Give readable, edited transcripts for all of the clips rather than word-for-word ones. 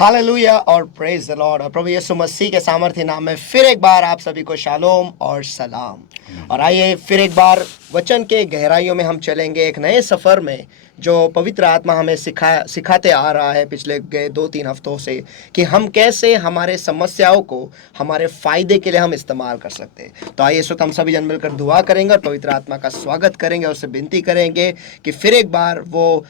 Hallelujah और praise the Lord. और प्रभु यीशु मसीह के सामर्थ्य नाम में फिर एक बार आप सभी को शालोम और सलाम। और आइए फिर एक बार वचन के गहराइयों में हम चलेंगे, एक नए सफ़र में जो पवित्र आत्मा हमें सिखाते आ रहा है पिछले गए 2-3 हफ्तों से, कि हम कैसे हमारे समस्याओं को हमारे फ़ायदे के लिए हम इस्तेमाल कर सकते हैं। तो आइए इस वक्त हम सभी जन मिलकर दुआ करेंगे और पवित्र आत्मा का स्वागत करेंगे और उससे विनती करेंगे कि फिर एक बार वो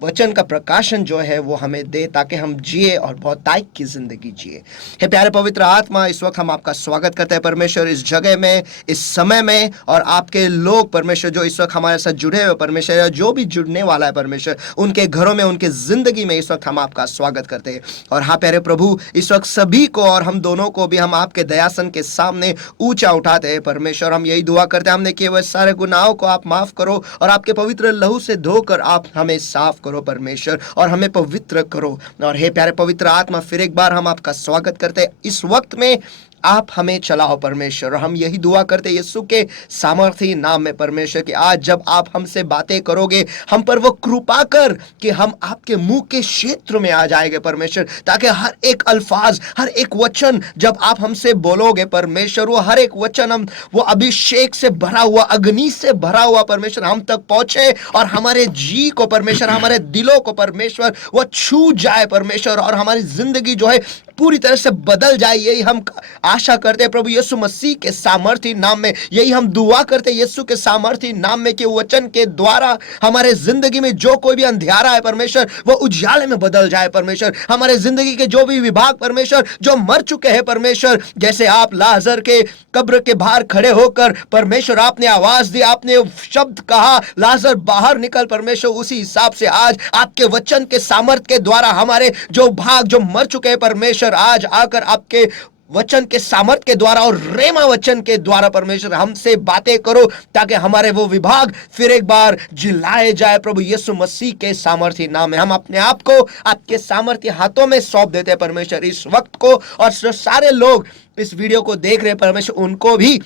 वचन का प्रकाशन जो है वो हमें दे, ताकि हम जिए और बहुतायत की जिंदगी जिए। हे प्यारे पवित्र आत्मा, इस वक्त हम आपका स्वागत करते हैं परमेश्वर, इस जगह में, इस समय में, और आपके लोग परमेश्वर जो इस वक्त हमारे साथ जुड़े हुए परमेश्वर, या जो भी जुड़ने वाला है परमेश्वर, उनके घरों में, उनके जिंदगी में इस वक्त हम आपका स्वागत करते हैं। और हाँ प्यारे प्रभु, इस वक्त सभी को और हम दोनों को भी हम आपके दयासन के सामने ऊंचा उठाते हैं परमेश्वर। हम यही दुआ करते हैं, हमने किए हुए सारे गुनाहों को आप माफ करो और आपके पवित्र लहू से धोकर आप हमें साफ करो परमेश्वर, और हमें पवित्र करो। और हे प्यारे पवित्र आत्मा, फिर एक बार हम आपका स्वागत करते हैं इस वक्त में, आप हमें चलाओ परमेश्वर। और हम यही दुआ करते हैं यीशु के सामर्थी नाम में परमेश्वर, कि आज जब आप हमसे बातें करोगे, हम पर वो कृपा कर कि हम आपके मुंह के क्षेत्र में आ जाएंगे परमेश्वर, ताकि हर एक अल्फाज, हर एक वचन जब आप हमसे बोलोगे परमेश्वर, वो हर एक वचन हम वो अभिषेक से भरा हुआ, अग्नि से भरा हुआ परमेश्वर हम तक पहुंचे, और हमारे जी को परमेश्वर, हमारे दिलों को परमेश्वर वो छू जाए परमेश्वर, और हमारी जिंदगी जो है पूरी तरह से बदल जाए। यही हम आशा करते हैं प्रभु यीशु मसीह के सामर्थी नाम में। यही हम दुआ करते हैं यीशु के सामर्थी नाम में, कि वचन के द्वारा हमारे जिंदगी में जो कोई भी अंधियारा है परमेश्वर, वो उजाले में बदल जाए परमेश्वर। हमारे जिंदगी के जो भी विभाग परमेश्वर जो मर चुके हैं परमेश्वर, जैसे आप लाजर के कब्र के बाहर खड़े होकर परमेश्वर आपने आवाज दी, आपने शब्द कहा, लाजर बाहर निकल परमेश्वर, उसी हिसाब से आज आपके वचन के सामर्थ्य के द्वारा हमारे जो भाग जो मर चुके हैं परमेश्वर, आज आकर आपके वचन के सामर्थ के द्वारा और रेमा वचन के द्वारा परमेश्वर हमसे बातें करो, ताकि हमारे वो विभाग फिर एक बार जिलाए जाए प्रभु यीशु मसीह के सामर्थ्य नाम में। हम अपने आप को आपके सामर्थ्य हाथों में सौंप देते हैं परमेश्वर इस वक्त को, और सारे लोग इस वीडियो को देख रहे हैं परमेश्वर, उनको भी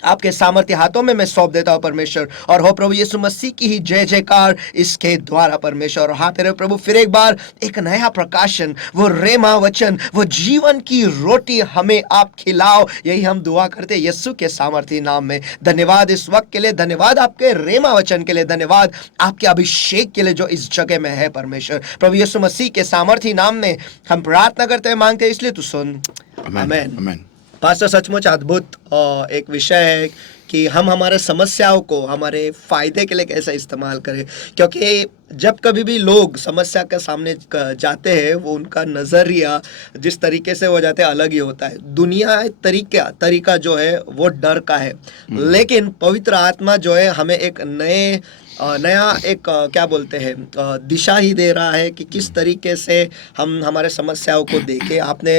आपके सामर्थ्य हाथों में मैं सौंप देता हूं परमेश्वर। और हो प्रभु यीशु मसीह की ही जय जयकार इसके द्वारा परमेश्वर। और हाँ तेरे प्रभु, फिर एक बार एक नया प्रकाशन, वो रेमा वचन, वो जीवन की रोटी हमें आप खिलाओ, यही हम दुआ करते हैं यीशु के सामर्थ्य नाम में। धन्यवाद इस वक्त के लिए, धन्यवाद आपके रेमा वचन के लिए, धन्यवाद आपके अभिषेक के लिए जो इस जगह में है परमेश्वर। प्रभु यीशु मसीह के सामर्थ्य नाम में हम प्रार्थना करते हैं, मांगते हैं, इसलिए तू सुन। आमीन। पास्टर, सचमुच अद्भुत एक विषय है कि हम हमारे समस्याओं को हमारे फायदे के लिए कैसे इस्तेमाल करें, क्योंकि जब कभी भी लोग समस्या के सामने जाते हैं, वो उनका नज़रिया जिस तरीके से हो जाते हैं अलग ही होता है। दुनिया तरीका जो है वो डर का है, लेकिन पवित्र आत्मा जो है हमें एक नया एक क्या बोलते हैं दिशा ही दे रहा है कि किस तरीके से हम हमारे समस्याओं को देखें। आपने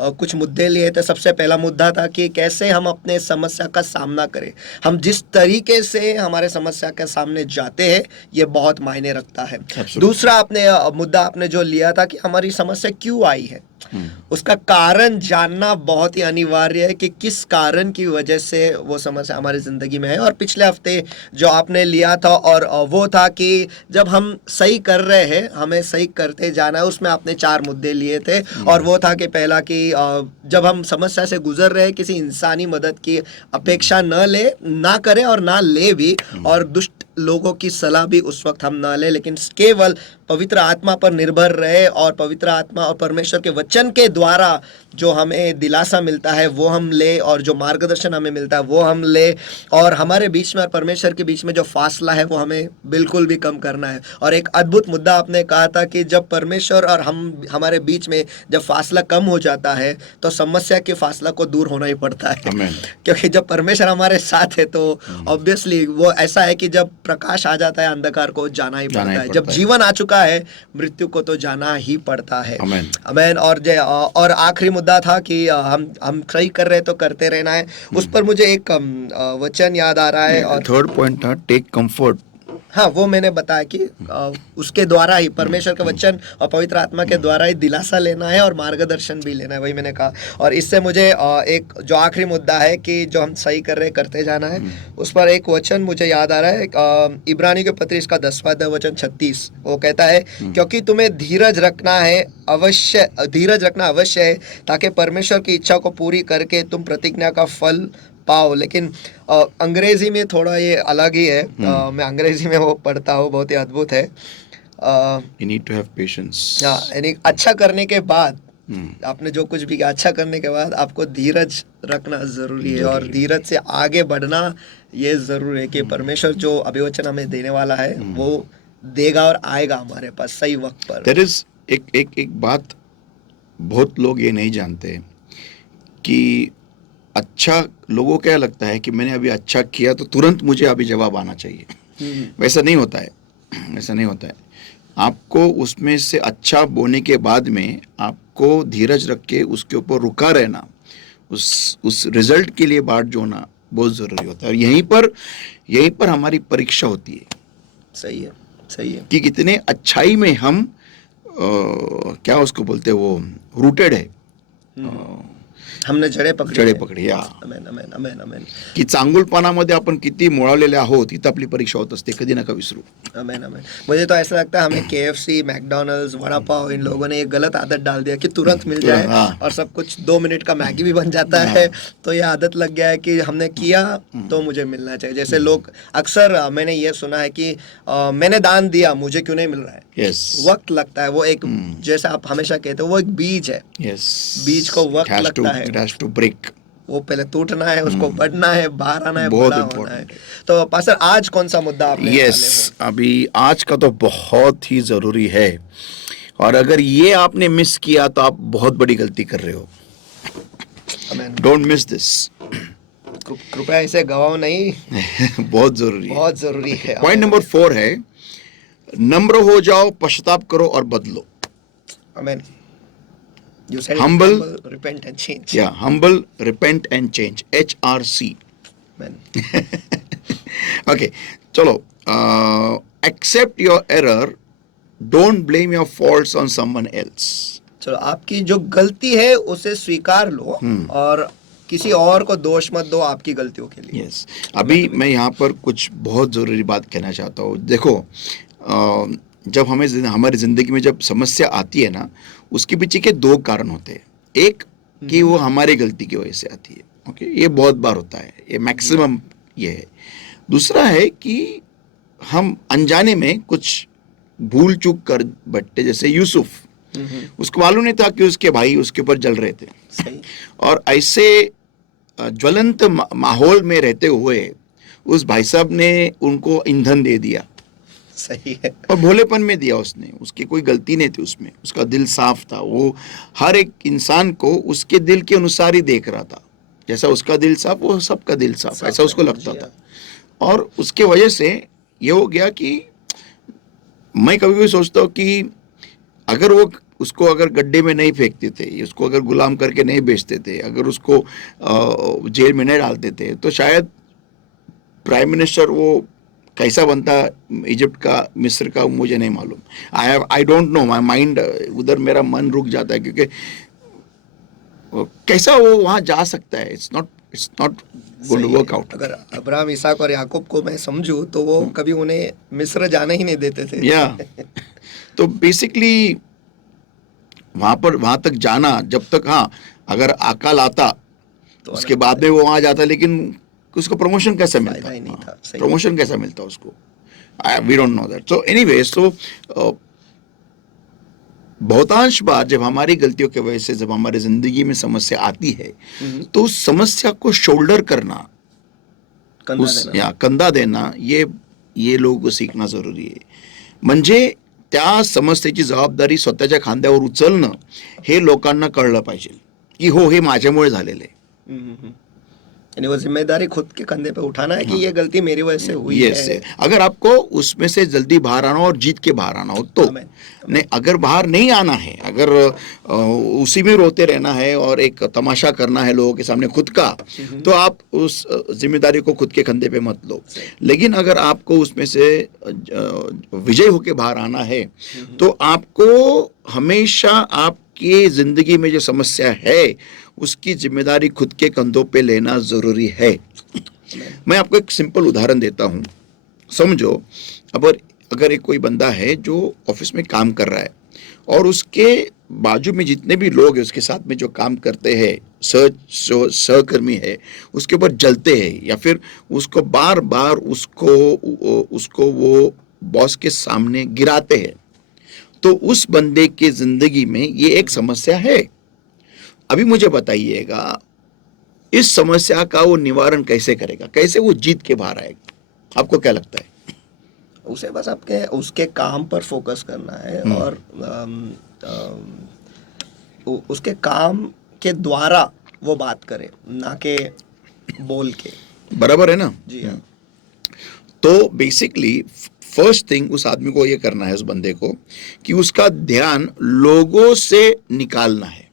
कुछ मुद्दे लिए थे। सबसे पहला मुद्दा था कि कैसे हम अपने समस्या का सामना करें। हम जिस तरीके से हमारे समस्या के सामने जाते हैं ये बहुत मायने रखता है। दूसरा मुद्दा आपने जो लिया था कि हमारी समस्या क्यों आई है, उसका कारण जानना बहुत ही अनिवार्य है कि किस कारण की वजह से वो समस्या हमारी जिंदगी में है। और पिछले हफ्ते जो आपने लिया था, और वो था कि जब हम सही कर रहे हैं हमें सही करते जाना है, उसमें आपने 4 मुद्दे लिए थे। और वो था कि पहला कि जब हम समस्या से गुजर रहे हैं, किसी इंसानी मदद की अपेक्षा ना करें और ना ले भी, और दुष्ट लोगों की सलाह भी उस वक्त हम ना ले, लेकिन केवल पवित्र आत्मा पर निर्भर रहे, और पवित्र आत्मा और परमेश्वर के वचन के द्वारा जो हमें दिलासा मिलता है वो हम ले, और जो मार्गदर्शन हमें मिलता है वो हम ले, और हमारे बीच में और परमेश्वर के बीच में जो फासला है वो हमें बिल्कुल भी कम करना है। और एक अद्भुत मुद्दा आपने कहा था कि जब परमेश्वर और हमारे बीच में जब फासला कम हो जाता है तो समस्या के फासला को दूर होना ही पड़ता है, क्योंकि जब परमेश्वर हमारे साथ है तो ऑब्वियसली वो ऐसा है कि जब प्रकाश आ जाता है अंधकार को जाना ही पड़ता है। जब जीवन आ चुका है मृत्यु को तो जाना ही पड़ता है। आमीन। और आखिरी मुद्दा था कि हम सही कर रहे तो करते रहना है। उस पर मुझे एक वचन याद आ रहा है। और थर्ड पॉइंट था टेक कंफर्ट हाँ, वो मैंने बताया कि उसके द्वारा ही परमेश्वर के वचन और पवित्र आत्मा के द्वारा ही दिलासा लेना है और मार्गदर्शन भी लेना है, वही मैंने कहा। और इससे मुझे एक जो आखिरी मुद्दा है कि जो हम सही कर रहे करते जाना है, उस पर एक वचन मुझे याद आ रहा है, इब्रानी के पत्री इसका 10वां अध्याय वचन 36, वो कहता है क्योंकि तुम्हें धीरज रखना अवश्य है ताकि परमेश्वर की इच्छा को पूरी करके तुम प्रतिज्ञा का फल पाओ। लेकिन अंग्रेजी में थोड़ा ये अलग ही है, मैं अंग्रेजी में वो पढ़ता हूँ, बहुत ही अद्भुत है। You need to have patience. हाँ, यानी अच्छा करने के बाद, आपने जो कुछ भी किया अच्छा करने के बाद आपको धीरज रखना जरूरी है, और धीरज से आगे बढ़ना ये जरूरी है कि परमेश्वर जो अभिवचन हमें देने वाला है वो देगा और आएगा हमारे पास सही वक्त पर। There is एक बात बहुत लोग ये नहीं जानते कि अच्छा, लोगों को क्या लगता है कि मैंने अभी अच्छा किया तो तुरंत मुझे अभी जवाब आना चाहिए। वैसा नहीं होता है, ऐसा नहीं होता है। आपको उसमें से अच्छा बोने के बाद में आपको धीरज रख के उसके ऊपर रुका रहना, उस रिजल्ट के लिए बाट जोड़ना बहुत ज़रूरी होता है। और यहीं पर हमारी परीक्षा होती है। सही है, सही है, कि कितने अच्छाई में हम क्या उसको बोलते हैं, वो रूटेड है, हमने जडे पकडी या आमेन आमेन आमेन आमेन की चांगुलपणामध्ये आपण किती मुळालेले आहोत, इथं आपली परीक्षा होत असते, कधी नका विसरू। आमेन आमेन। मुझे तो ऐसा लगता है हमें KFC, मैकडॉनल्ड्स, वड़ा पाव, इन लोगों ने एक गलत आदत डाल दिया कि तुरंत मिल जाए और सब कुछ 2 मिनट का मैगी भी बन जाता है। तो ये आदत लग गया है कि हमने किया तो मुझे मिलना चाहिए। जैसे लोग अक्सर, मैंने ये सुना है कि मैंने दान दिया, मुझे क्यों नहीं मिल रहा है। वक्त लगता है, वो एक जैसे आप हमेशा कहते हो वो एक बीज है, बीज को वक्त लगता है, टू ब्रेक, वो पहले टूटना है, उसको बढ़ना है, बाहर आना है, बड़ा होना है। तो पास्टर आज कौन सा मुद्दा आपने अभी आज का तो बहुत ही जरूरी है, और अगर ये आपने मिस किया तो आप बहुत बड़ी गलती कर रहे हो। डोंट मिस दिस, कृपया इसे गवाओ नहीं। बहुत जरूरी है, बहुत जरूरी है। पॉइंट नंबर 4 है, नम्र हो जाओ, पश्चाताप करो और बदलो। आमेन। You said humble, repent and change. Yeah, humble, repent and change. HRC. Amen. Okay, चलो, accept your error. Don't blame your faults on someone else. चलो, आपकी जो गलती है उसे स्वीकार लो और किसी और को दोष मत दो आपकी गलतियों के लिए। Yes. अभी मैं यहाँ पर कुछ बहुत जरूरी बात कहना चाहता हूँ। देखो, जब हमारी जिंदगी में जब समस्या आती है ना, उसके पीछे के 2 कारण होते हैं। एक कि वो हमारी गलती की वजह से आती है, ओके, ये बहुत बार होता है, ये मैक्सिमम ये है। दूसरा है कि हम अनजाने में कुछ भूल चूक कर बैठते, जैसे यूसुफ, उसको मालूम नहीं था कि उसके भाई उसके ऊपर जल रहे थे। सही। और ऐसे ज्वलंत माहौल में रहते हुए उस भाई साहब ने उनको ईंधन दे दिया। सही है। और भोलेपन में दिया उसने, उसकी कोई गलती नहीं थी उसमें, उसका दिल साफ था। वो हर एक इंसान को उसके दिल के अनुसार ही देख रहा था, जैसा उसका दिल साफ वो सबका दिल साफ, ऐसा उसको लगता था। और उसके वजह से ये हो गया कि मैं कभी भी सोचता हूँ कि अगर वो उसको अगर गड्ढे में नहीं फेंकते थे, उसको अगर गुलाम करके नहीं बेचते थे, अगर उसको जेल में नहीं डालते थे, तो शायद प्राइम मिनिस्टर वो कैसा बनता इजिप्ट का, मिस्र का, मुझे नहीं मालूम। I don't know, my mind, उधर मेरा मन रुक जाता है, क्योंकि कैसा वो वहाँ जा सकता है। It's not going to work out. अगर अब्राहम, इसहाक और याकूब को मैं समझूं तो वो कभी उन्हें मिस्र जाने ही नहीं देते थे। या तो बेसिकली वहाँ तक जाना, जब तक, हाँ, अगर अकाल आता तो उसके बाद में वो वहाँ जाता, लेकिन उसको प्रमोशन कैसे मिलता, प्रमोशन कैसा मिलता उसको, we don't know that. So anyway, so बहुतांश बार जब हमारी गलतियों की वजह से जब हमारी जिंदगी में समस्या आती है, तो उस समस्या को शोल्डर करना, कंधा देना, ये लोगों को सीखना जरूरी आहे। म्हणजे त्या समस्येची जबाबदारी स्वतःच्या खांद्यावर उचलणं हे लोकांना कळलं पाहिजे की हो, हे माझ्यामुळे झालेलं आहे। यानी वो जिम्मेदारी खुद के कंधे पे उठाना है कि ये गलती मेरी वजह से हुई यस है। अगर आपको उसमें से जल्दी बाहर आना हो और जीत के बाहर आना हो तो आमीन। नहीं, अगर बाहर नहीं आना है, अगर उसी में रोते रहना है और एक तमाशा करना है लोगों के सामने खुद का, तो आप उस जिम्मेदारी को खुद के कंधे पे मत लो। लेकिन अगर आपको उसमें से विजय होके बाहर आना है तो आपको हमेशा आपकी जिंदगी में जो समस्या है उसकी जिम्मेदारी खुद के कंधों पे लेना जरूरी है। मैं आपको एक सिंपल उदाहरण देता हूँ। समझो, अगर एक कोई बंदा है जो ऑफिस में काम कर रहा है और उसके बाजू में जितने भी लोग हैं उसके साथ में जो काम करते हैं, सहकर्मी है, उसके ऊपर जलते हैं या फिर उसको बार बार उसको वो बॉस के सामने गिराते हैं, तो उस बंदे के जिंदगी में ये एक समस्या है। अभी मुझे बताइएगा, इस समस्या का वो निवारण कैसे करेगा, कैसे वो जीत के बाहर आएगा? आपको क्या लगता है? उसे बस आपके उसके काम पर फोकस करना है और उसके काम के द्वारा वो बात करे, ना के बोल के। बराबर है ना? जी हाँ। तो बेसिकली फर्स्ट थिंग उस आदमी को ये करना है, उस बंदे को, कि उसका ध्यान लोगों से निकालना है।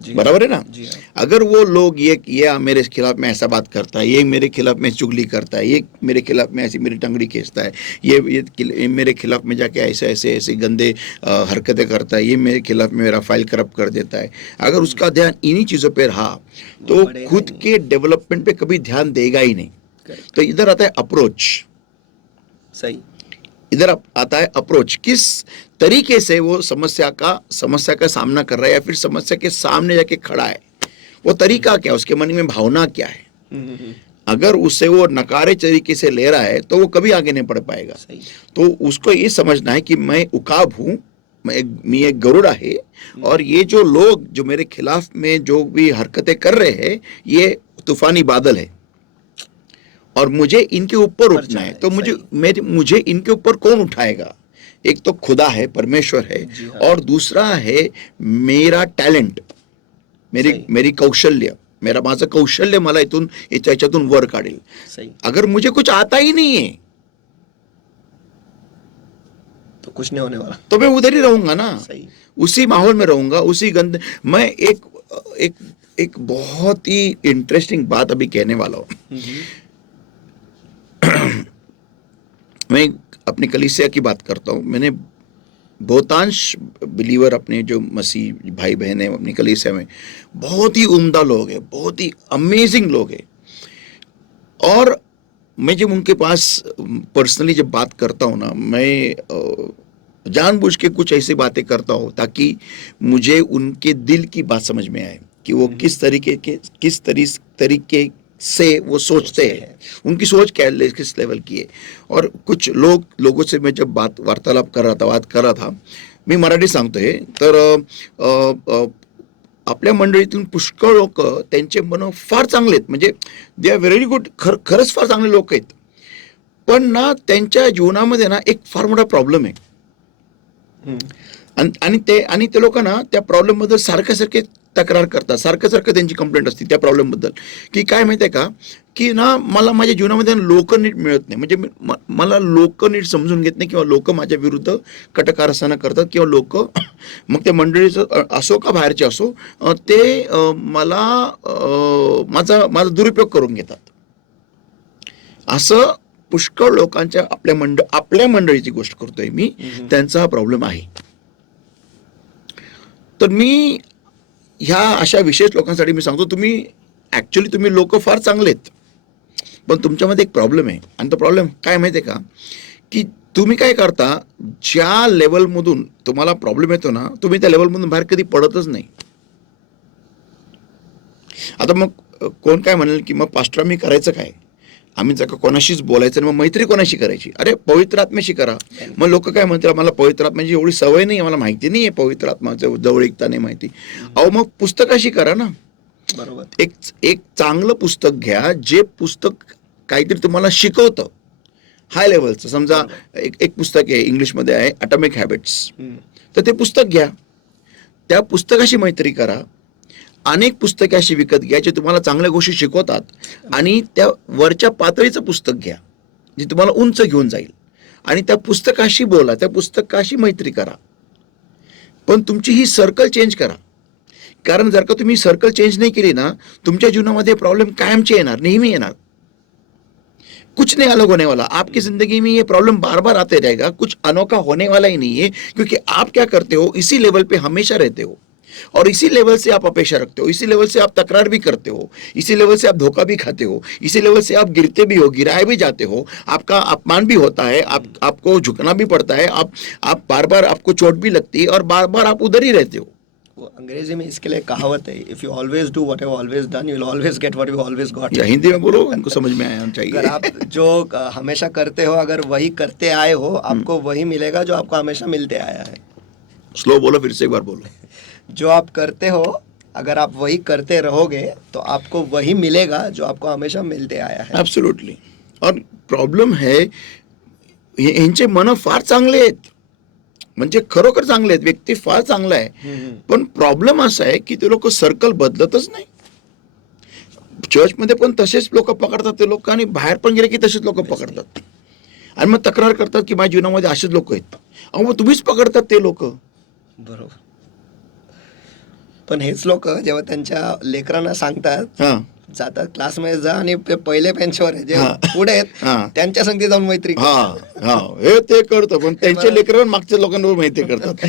बराबर है ना? जी हाँ। अगर वो लोग ये मेरे खिलाफ में ऐसा बात करता है, ये मेरे खिलाफ में चुगली करता है, ये मेरे खिलाफ में ऐसी मेरी टंगड़ी खींचता है, ये मेरे खिलाफ में जाके ऐसे गंदे हरकतें करता है, ये मेरे खिलाफ में मेरा फाइल करप्ट कर देता है, अगर उसका ध्यान इन्हीं चीज़ों पे रहा तो खुद के डेवलपमेंट पे कभी ध्यान देगा ही नहीं। तो इधर आता है अप्रोच। सही। इधर आता है अप्रोच, किस तरीके से वो समस्या का सामना कर रहा है या फिर समस्या के सामने जाके खड़ा है, वो तरीका क्या है, उसके मन में भावना क्या है। अगर उसे वो नकारे तरीके से ले रहा है तो वो कभी आगे नहीं बढ़ पाएगा। तो उसको ये समझना है कि मैं उकाब हूँ, मैं एक गरुड़ा है, और ये जो लोग जो मेरे खिलाफ में जो भी हरकतें कर रहे हैं ये तूफानी बादल है और मुझे इनके ऊपर उठना है। तो मुझे इनके ऊपर कौन उठाएगा? एक तो खुदा है, परमेश्वर है, और दूसरा है मेरा टॅलेंट, मेरी कौशल्य, माझं कौशल्य मला याच्यातून वर काढेल। अगर मुझे कुछ आता ही नहीं है तो कुछ नहीं होने वाला, तो मैं उधर ही रहूंगा ना, उसी माहौल में रहूंगा, उसी गंद। मैं एक बहुत ही इंटरेस्टिंग बात अभी कहने वाला हूँ। मैं अपनी कलीसिया की बात करता हूँ। मैंने बहुतांश बिलीवर, अपने जो मसीह भाई बहन हैं अपनी कलीसिया में, बहुत ही उम्दा लोग हैं, बहुत ही अमेजिंग लोग हैं, और मैं जब उनके पास पर्सनली जब बात करता हूँ ना, मैं जानबूझ के कुछ ऐसी बातें करता हूँ ताकि मुझे उनके दिल की बात समझ में आए कि वो किस तरीके से वो सोचते हैं, उनकी सोच क्या है, किस लेवल की है। और कुछ लोगों से मैं जब वार्तालाप कर रहा था, मी मराठी सांगतोय, तर आपल्या मंडळीतून पुष्कळ लोक, त्यांचे मन फार चांगले आहेत, म्हणजे दे आर व्हेरी गुड, खरंच फार चांगले लोक आहेत, पण ना त्यांच्या जीवनामध्ये ना एक फार मोठा प्रॉब्लेम आहे। आणि ते लोक ना त्या प्रॉब्लेम बद्दल सारखे तक्रार करतात, सारखं त्यांची कंप्लेंट असते त्या प्रॉब्लेम बद्दल, की काय माहितीये का, की ना मला माझ्या जीवनामध्ये लोक नीट मिळत नाही, म्हणजे मला लोक नीट समजून घेत नाही, किंवा लोक माझ्या विरुद्ध कटकारस्थाना करतात, किंवा लोक मग त्या मंडळीचं असो का बाहेरचे असो, ते मला माझा दुरुपयोग करून घेतात। असं पुष्कळ लोकांच्या आपल्या मंडळीची गोष्ट करतोय मी, त्यांचा हा प्रॉब्लेम आहे। तर मी ह्या अशा विशेष लोकांसाठी मी सांगतो, तुम्ही लोक फार चांगले आहेत, पण तुमच्यामध्ये एक प्रॉब्लेम आहे। आणि तो प्रॉब्लेम काय माहिती आहे का, की तुम्ही काय करता, ज्या लेवलमधून तुम्हाला प्रॉब्लेम येतो ना, तुम्ही त्या लेवलमधून बाहेर कधी पडतच नाही। आता मग कोण काय म्हणेल की मग पास्टर मी करायचं काय, आम्ही जर का कोणाशीच बोलायचं नाही, मग मैत्री कोणाशी करायची? अरे पवित्र आत्म्याशी करा। मग लोक काय म्हणतात, मला पवित्र आत्म्याची एवढी सवय नाही, मला माहिती नाही आहे पवित्र आत्म्याचं जवळीकता नाही माहिती। अहो मग पुस्तकाशी करा ना। बरोबर। एक चांगलं पुस्तक घ्या, जे पुस्तक काहीतरी तुम्हाला शिकवतं, हाय लेवलचं। समजा एक पुस्तक आहे, इंग्लिशमध्ये आहे, ॲटॉमिक हॅबिट्स, तर ते पुस्तक घ्या, त्या पुस्तकाशी मैत्री करा अनेक पुस्तके अशी विकत घ्या जे तुम्हाला चांगल्या गोष्टी शिकवतात आणि त्या वरच्या पातळीचं पुस्तक घ्या जे तुम्हाला उंच घेऊन जाईल आणि त्या पुस्तकाशी बोला, त्या पुस्तकाशी मैत्री करा, पण तुमची ही सर्कल चेंज करा. कारण जर का तुम्ही सर्कल चेंज नहीं केली ना, तुमच्या जीवनामध्ये प्रॉब्लेम कायमचे येणार, नेहमी येणार. कुछ नहीं अलग होने वाला. आपकी जिंदगी में ये प्रॉब्लम बार बार आते रहेगा. कुछ अनोखा होने वाला ही नहीं है, क्योंकि आप क्या करते हो, इसी लेवल पे हमेशा रहते हो और इसी लेवल से आप अपेक्षा रखते हो, इसी लेवल से आप तकरार भी करते हो, इसी लेवल से आप धोखा भी खाते हो, इसी लेवल से आप गिरते भी हो, गिराए भी जाते हो, आपका अपमान भी होता है, आपको झुकना भी पड़ता है, आप बार बार आपको चोट भी लगती है और बार बार आप उधर ही रहते हो. वो अंग्रेजी में इसके लिए कहावत है, if you always do what you always done, you will always get what you always got. या हिंदी में बोलो, उनको समझ में आना चाहिए. अगर आप जो हमेशा करते हो, अगर वही करते आए हो, आपको वही मिलेगा जो आपको हमेशा मिलते आया है. स्लो बोलो, फिर से एक बार बोलो. जो आप करते हो, अगर आप वही करते रहोगे तो आपको वही मिलेगा जो आपको हमेशा मिलते आया है. ॲब्सोल्युटली. और प्रॉब्लेम है, यांचे मन फार चांगले आहेत, म्हणजे खरोखर चांगले आहेत, व्यक्ती फार चांगला आहे, पण प्रॉब्लेम असा आहे की ते लोक सर्कल बदलतच नाही. चर्चमध्ये पण तसेच लोक पकडतात ते लोक आणि बाहेर पण गेले की तसेच लोक पकडतात आणि मग तक्रार करतात की माझ्या जीवनामध्ये असेच लोक आहेत. अहो मग तुम्हीच पकडतात ते लोक. बरोबर. पण हेच लोक जेव्हा त्यांच्या लेकरांना सांगतात, हां जातात क्लासमध्ये जा आणि पहिले बेंचवर आहे जे हां. पुढे आहेत हां. त्यांच्या संगती जाऊन मैत्री कर. हां हां हे ते करतो, पण त्यांचे लेकर मागच्या लोकांवर माहिती करतात.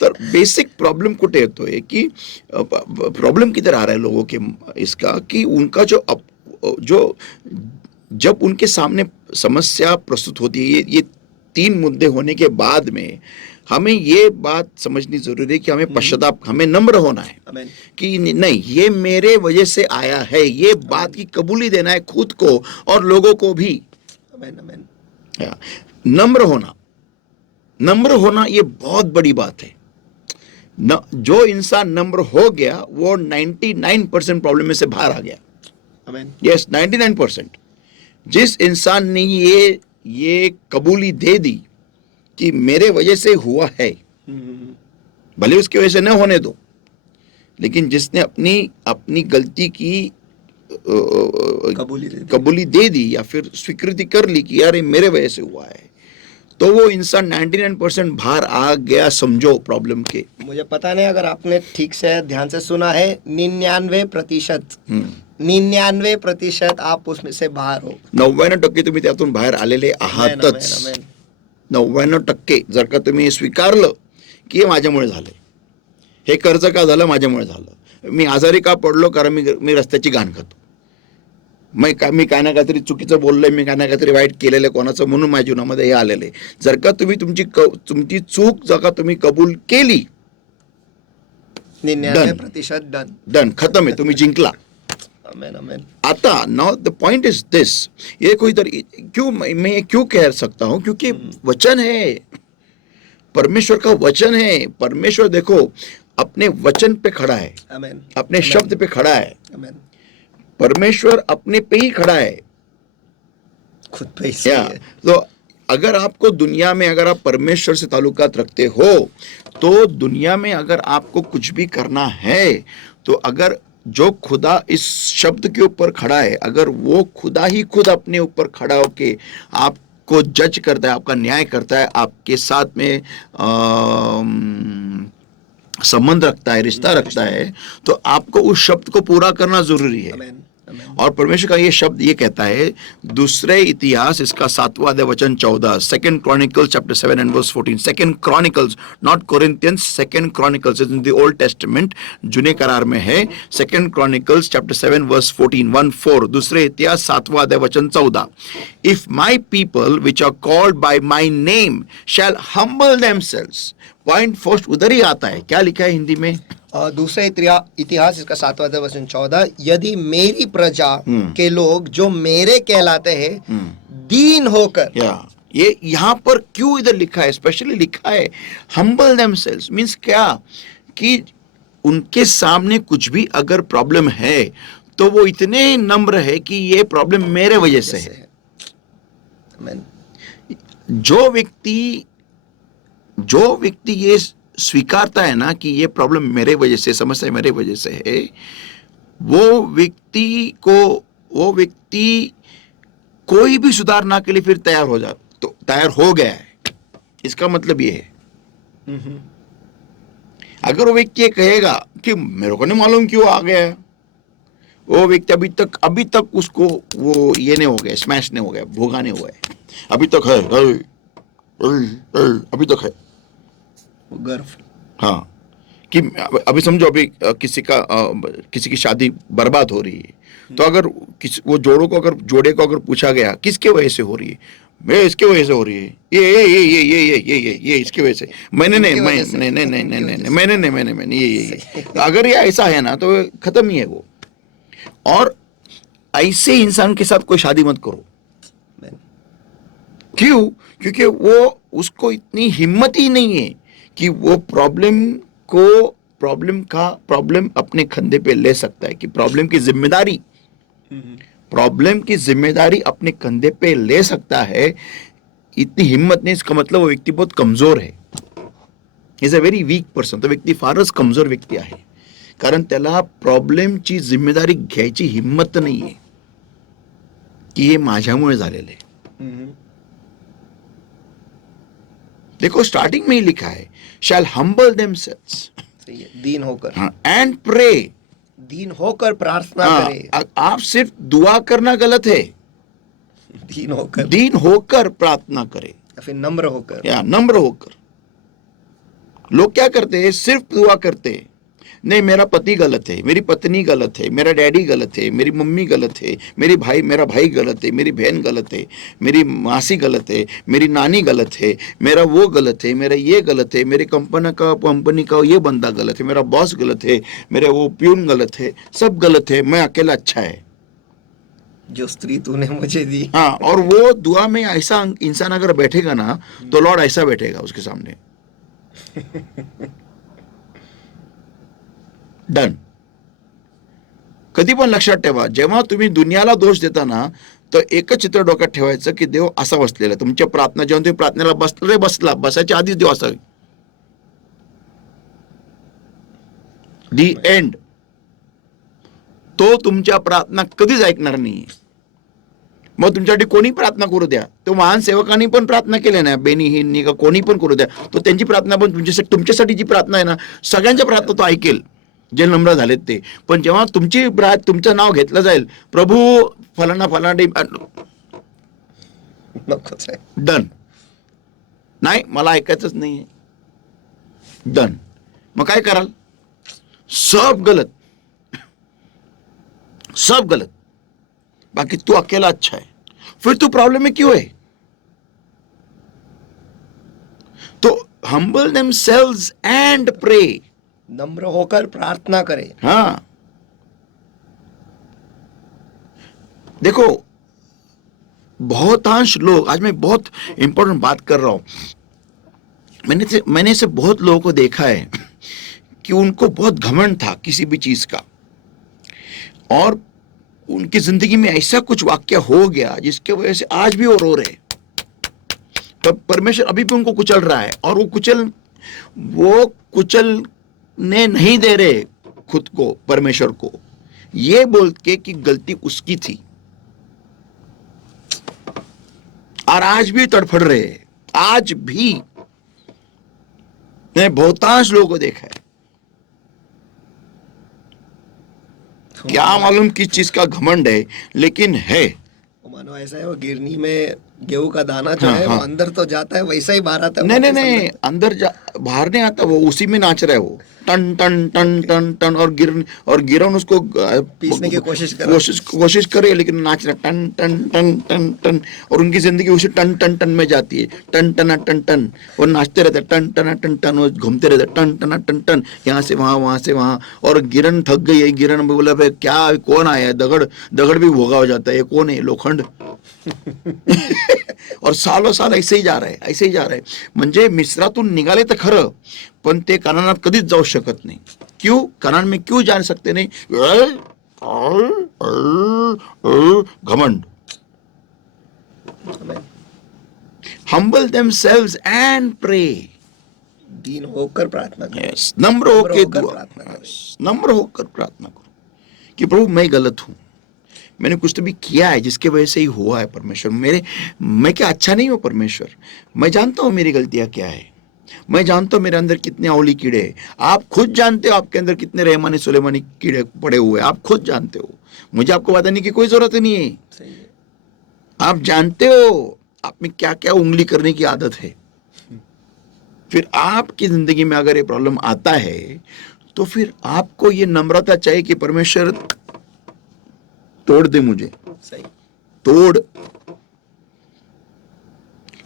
तर बेसिक प्रॉब्लम कुठे येतोय की प्रॉब्लम किधर आ रहा है लोगों के इसका कि उनका जो जब उनके सामने समस्या प्रस्तुत होती है, ये 3 मुद्दे होने के बाद में हमें ये बात समझनी जरूरी है कि हमें पश्चाताप, हमें नम्र होना है आमेन. कि नहीं, ये मेरे वजह से आया है, ये बात की कबूली देना है खुद को और लोगों को भी. आमेन. आमेन. नम्र होना ये बहुत बड़ी बात है. जो इंसान नम्र हो गया वो 99% प्रॉब्लम में से बाहर आ गया. आमेन. यस, 99%. जिस इंसान ने ये कबूली दे दी कि मेरे वजह से हुआ है, भले उसकी वजह से न होने दो, लेकिन जिसने अपनी गलती की कबूली दे दी या फिर स्वीकृति कर ली कि यार ये मेरे वजह से हुआ है, तो वो इंसान 99% बाहर आ गया, समझो प्रॉब्लम के. मुझे पता नहीं अगर आपने ठीक से ध्यान से सुना है, 99%. 99% आप उसमें से बाहर हो. 99% तुम्ही त्यातून बाहेर आलेले आहातच. आमेन. आमेन. 99% जर का तुम्ही स्वीकारलं की हे माझ्यामुळे झालं, हे कर्ज का झालं माझ्यामुळे झालं, मी आजारी का पडलो कारण मी रस्त्याची घाण खातो, मी काय ना काहीतरी चुकीचं बोललोय, मी काय ना काहीतरी वाईट केलेलं कोणाचं म्हणून माझ्या जीवनामध्ये हे आलेलं आहे. जर का तुम्ही तुमची चूक जर का तुम्ही कबूल केली, 99% डन, खतम आहे, तुम्ही जिंकला. आमेन. आमेन. आता now the point is this, ये कोई क्यों मैं क्यों कह सकता हूं, क्योंकि वचन है, परमेश्वर का वचन है. परमेश्वर देखो अपने वचन पे खड़ा है, आमेन. अपने शब्द पे खड़ा है. आमेन. परमेश्वर अपने पे ही खड़ा है. खुद पे ही सही है. तो अगर आपको दुनिया में, अगर आप परमेश्वर से ताल्लुकात रखते हो, तो दुनिया में अगर आपको कुछ भी करना है, तो अगर जो खुदा इस शब्द के ऊपर खड़ा है, अगर वो खुदा ही खुद अपने ऊपर खड़ा होके आपको जज करता है, आपका न्याय करता है, आपके साथ में संबंध रखता है, रिश्ता रखता है, तो आपको उस शब्द को पूरा करना जरूरी है. आमेन. आमेन. और परमेश्वर का ये शब्द ये कहता है, दूसरे इतिहास इसका 7वां अध्याय वचन 14, 2 Chronicles chapter 7 and verse 14. 2 Chronicles, not Corinthians, 2 Chronicles is in the Old Testament, जुने करार में है. 2 Chronicles chapter 7 verse 14, 1-4. दूसरे इतिहास 7वां अध्याय वचन 14. If my people which are called by my name shall humble themselves. Point first उधर ही आता है. क्या लिखा है हिंदी में? दूसरे इतिहास इसका 7वां अध्याय वचन 14, यदि मेरी प्रजा के लोग जो मेरे कहलाते हैं दीन होकर. ये यहाँ पर क्यों इधर लिखा है, स्पेशली लिखा है हम्बल देमसेल्व्स, मीन्स क्या कि उनके सामने कुछ भी अगर प्रॉब्लम है तो वो इतने नम्र है कि ये प्रॉब्लम मेरे वजह से है. जो व्यक्ति ये स्वीकारता है ना कि ये प्रॉब्लम मेरे वजह से, समस्या मेरे वजह से है, वो व्यक्ति कोई भी सुधारना के लिए फिर तैयार हो गया है। इसका मतलब ये है, अगर वो व्यक्ति ये कहेगा कि मेरे को नहीं मालूम क्यों आ गया है, वो व्यक्ति अभी तक उसको वो ये नहीं हो गया, स्मैश नहीं हो गया, भोगा नहीं हुआ है, अभी तक है, अभी तक है वो गर्व। हाँ, कि अभी समझो, अभी किसी की शादी बर्बाद हो रही है, तो अगर जोड़े को अगर पूछा गया किसके वजह से हो रही है, मैं इसके वजह से हो रही है, ये इसके वजह से, मैंने ये अगर ये ऐसा है ना तो खत्म ही है वो। और ऐसे इंसान के साथ कोई शादी मत करो। क्यों? क्योंकि उसको इतनी हिम्मत ही नहीं है कि वो प्रॉब्लम अपने कंधे पे ले सकता है, कि प्रॉब्लम की जिम्मेदारी अपने कंधे पे ले सकता है। इतनी हिम्मत नहीं, इसका मतलब वो व्यक्ति बहुत कमजोर है, is a very weak person. तो व्यक्ती फारच कमजोर व्यक्ती आहे, कारण त्याला प्रॉब्लेमची जिम्मेदारी घ्यायची हिम्मत नाहीये की हे माझ्यामुळे झालेलं आहे। देखो स्टार्टिंग में ही लिखा है, शैल हम्बल देमसेल्व्स, दीन होकर, एंड प्रे, दीन होकर प्रार्थना करें। आप सिर्फ दुआ करना गलत है, दीन होकर प्रार्थना करें, फिर नम्र होकर, या नम्र होकर। लोग क्या करते हैं, सिर्फ दुआ करते हैं, नहीं मेरा पति गलत है, मेरी पत्नी गलत है, मेरा डैडी गलत है, मेरी मम्मी गलत है, मेरा भाई गलत है, मेरी बहन गलत है, मेरी मासी गलत है, मेरी नानी गलत है, मेरा वो गलत है, मेरा ये गलत है, मेरी कंपनी का ये बंदा गलत है, मेरा बॉस गलत है, मेरे वो प्यून गलत है, सब गलत है, मैं अकेला अच्छा है, जो स्त्री तूने मुझे दी। हाँ, और वो दुआ में ऐसा इंसान अगर बैठेगा ना, तो लॉर्ड ऐसा बैठेगा उसके सामने, डन। कधी पण लक्षात ठेवा, जेव्हा तुम्ही दुनियाला दोष देता ना, तर एकच चित्र डोक्यात ठेवायचं की देव असा बसलेला, तुमच्या प्रार्थना, जेव्हा तुम्ही प्रार्थनेला बसायच्या आधीच देव असा, दी एंड, तो तुमच्या प्रार्थना कधीच ऐकणार नाही। मग तुमच्यासाठी कोणी प्रार्थना करू द्या, तो महान सेवकांनी पण प्रार्थना केल्या ना, बेनीहींनी का कोणी पण करू द्या, तो त्यांची प्रार्थना पण तुमच्यासाठी जी प्रार्थना आहे ना, सगळ्यांच्या प्रार्थना तो ऐकेल जे नम्र झालेत ते। पण जेव्हा तुमचं नाव घेतलं जाईल, प्रभू फलाना डन, नाही मला ऐकायचंच नाहीये, डन, मग काय कराल, सब गलत, बाकी तू अकेला अच्छा है, फिर तू प्रॉब्लम में क्यों है? तो हम्बल देमसेल्व्स एंड प्रे, नम्र होकर प्रार्थना करें। हाँ, देखो बहुतांश लोग, आज मैं बहुत इंपॉर्टेंट बात कर रहा हूं, मैंने से बहुत लोगों को देखा है कि उनको बहुत घमंड था किसी भी चीज का, और उनकी जिंदगी में ऐसा कुछ वाक्य हो गया जिसके वजह से आज भी वो रो रहे, तब परमेश्वर अभी भी उनको कुचल रहा है, और वो कुचलने नहीं दे रहे खुद को, परमेश्वर को, ये बोल के कि गलती उसकी थी, और आज भी तड़फड़ रहे हैं। आज भी मैंने बहुतांश लोगों को देखा है, क्या मालूम किस चीज का घमंड है, लेकिन है। मानो ऐसा है, वो गिरनी में गेहूं का दाना जो है, वो अंदर तो जाता है, वैसा ही बाहर आता है। नहीं, बाहर नहीं आता, वो उसी में नाच रहा है, वो टन टन टन टन टन, और गिरन उसको पीसने की कोशिश करे, लेकिन नाच रहा टन टन टन टन टन, और उनकी जिंदगी उसी टन टन टन में जाती है, टन टन टन टन, और नाचते रहते टन टन टन टन, वो घूमते रहते टन टन टन टन, यहाँ से वहां से वहां, और गिरन थक गई है, गिरन बोला भाई क्या कौन आया है, दगड़ भी भोगा हो जाता है, कौन है, लोखंड। और सालों साल ऐसे ही जा रहे, म्हणजे मिस्रातून निघाले तर खरं, पण ते कनानात कधीच जाऊ शकत नाही। क्यों? कनान में क्यों जा सकते नहीं? घमंड। Humble themselves and pray, दीन होकर प्रार्थना करो। यस, नम्र होकर होकर दुआ, प्रार्थना करो। यस, नम्र होकर प्रार्थना करो कि प्रभु मैं गलत हूँ, मैंने कुछ तो भी किया है जिसके वजह से ही हुआ है परमेश्वर। मैं क्या अच्छा नहीं हूँ परमेश्वर? मैं जानता हूँ मेरी गलतियाँ क्या है, मैं जानता हूँ मेरे अंदर कितने औली कीड़े हैं। आप खुद जानते हो आपके अंदर कितने रहमानी सुलेमानी कीड़े पड़े हुए हैं, आप खुद जानते हो। मुझे आपको बताने की कोई जरूरत नहीं है। सही है। आप जानते हो आप में क्या क्या उंगली करने की आदत है। फिर आपकी जिंदगी में अगर ये प्रॉब्लम आता है तो फिर आपको ये नम्रता चाहिए कि परमेश्वर तोड़ दे मुझे, सही। तोड़।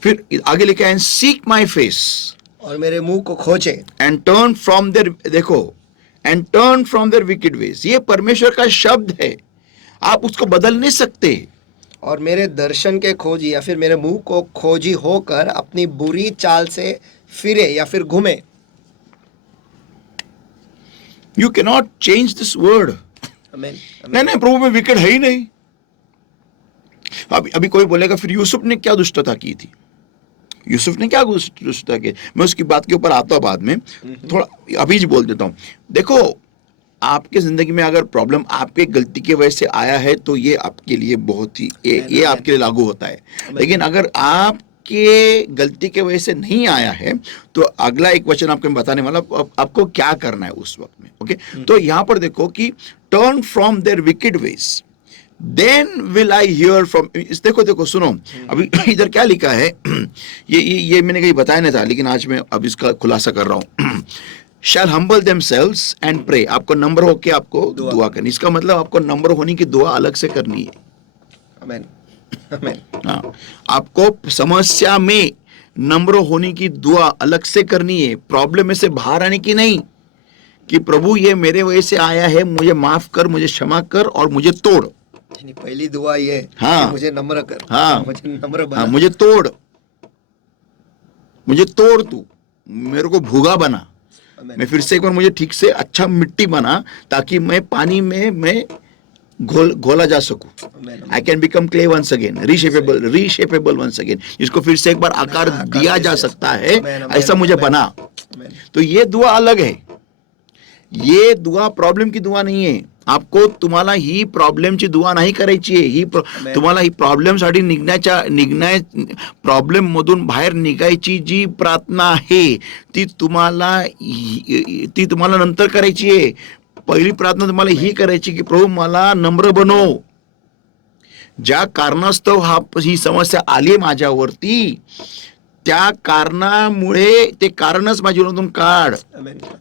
फिर आगे लिखा है सीक माई फेस और मेरे मुंह को खोजे। एंड टर्न फ्रॉम देयर, देखो, and turn from their wicked ways, ये परमेश्वर का शब्द है, आप उसको बदल नहीं सकते। और मेरे दर्शन के खोजी या फिर मेरे मुंह को खोजी होकर अपनी बुरी चाल से फिरे या फिर घूमे। You can not change this word. आमीन। नहीं नहीं, प्रभु में विकेट है ही नहीं। अभी कोई बोलेगा फिर यूसुफ ने क्या दुष्टता की थी, यूसुफ ने क्या दुष्टता की? मैं उसकी बात के ऊपर आता हूं बाद में, थोड़ा अभी जी बोल देता हूं। देखो, आपके जिंदगी में अगर प्रॉब्लम आपके गलती की वजह से आया है तो ये आपके लिए बहुत ही ये आपके लिए लागू होता है। लेकिन अगर आपके गलती के वजह से नहीं आया है तो अगला एक वचन आपको मैं बताने वाला, आपको क्या करना है उस वक्त में। ओके, तो यहां पर देखो कि turn from their wicked ways then will I hear from. देखो सुनो, अभी इधर क्या लिखा है, ये मैंने कहीं बताया नहीं था, लेकिन आज मैं अब इसका खुलासा कर रहा हूं। शैल हम्बल देमसेल्व्स एंड प्रे, आपको नंबर होके आपको दुआ करनी। इसका मतलब आपको नंबर होने की दुआ अलग से करनी है। आमीन। आमीन। हाँ, आपको समस्या में नम्र होने की दुआ अलग से करनी है, प्रॉब्लम में से बाहर आने की नहीं, कि प्रभु ये मेरे वजह से आया है, मुझे माफ कर, मुझे क्षमा कर और मुझे तोड़। पहली दुआ ये, हाँ, कि मुझे नम्र कर। हाँ, मुझे नम्र बना। हाँ, मुझे तोड़, मुझे तोड़, तू मेरे को भूगा बना। मैं फिर से एक बार मुझे ठीक से अच्छा मिट्टी बना, ताकि मैं पानी में मैं घोला जा सकूं। I can become clay once again, reshapeable once again. इसको फिर से एक बार आकार दिया जा सकता है, ऐसा मुझे बना। तो ये दुआ अलग है, ये दुआ प्रॉब्लम की दुआ नहीं है। आपको तुम्हाला ही प्रॉब्लेमची दुआ नाही करायची आहे, ही तुम्हाला ही प्रॉब्लेमसाठी प्रॉब्लेम मधून बाहेर निघायची जी प्रार्थना आहे ती तुम्हाला नंतर करायची आहे। पहिली प्रार्थना तुम्हाला ही करायची की प्रभू मला नम्र बनव, ज्या कारणास्तव ही समस्या आली माझ्यावरती त्या कारणामुळे ते कारणच माझ्या जीवनातून काढ।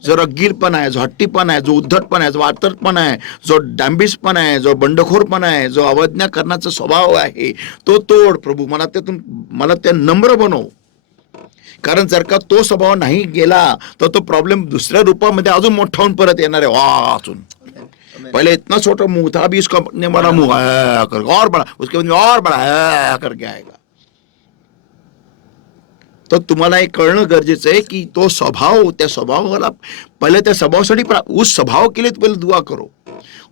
जो रगीलपणा आहे, जो हट्टीपणा आहे, जो उद्धटपणा आहे, जो वातरपणा आहे, जो डांबिसपणा आहे, जो बंडखोरपणा आहे, जो अवज्ञा करण्याचा स्वभाव आहे, तो तोड प्रभू। मला ते नम्र बनव, कारण जर का तो स्वभाव नाही गेला तर तो प्रॉब्लेम दुसऱ्या रूपामध्ये अजून मोठा होऊन परत येणार आहे। वाचून पहले इतना छोटा मुंह था, अभी इसका बड़ा मुंह और बड़ा, उसके बाद और बड़ा करके आएगा। तो तुम्हाला एक कळणं गरजेचं आहे की तो स्वभाव, त्या स्वभावाला पहले त्या स्वभावासाठी, उस स्वभाव के लिए तो पहले दुआ करो,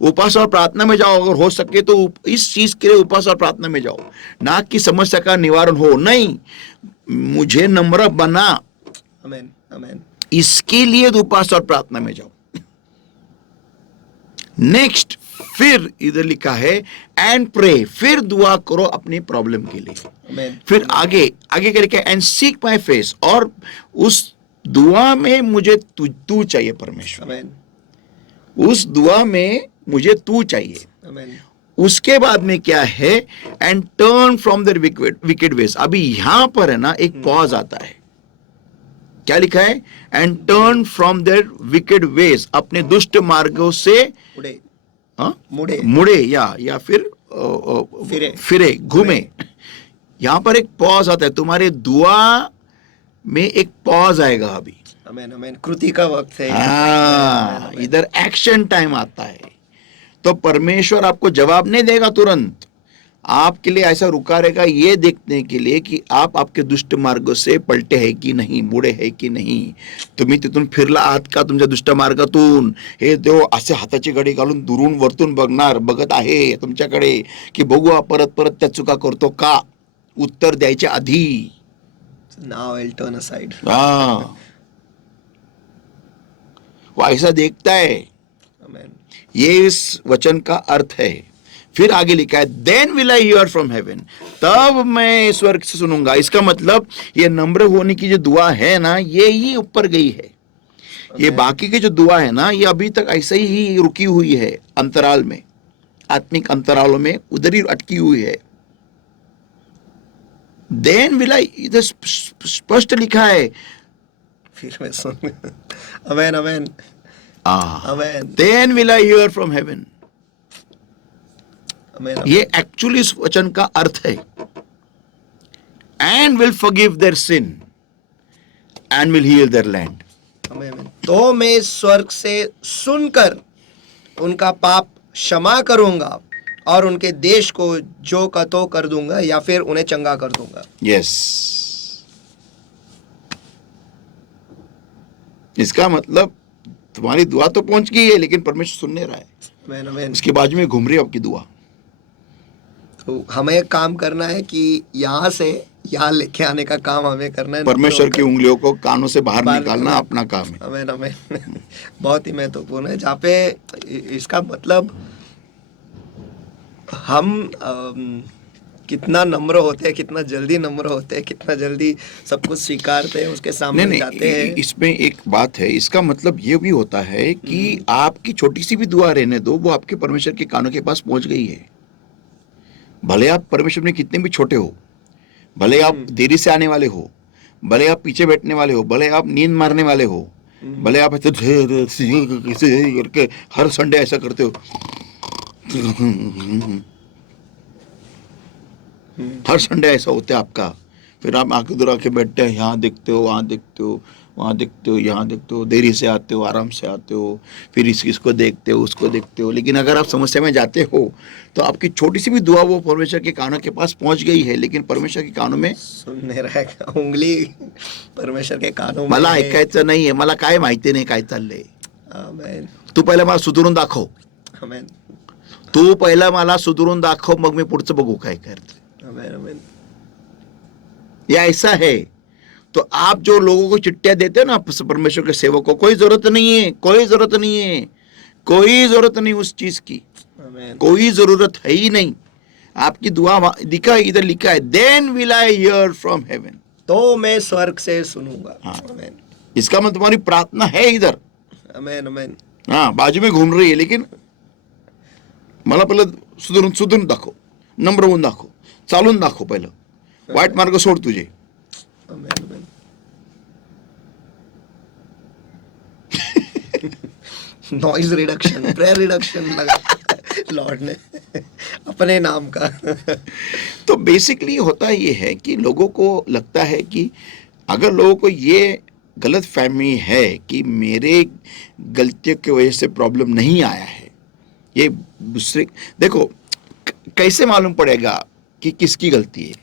उपास और प्रार्थना में जाओ। अगर हो सके तो इस चीज के लिए उपास और प्रार्थना में जाओ, ना कि समस्या का निवारण हो। नहीं, मुझे नम्र बना, आमीन। आमीन। इसके लिए उपास और प्रार्थना में जाओ। नेक्स्ट, फिर इधर लिखा है एंड प्रे, फिर दुआ करो अपनी प्रॉब्लम के लिए। फिर आगे क्या लिखा है, एंड सीक माय फेस, और उस दुआ में मुझे तू चाहिए परमेश्वर, उस दुआ में मुझे तू चाहिए। उसके बाद में क्या है, and turn from their wicked ways. अभी यहां पर है ना एक पॉज आता है, क्या लिखा है, and turn from their wicked ways, अपने दुष्ट मार्गों से मुड़े या फिर फिरे घूमे। यहां पर एक पॉज आता है, तुम्हारे दुआ में एक पॉज आएगा अभी। आमीन। आमीन। कृति का वक्त है। हाँ, इधर एक्शन टाइम आता है। तो परमेश्वर आपको जवाब नहीं देगा तुरंत, आपके लिए ऐसा रुका रहेगा ये देखने के लिए कि आप आपके दुष्ट मार्ग से पलटे है की नाही, मुळे है की नाही, तुम्ही तिथून फिरला आहात का तुमच्या दुष्ट मार्गातून। हे देव असे हाताची घडी घालून दुरून वरतून बघत आहे तुमच्याकडे की बघू परत परत त्या चुका करतो का, उत्तर द्यायच्या आधी। Now I'll turn aside. वो ऐसा देखता है। आमेन। ये इस वचन का अर्थ है। फिर आगे लिखा है then will I hear from heaven, तब मैं स्वर्ग से सुनूंगा। इसका मतलब ये नम्र होने की जो दुआ है ना, ये ही ऊपर गई है। ये बाकी की जो दुआ है ना, ये अभी तक ऐसे ही रुकी हुई है, अंतराल में, आत्मिक अंतरालों में उधर ही अटकी हुई है। देन विल आई, इधर स्पष्ट लिखा है। फिर मैं सुन amen amen amen then will I hear from heaven. Amen ये एक्चुअली इस वचन का अर्थ है। And will forgive their sin and will heal their land. Amen. तो मैं स्वर्ग से सुनकर उनका पाप क्षमा करूंगा और उनके देश को जो का तो कर दूंगा, या फिर उन्हें चंगा कर दूंगा। यस, इसका मतलब तुम्हारी दुआ तो पहुंच गई है, लेकिन परमेश्वर सुन नहीं रहा है। आमेन आमेन। उसके बाजू में घूम रही है आपकी दुआ। तो हमें काम करना है कि यहाँ से यहाँ लेके आने का काम हमें करना है। परमेश्वर की उंगलियों को कानों से बाहर बाहर निकालना निकालना। अपना काम है। आमेन आमेन। बहुत ही महत्वपूर्ण है, जहाँ पे इसका मतलब हम कितना नम्र होते हैं, कितना जल्दी नम्र होते हैं, कितना जल्दी सब कुछ स्वीकारते हैं, उसके सामने नहीं जाते हैं। इसमें एक बात है। इसका मतलब ये भी होता है कि आपकी छोटी सी भी दुआ रहने दो, वो आपके परमेश्वर के कानों के पास पहुंच गई है। भले आप परमेश्वर में कितने भी छोटे हो, भले आप देरी से आने वाले हो, भले आप पीछे बैठने वाले हो, भले आप नींद मारने वाले हो, भले आप ऐसे करके हर संडे ऐसा करते हो, हर संडे ऐसा होता है आपका। फिर आप आंखें दुरा के बैठते हैं, यहाँ देखते हो, वहाँ देखते हो, वहाँ देखते हो, यहाँ देखते हो, देरी से आते हो, आराम से आते हो, फिर इसको देखते हो, उसको देखते हो। लेकिन अगर आप समस्या में जाते हो तो आपकी छोटी सी भी दुआ वो परमेश्वर के कानों के पास पहुंच गई है, लेकिन परमेश्वर के कानों में सुनने रहेगा। उंगली परमेश्वर के कानों में मला है। ऐकायचं नाहीये, मला काय माहिती नाही काय चाललंय, आमेन तू पहिला मला सुधरून दाखव, आमेन तू पहिला मला सुधरून दाखव, मग मी पुढचं बघू काय करते। आमेन आमेन। ये ऐसा है। तो आप जो लोगों को चिट्ठियां देते हो ना परमेश्वर के सेवक को, कोई जरूरत नहीं है, कोई जरूरत नहीं है, कोई जरूरत नहीं उस चीज की, आमेन कोई जरूरत है ही नहीं। आपकी दुआ लिखा है, इधर लिखा है then will I hear from heaven, तो मैं स्वर्ग से सुनूंगा। हाँ। आमेन इसका मतलब तुम्हारी प्रार्थना है इधर, आमेन आमेन हाँ, बाजू में घूम रही है। लेकिन मला पहिलं सुधरून दाखव, नम्र होऊन दाखव, चालून दाखव, पहिलं वाईट मार्ग सोड तुझे। आमेन आमेन। नॉइज रिडक्शन, प्रेयर रिडक्शन लगा लॉर्ड ने अपने नाम का। तो बेसिकली होता ये है कि लोगों को लगता है कि अगर लोगों को ये गलत फहमी है कि मेरे गलतियों की वजह से प्रॉब्लम नहीं आया है, ये दूसरे, देखो कैसे मालूम पड़ेगा कि किसकी गलती है?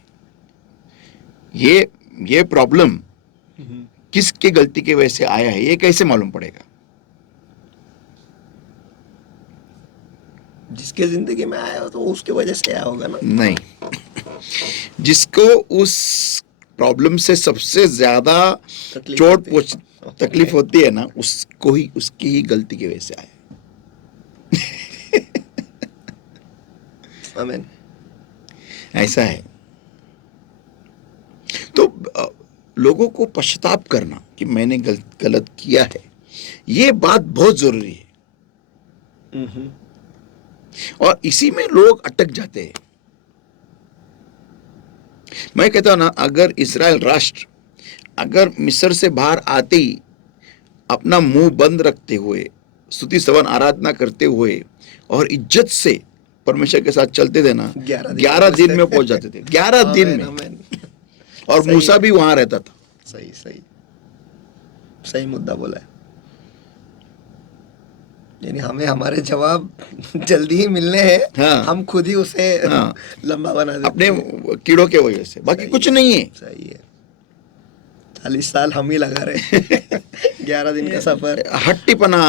ये प्रॉब्लम किसकी गलती की वजह से आया है, ये कैसे मालूम पड़ेगा? जिसके जिंदगी में आया हो तो उसकी वजह से आया होगा ना। नहीं, जिसको उस प्रॉब्लम से सबसे ज्यादा तकलीफ चोट होती है। पहुंच तकलीफ होती है ना, उसको ही, उसकी ही गलती की वजह से आया। आमेन। ऐसा है। तो लोगों को पश्चाताप करना कि मैंने गलत किया है, ये बात बहुत जरूरी है। और इसी में लोग अटक जाते हैं। मैं कहता हूं ना, अगर इस्राएल राष्ट्र अगर मिस्र से बाहर आते ही अपना मुंह बंद रखते हुए, स्तुति स्तवन आराधना करते हुए और इज्जत से परमेश्वर के साथ चलते थे ना, 11 दिन में पहुंच जाते थे, 11 दिन में। आमेन। और सही मूसा है। भी वहां रहता था। सही सही सही मुद्दा बोला है। यानी हमें हमारे जवाब जल्दी ही मिलने हैं। हाँ। हम खुद ही उसे हाँ। लंबा बना देते अपने हैं। कीड़ों के वजह से, बाकी सही कुछ है। नहीं है। सही है। 40 साल हम ही लगा रहे हैं। 11 दिन का सफर। हट्टीपणा,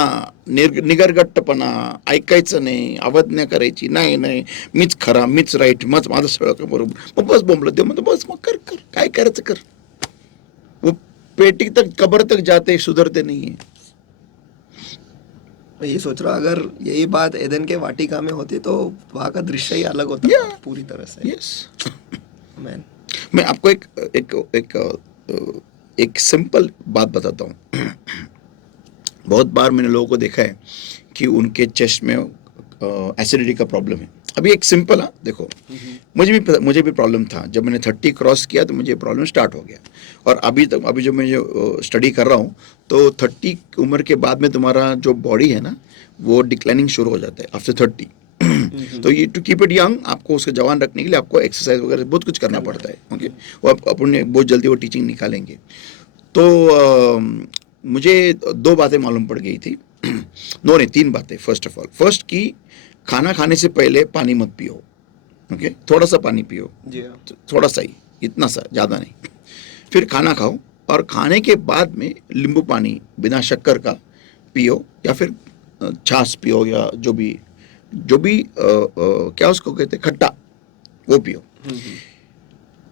निगरगट्टपणा, ऐकायचं नाही, अवज्ञा करायची नाही, नाही मीच खरा, मीच राईट, माझं सगळं बरोबर, मग बस बोंबलं ते म्हणतो, बस मग कर काय करायचं कर। वो पेटी तक, कब्र तक जाते सुधरते नहीं है। मैं ये सोच रहा हूँ अगर यही बात एदन के वाटिका में होती तो वहाँ का दृश्य ही अलग होता Yeah. पूरी तरह से। यस मैन मैं आपको एक सिंपल बात बताता हूँ। बहुत बार मैंने लोगों को देखा है कि उनके चेस्ट में एसिडिटी का प्रॉब्लम है। अभी एक सिंपल देखो, मुझे भी प्रॉब्लम था। जब मैंने 30 क्रॉस किया तो मुझे प्रॉब्लम स्टार्ट हो गया। और अभी जो मैं स्टडी कर रहा हूँ तो 30 उम्र के बाद में तुम्हारा जो बॉडी है ना वो डिक्लाइनिंग शुरू हो जाता है आफ्टर 30। तो ये टू कीप इट यंग, आपको उसका जवान रखने के लिए आपको एक्सरसाइज वगैरह बहुत कुछ करना पड़ता है। ओके, वो अपने बहुत जल्दी वो टीचिंग निकालेंगे। तो मुझे 2 बातें मालूम पड़ गई थी। नहीं 3 बातें। फर्स्ट की खाना खाने से पहले पानी मत पियो। ओके, थोड़ा सा पानी पियो, जी हाँ। थोड़ा सा ही, इतना सा, ज़्यादा नहीं। फिर खाना खाओ और खाने के बाद में नींबू पानी बिना शक्कर का पियो, या फिर छाछ पियो, या जो भी क्या उसको कहते हैं, खट्टा, वो पियो।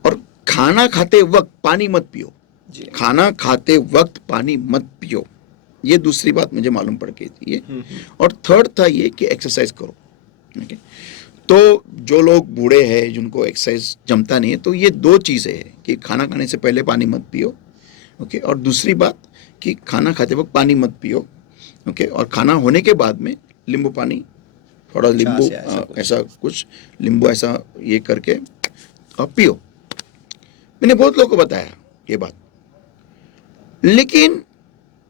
और खाना खाते वक्त पानी मत पियो। जी हाँ। खाना खाते वक्त पानी मत पियो। ये दूसरी बात मुझे मालूम पड़ गई थी ये। और थर्ड था ये कि एक्सरसाइज करो। ओके, तो जो लोग बूढ़े हैं जिनको एक्सरसाइज जमता नहीं है, तो ये 2 चीज़ें हैं कि खाना खाने से पहले पानी मत पियो। ओके, और दूसरी बात कि खाना खाते वक्त पानी मत पियो। ओके, और खाना होने के बाद में नींबू पानी, थोड़ा नींबू ऐसा कुछ नींबू ऐसा ये करके पियो। मैंने बहुत लोगों को बताया ये बात, लेकिन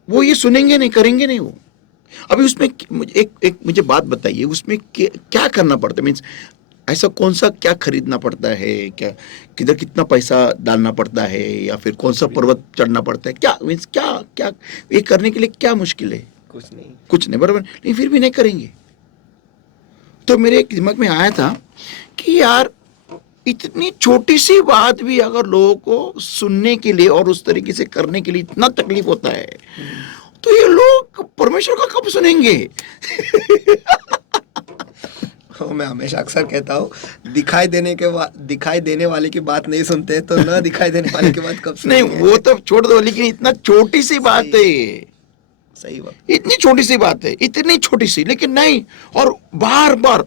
वो ये सुनेंगे नहीं, करेंगे नहीं वो। अभी उसमें मुझे बात बताइए, उसमें क्या करना पड़ता है? मीन्स ऐसा कौन सा क्या खरीदना पड़ता है, क्या किधर कितना पैसा डालना पड़ता है, या फिर कौन सा पर्वत चढ़ना पड़ता है? क्या मीन्स क्या ये करने के लिए क्या मुश्किल है? कुछ नहीं, बराबर। लेकिन फिर भी नहीं करेंगे। तो मेरे एक दिमाग में आया था कि यार इतनी छोटी सी बात भी अगर लोगों को सुनने के लिए और उस तरीके से करने के लिए इतना तकलीफ होता है, तो ये लोग परमेश्वर का कब सुनेंगे? मैं हमेशा अक्सर कहता हूँ, दिखाई देने वाले की बात नहीं सुनते तो न दिखाई देने वाले की बात कब सुनेंगे? नहीं, वो तो छोड़ दो, लेकिन इतना छोटी सी बात है ये। सही बात, इतनी छोटी सी बात है, इतनी छोटी सी, लेकिन नहीं। और बार बार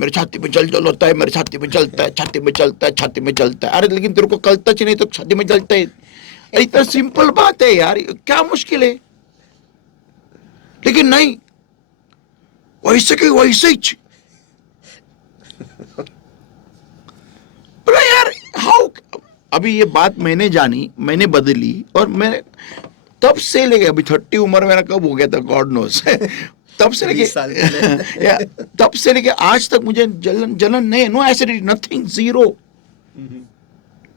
मेरे छाती में जल होता है, मेरे छाती में जलता है, छाती में जलता है, छाती में जलता है। अरे लेकिन तेरे को कल तक नहीं तो छाती में जलता है। इतना सिंपल बात है यार, क्या मुश्किल है? लेकिन नहीं, वैसे के वैसे ही। यार हाउ? अभी ये बात मैंने जानी, मैंने बदली, और मैं तब से लेके अभी 30 उम्र मेरा कब हो गया था गॉड नोस। तब से लेके आज तक मुझे जलन नहीं, no acidity, nothing, zero,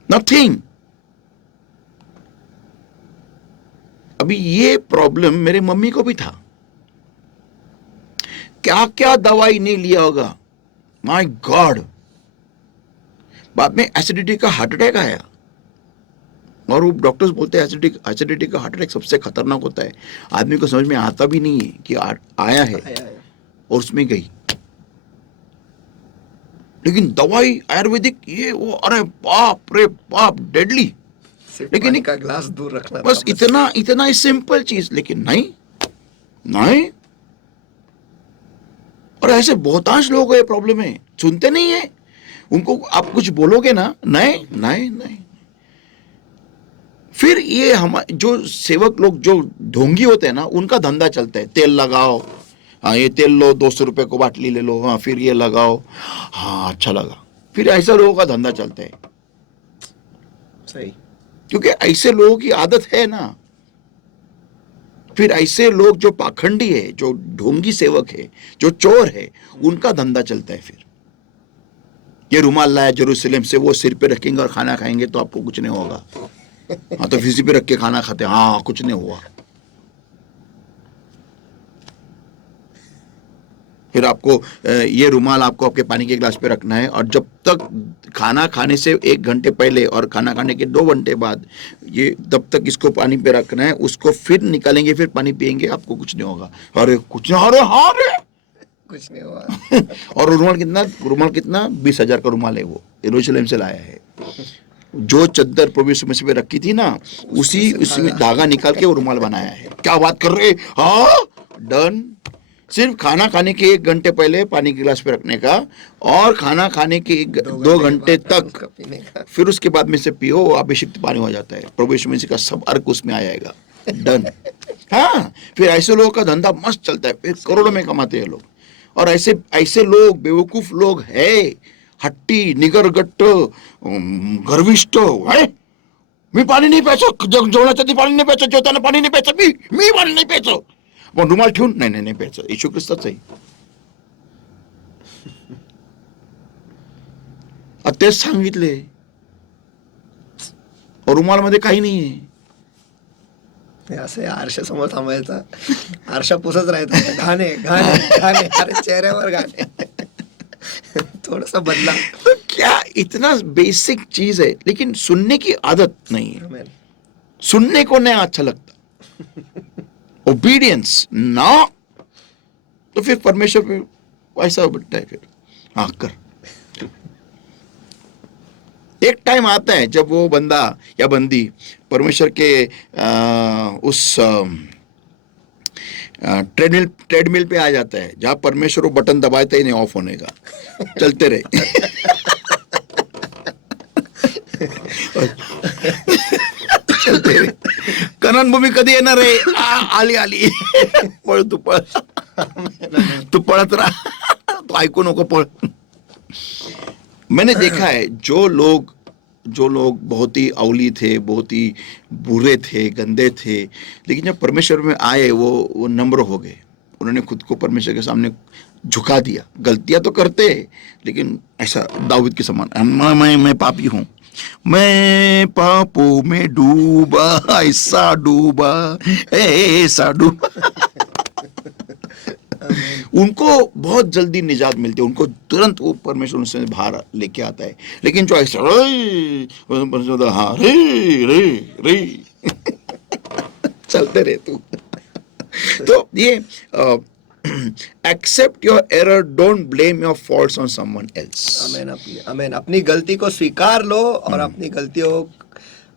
nothing. अभी ये प्रॉब्लम मेरे मम्मी को भी था। क्या क्या दवाई नहीं लिया होगा, माय गॉड। बाद में एसिडिटी का हार्ट अटैक आया, और वो डॉक्टर्स बोलते हैं एसिडिटी का हार्ट अटैक सबसे खतरनाक होता है। आदमी को समझ में आता भी नहीं है कि आया है, और उसमें गई। लेकिन दवाई आयुर्वेदिक ये वो, अरे बाप रे बाप, डेडली। लेकिन का ग्लास दूर रखना, बस इतना सिंपल चीज, लेकिन नहीं। और ऐसे बहुतांश लोग ये प्रॉब्लम है, सुनते नहीं है। उनको आप कुछ बोलोगे ना, नहीं। फिर ये हम जो सेवक लोग जो ढोंगी होते हैं ना, उनका धंधा चलता है, तेल लगाओ, हाँ ये तेल लो, 200 रुपए को बाटली ले लो, हाँ फिर ये लगाओ, हाँ अच्छा लगा। फिर ऐसा लोगों का धंधा चलता है। सही, क्योंकि ऐसे लोगों की आदत है ना। फिर ऐसे लोग जो पाखंडी है, जो ढोंगी सेवक है, जो चोर है, उनका धंधा चलता है। फिर ये रुमाल लाया जेरूसलम से, वो सिर पे रखेंगे और खाना खाएंगे तो आपको कुछ नहीं होगा। हाँ तो फिर पे रख के खाना खाते, हाँ कुछ नहीं हुआ। फिर आपको ये रुमाल आपको आपके पानी के गिलास पे रखना है, और जब तक खाना खाने से 1 घंटे पहले और खाना खाने के 2 घंटे बाद ये तब तक इसको पानी पे रखना है। उसको फिर निकालेंगे, फिर पानी पिएंगे, आपको कुछ नहीं होगा। अरे कुछ नहीं, अरे कुछ नहीं हुआ। और रुमाल कितना 20,000 का रुमाल है, वो यरूशलेम से लाया है। जो चद्दर प्रभु यीशु मसीह पे रखी थी ना, उसी में धागा निकाल के वो रुमाल बनाया है। क्या बात कर रहे? हाँ डन। सिर्फ खाना खाने के 1 घंटे पहले पानी के गिलास पे रखने का, और खाना खाने के 2 घंटे तक, उसका पीने का। फिर उसके बाद में से पियो, वो अभिषिक्त पानी हो जाता है। प्रभु यीशु मसीह का सब अर्क उसमें आ जाएगा। डन। हाँ, फिर ऐसे लोगों का धंधा मस्त चलता है, फिर करोड़ों में कमाते हैं लोग। और ऐसे ऐसे लोग बेवकूफ लोग है, हट्टी, निगरगट्ट, गर्विष्ठ है। मी पाणी नाही प्यायचं, जेवणाच्या आधी पाणी नाही प्यायचं, जेवताना पाणी नाही प्यायचं, मी पाणी नाही प्यायचं, पण रुमाल ठेवून नाही नाही नाही प्यायचं. येशू ख्रिस्ताच आहे. तेच सांगितले. रुमालमध्ये काही नाहीये. हे असे आरशासमोर थांबायचा, आरशा पुसत राहायचा, गाणे गाणे गाणे, अरे चेहऱ्यावर गाणे. थोड़ा बदला. तो क्या इतना बेसिक चीज है, लेकिन सुनने की आदत नहीं है. Amen. सुनने को नहीं अच्छा लगता. ओबीडियंस ना, तो फिर परमेश्वर पे ऐसा बैठता है. फिर हाँ कर. एक टाइम आता है जब वो बंदा या बंदी परमेश्वर के उस ट्रेडमिल पे आ जाता है, जहां परमेश्वर वो बटन दबाता ही नहीं ऑफ होने का, चलते रहे. चलते रहे. कनन भूमी कधी येणार आहे? आली आली. पळ तू पळ, तू पळत राहा, तू ऐकू नको, पळ. मैंने देखा है जो लोग बहुत ही अवली थे, बहुत ही बुरे थे, गंदे थे, लेकिन जब परमेश्वर में आए वो नम्र हो गए. उन्होंने खुद को परमेश्वर के सामने झुका दिया. गलतियां तो करते हैं, लेकिन ऐसा दाऊद के समान, मैं पापी हूं, मैं पापों में डूबा, ऐसा डूबा, ऐसा डूबा. उनको बहुत जल्दी निजात मिलती है, उनको तुरंत वो परमेश्वर उनसे बाहर लेके आता है. लेकिन जो ऐसा हाँ रे रे रे चलते रहे तू. तो ये accept your error, don't blame your faults on someone else. Amen. अपनी गलती को स्वीकार लो और अपनी गलतियों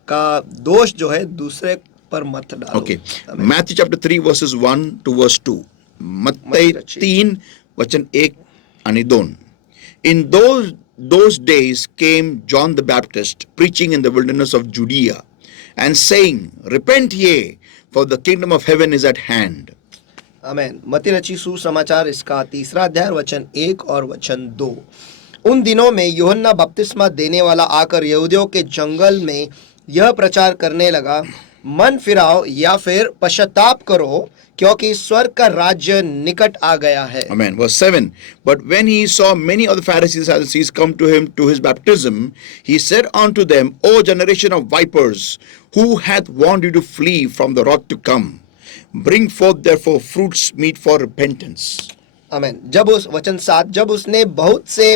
का दोष जो है दूसरे पर मत डालो. Okay, Matthew chapter 3 versus 1 to verse 2. मत्ती 3 वचन 1 आणि 2. In those days came John the Baptist preaching in the wilderness of Judea and saying, repent ye, for the kingdom of heaven is at hand. आमेन. मत्ती रची सुसमाचार इसका 3 अध्याय वचन 1 और वचन 2. उन दिनों में यूहन्ना बपतिस्मा देने वाला आकर यहूदियों के जंगल में यह प्रचार करने लगा, मन फिराओ या फिर पश्चाताप करो, क्योंकि स्वर्ग का राज्य निकट आ गया है. Amen. Verse 7. But when he saw many of the Pharisees and Sadducees come to him to his baptism, he said unto them, O generation of vipers, who hath warned you to flee from the wrath to come? Bring forth therefore fruits meet for repentance. आमेन. जब उस वचन 7, जब उसने बहुत से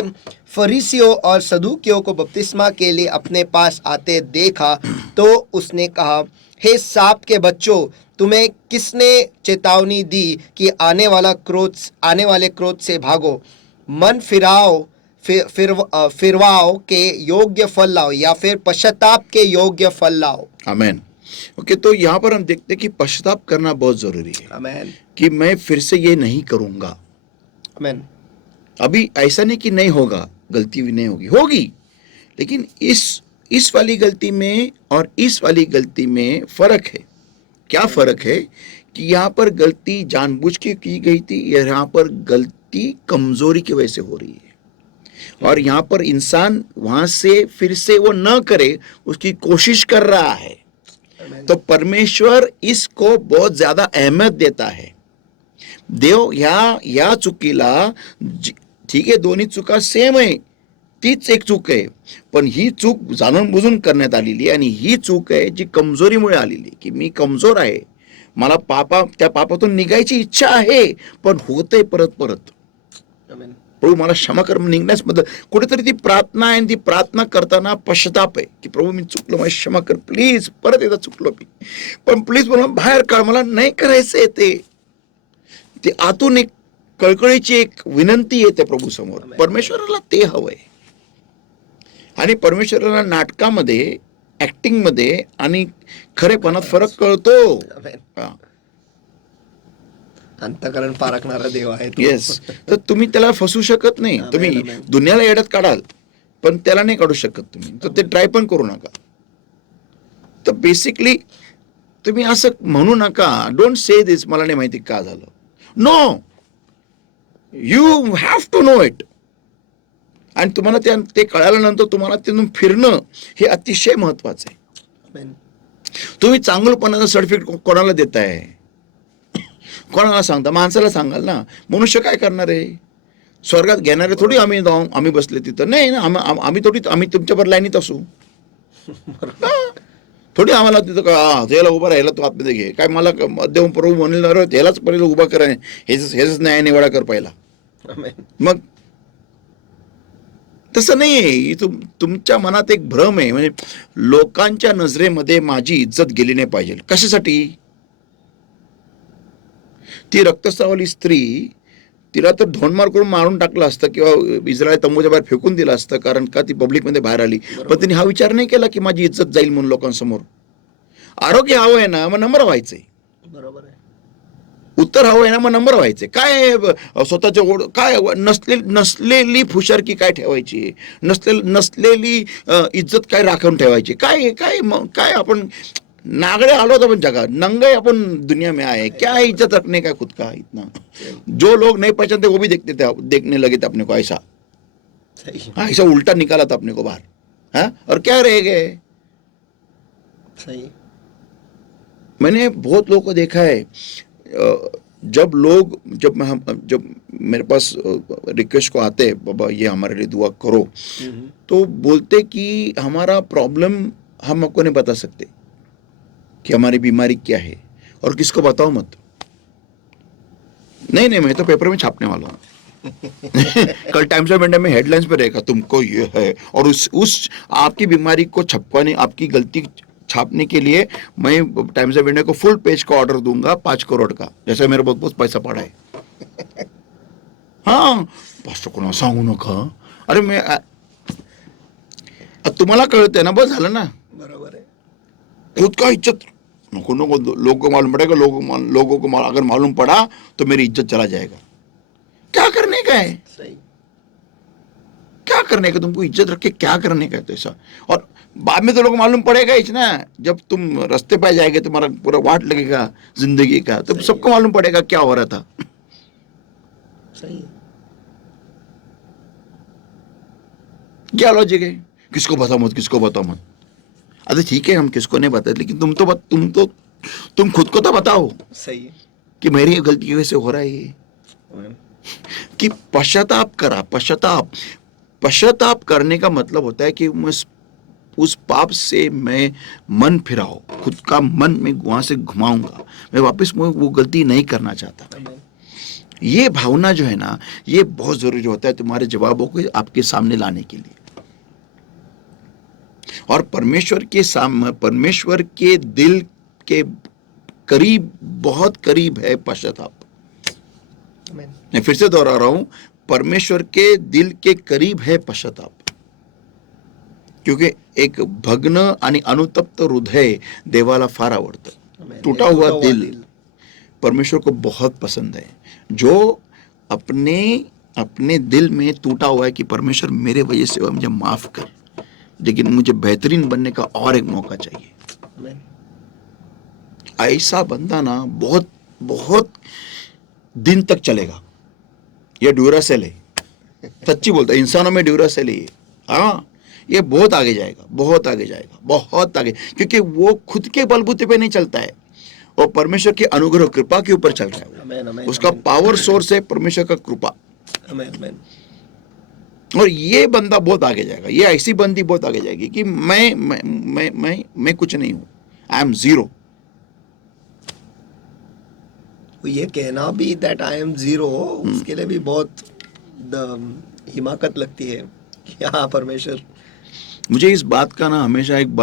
फरीसियों और सदूकियों को बपतिस्मा के लिए अपने पास आते देखा, तो उसने कहा, हे सांप के बच्चों, तुम्हें किसने चेतावनी दी कि आने वाले क्रोध से भागो? मन फिराओ, फिरवाओ के योग्य फल लाओ, या फिर पश्चाताप के योग्य फल लाओ. आमेन. ओके, तो यहाँ पर हम देखते हैं कि पश्चाताप करना बहुत जरूरी है. आमेन. कि मैं फिर से ये नहीं करूंगा. आमेन. अभी ऐसा नहीं कि नहीं होगा, गलती भी नहीं होगी, लेकिन इस वाली गलती में और इस वाली गलती में फर्क है. क्या फर्क है? कि यहाँ पर गलती जानबूझ के की गई थी, यहाँ पर गलती कमजोरी की वजह से हो रही है. और यहाँ पर इंसान वहां से फिर से वो न करे उसकी कोशिश कर रहा है. तो परमेश्वर इसको बहुत ज्यादा अहमियत देता है. देव या चुकीला, ठीक आहे, दोन्ही चुका सेम आहे, तीच एक चूक आहे, पण ही चूक जाणून बुजून करण्यात आलेली आहे. आणि ही चूक आहे जी कमजोरीमुळे आलेली, की मी कमजोर आहे, मला त्या पापातून निघायची इच्छा आहे, पण होतंय परत परत. प्रभू मला क्षमा कर, निघण्यास मदत. कुठेतरी ती प्रार्थना आहे, ती प्रार्थना करताना पश्चाताप आहे, की प्रभू मी चुकलो, मला क्षमा कर प्लीज, परत एकदा चुकलो मी, पण प्लीज मला बाहेर काढ, मला नाही करायचंय ते आतून एक कळकळीची एक विनंती येते प्रभू समोर. परमेश्वराला ते हवंय. आणि परमेश्वराला नाटकामध्ये, ऍक्टिंग मध्ये आणि खरेपणात फरक कळतो. अंतकरण पारखणारा देव आहे तो. येस. तर तुम्ही त्याला फसू शकत नाही. Amen, तुम्ही amen. दुनियाला येड्यात काढाल पण त्याला नाही काढू शकत तुम्ही. तर ते ट्राय पण करू नका. तर बेसिकली तुम्ही असं म्हणू नका, डोंट से दिस, मला नाही माहिती का झालं. No, you have to know it. आणि तुम्हाला ते कळाल्यानंतर तुम्हाला तिथून फिरणं हे अतिशय महत्वाचं आहे. Amen. तुम्ही चांगलपणाचं सर्टिफिकेट कोणाला देताय? कोणाला सांगता? माणसाला सांगाल ना. मनुष्य काय करणार आहे? स्वर्गात घेणारे थोडी आम्ही जाऊ, आम्ही बसले तिथं नाही ना. आम्ही तुमच्यावर लाईनीत असू. थोडी आम्हाला तिथं का त्याला उभं राहिला तो आतमध्ये घे. काय मला देव प्रभू म्हणलं त्यालाच पहिलं उभा करा, हेच न्याय निवाडा कर पहिला. Amen. मग तसं नाहीये. तुमच्या मनात एक भ्रम आहे. म्हणजे लोकांच्या नजरेमध्ये माझी इज्जत गेली नाही पाहिजे. कशासाठी? ती रक्तस्रावली स्त्री, तिला तर धोंडमार करून मारून टाकलं असतं किंवा इस्रायल तंबूच्या बाहेर फेकून दिलं असतं, कारण का ती पब्लिकमध्ये बाहेर आली. पण तिने हा विचार नाही केला की माझी इज्जत जाईल म्हणून लोकांसमोर. आरोग्य हवं आहे ना, मग नंबर व्हायचंय. बरोबर आहे. उत्तर हवं आहे ना, मग नंबर व्हायचे. काय स्वतःच्या काय नसलेली फुशारकी काय ठेवायची, नसलेली इज्जत काय राखून ठेवायची, काय काय काय आपण नागड़े आलो तो अपन जगह नंगे अपन दुनिया में आए, क्या इज्जत रखने का खुद का इतना. जो लोग नहीं पहचानते वो भी देखने लगे थे अपने को ऐसा. सही. ऐसा उल्टा निकाला था अपने को बाहर. हाँ, और क्या रह गए. सही. मैंने बहुत लोगों को देखा है, जब मेरे पास रिक्वेस्ट को आते हैं, बाबा ये हमारे लिए दुआ करो, तो बोलते कि हमारा प्रॉब्लम हम आपको नहीं बता सकते कि हमारी बीमारी क्या है, और किसको बताओ मत. नहीं, मैं तो पेपर में छापने वाला हूँ. कल टाइम्स ऑफ इंडिया में हेडलाइंस पे रहेगा तुमको ये है, और उस आपकी बीमारी को छपवाने, आपकी गलती छापने के लिए मैं टाइम्स ऑफ इंडिया को फुल पेज का ऑर्डर दूंगा 5 करोड़ का, जैसे मेरे बहुत पैसा पड़ा है. हाँ, पास्टर कोणा सांगू नका. अरे मैं तुम्हाला कळतंय ना, बस झालं ना. बरोबर आहे. खुद का इज्जत नको, लोगों को मालूम पड़ेगा. लोगों को अगर मालूम पड़ा तो मेरी इज्जत चला जाएगा. क्या करने का है? सही. क्या करने का? तुमको इज्जत रख के क्या करने का है? तो ऐसा. और बाद में तो लोगों को मालूम पड़ेगा ही ना. जब तुम रास्ते पे जाएंगे, तुम्हारा पूरा वाट लगेगा जिंदगी का, तो सबको मालूम पड़ेगा क्या हो रहा था. सही. क्या लॉजिक है? किसको बताओ मत. अरे ठीक है, हम किसको नहीं बताते, लेकिन तुम खुद को तो बताओ सही. कि मेरी गलती की वजह से हो रहा है ये. Amen. कि पश्चाताप करने का मतलब होता है कि उस पाप से मैं मन फिराओ, खुद का मन में वहां से घुमाऊंगा, मैं वापस वो गलती नहीं करना चाहता. Amen. ये भावना जो है ना, ये बहुत जरूरी होता है तुम्हारे जवाबों को आपके सामने लाने के लिए. और परमेश्वर के दिल के करीब, बहुत करीब है पश्चाताप. Amen. मैं फिर से दोहरा रहा हूं, परमेश्वर के दिल के करीब है पश्चाताप. क्योंकि एक भग्न आणि अनुतप्त हृदय देवाला फार आवडतं. Amen. टूटा हुआ दिल परमेश्वर को बहुत पसंद है. जो अपने दिल में टूटा हुआ है कि परमेश्वर मेरे वजह से मुझे माफ कर, लेकिन मुझे बेहतरीन बनने का और एक मौका चाहिए. Amen. ऐसा बंदा ना बहुत बहुत दिन तक चलेगा. ये ड्यूरासेल है. सच्ची बोलता, इंसानों में ड्यूरासेल है. हाँ, ये बहुत आगे जाएगा. क्योंकि वो खुद के बलबूते पे नहीं चलता है, वो परमेश्वर के अनुग्रह कृपा के ऊपर चल रहा है. Amen. Amen. उसका पावर सोर्स है परमेश्वर का कृपा. Amen. Amen. और ये बंदा बहुत आगे जाएगा. ये ऐसी बंदी बहुत आगे जाएगी कि मैं कुछ नहीं हूं. I am zero. ये कहना भी दैट आई एम जीरो, उसके लिए भी बहुत हिमाकत लगती है कि हाँ परमेश्वर. मुझे इस बात का ना हमेशा एक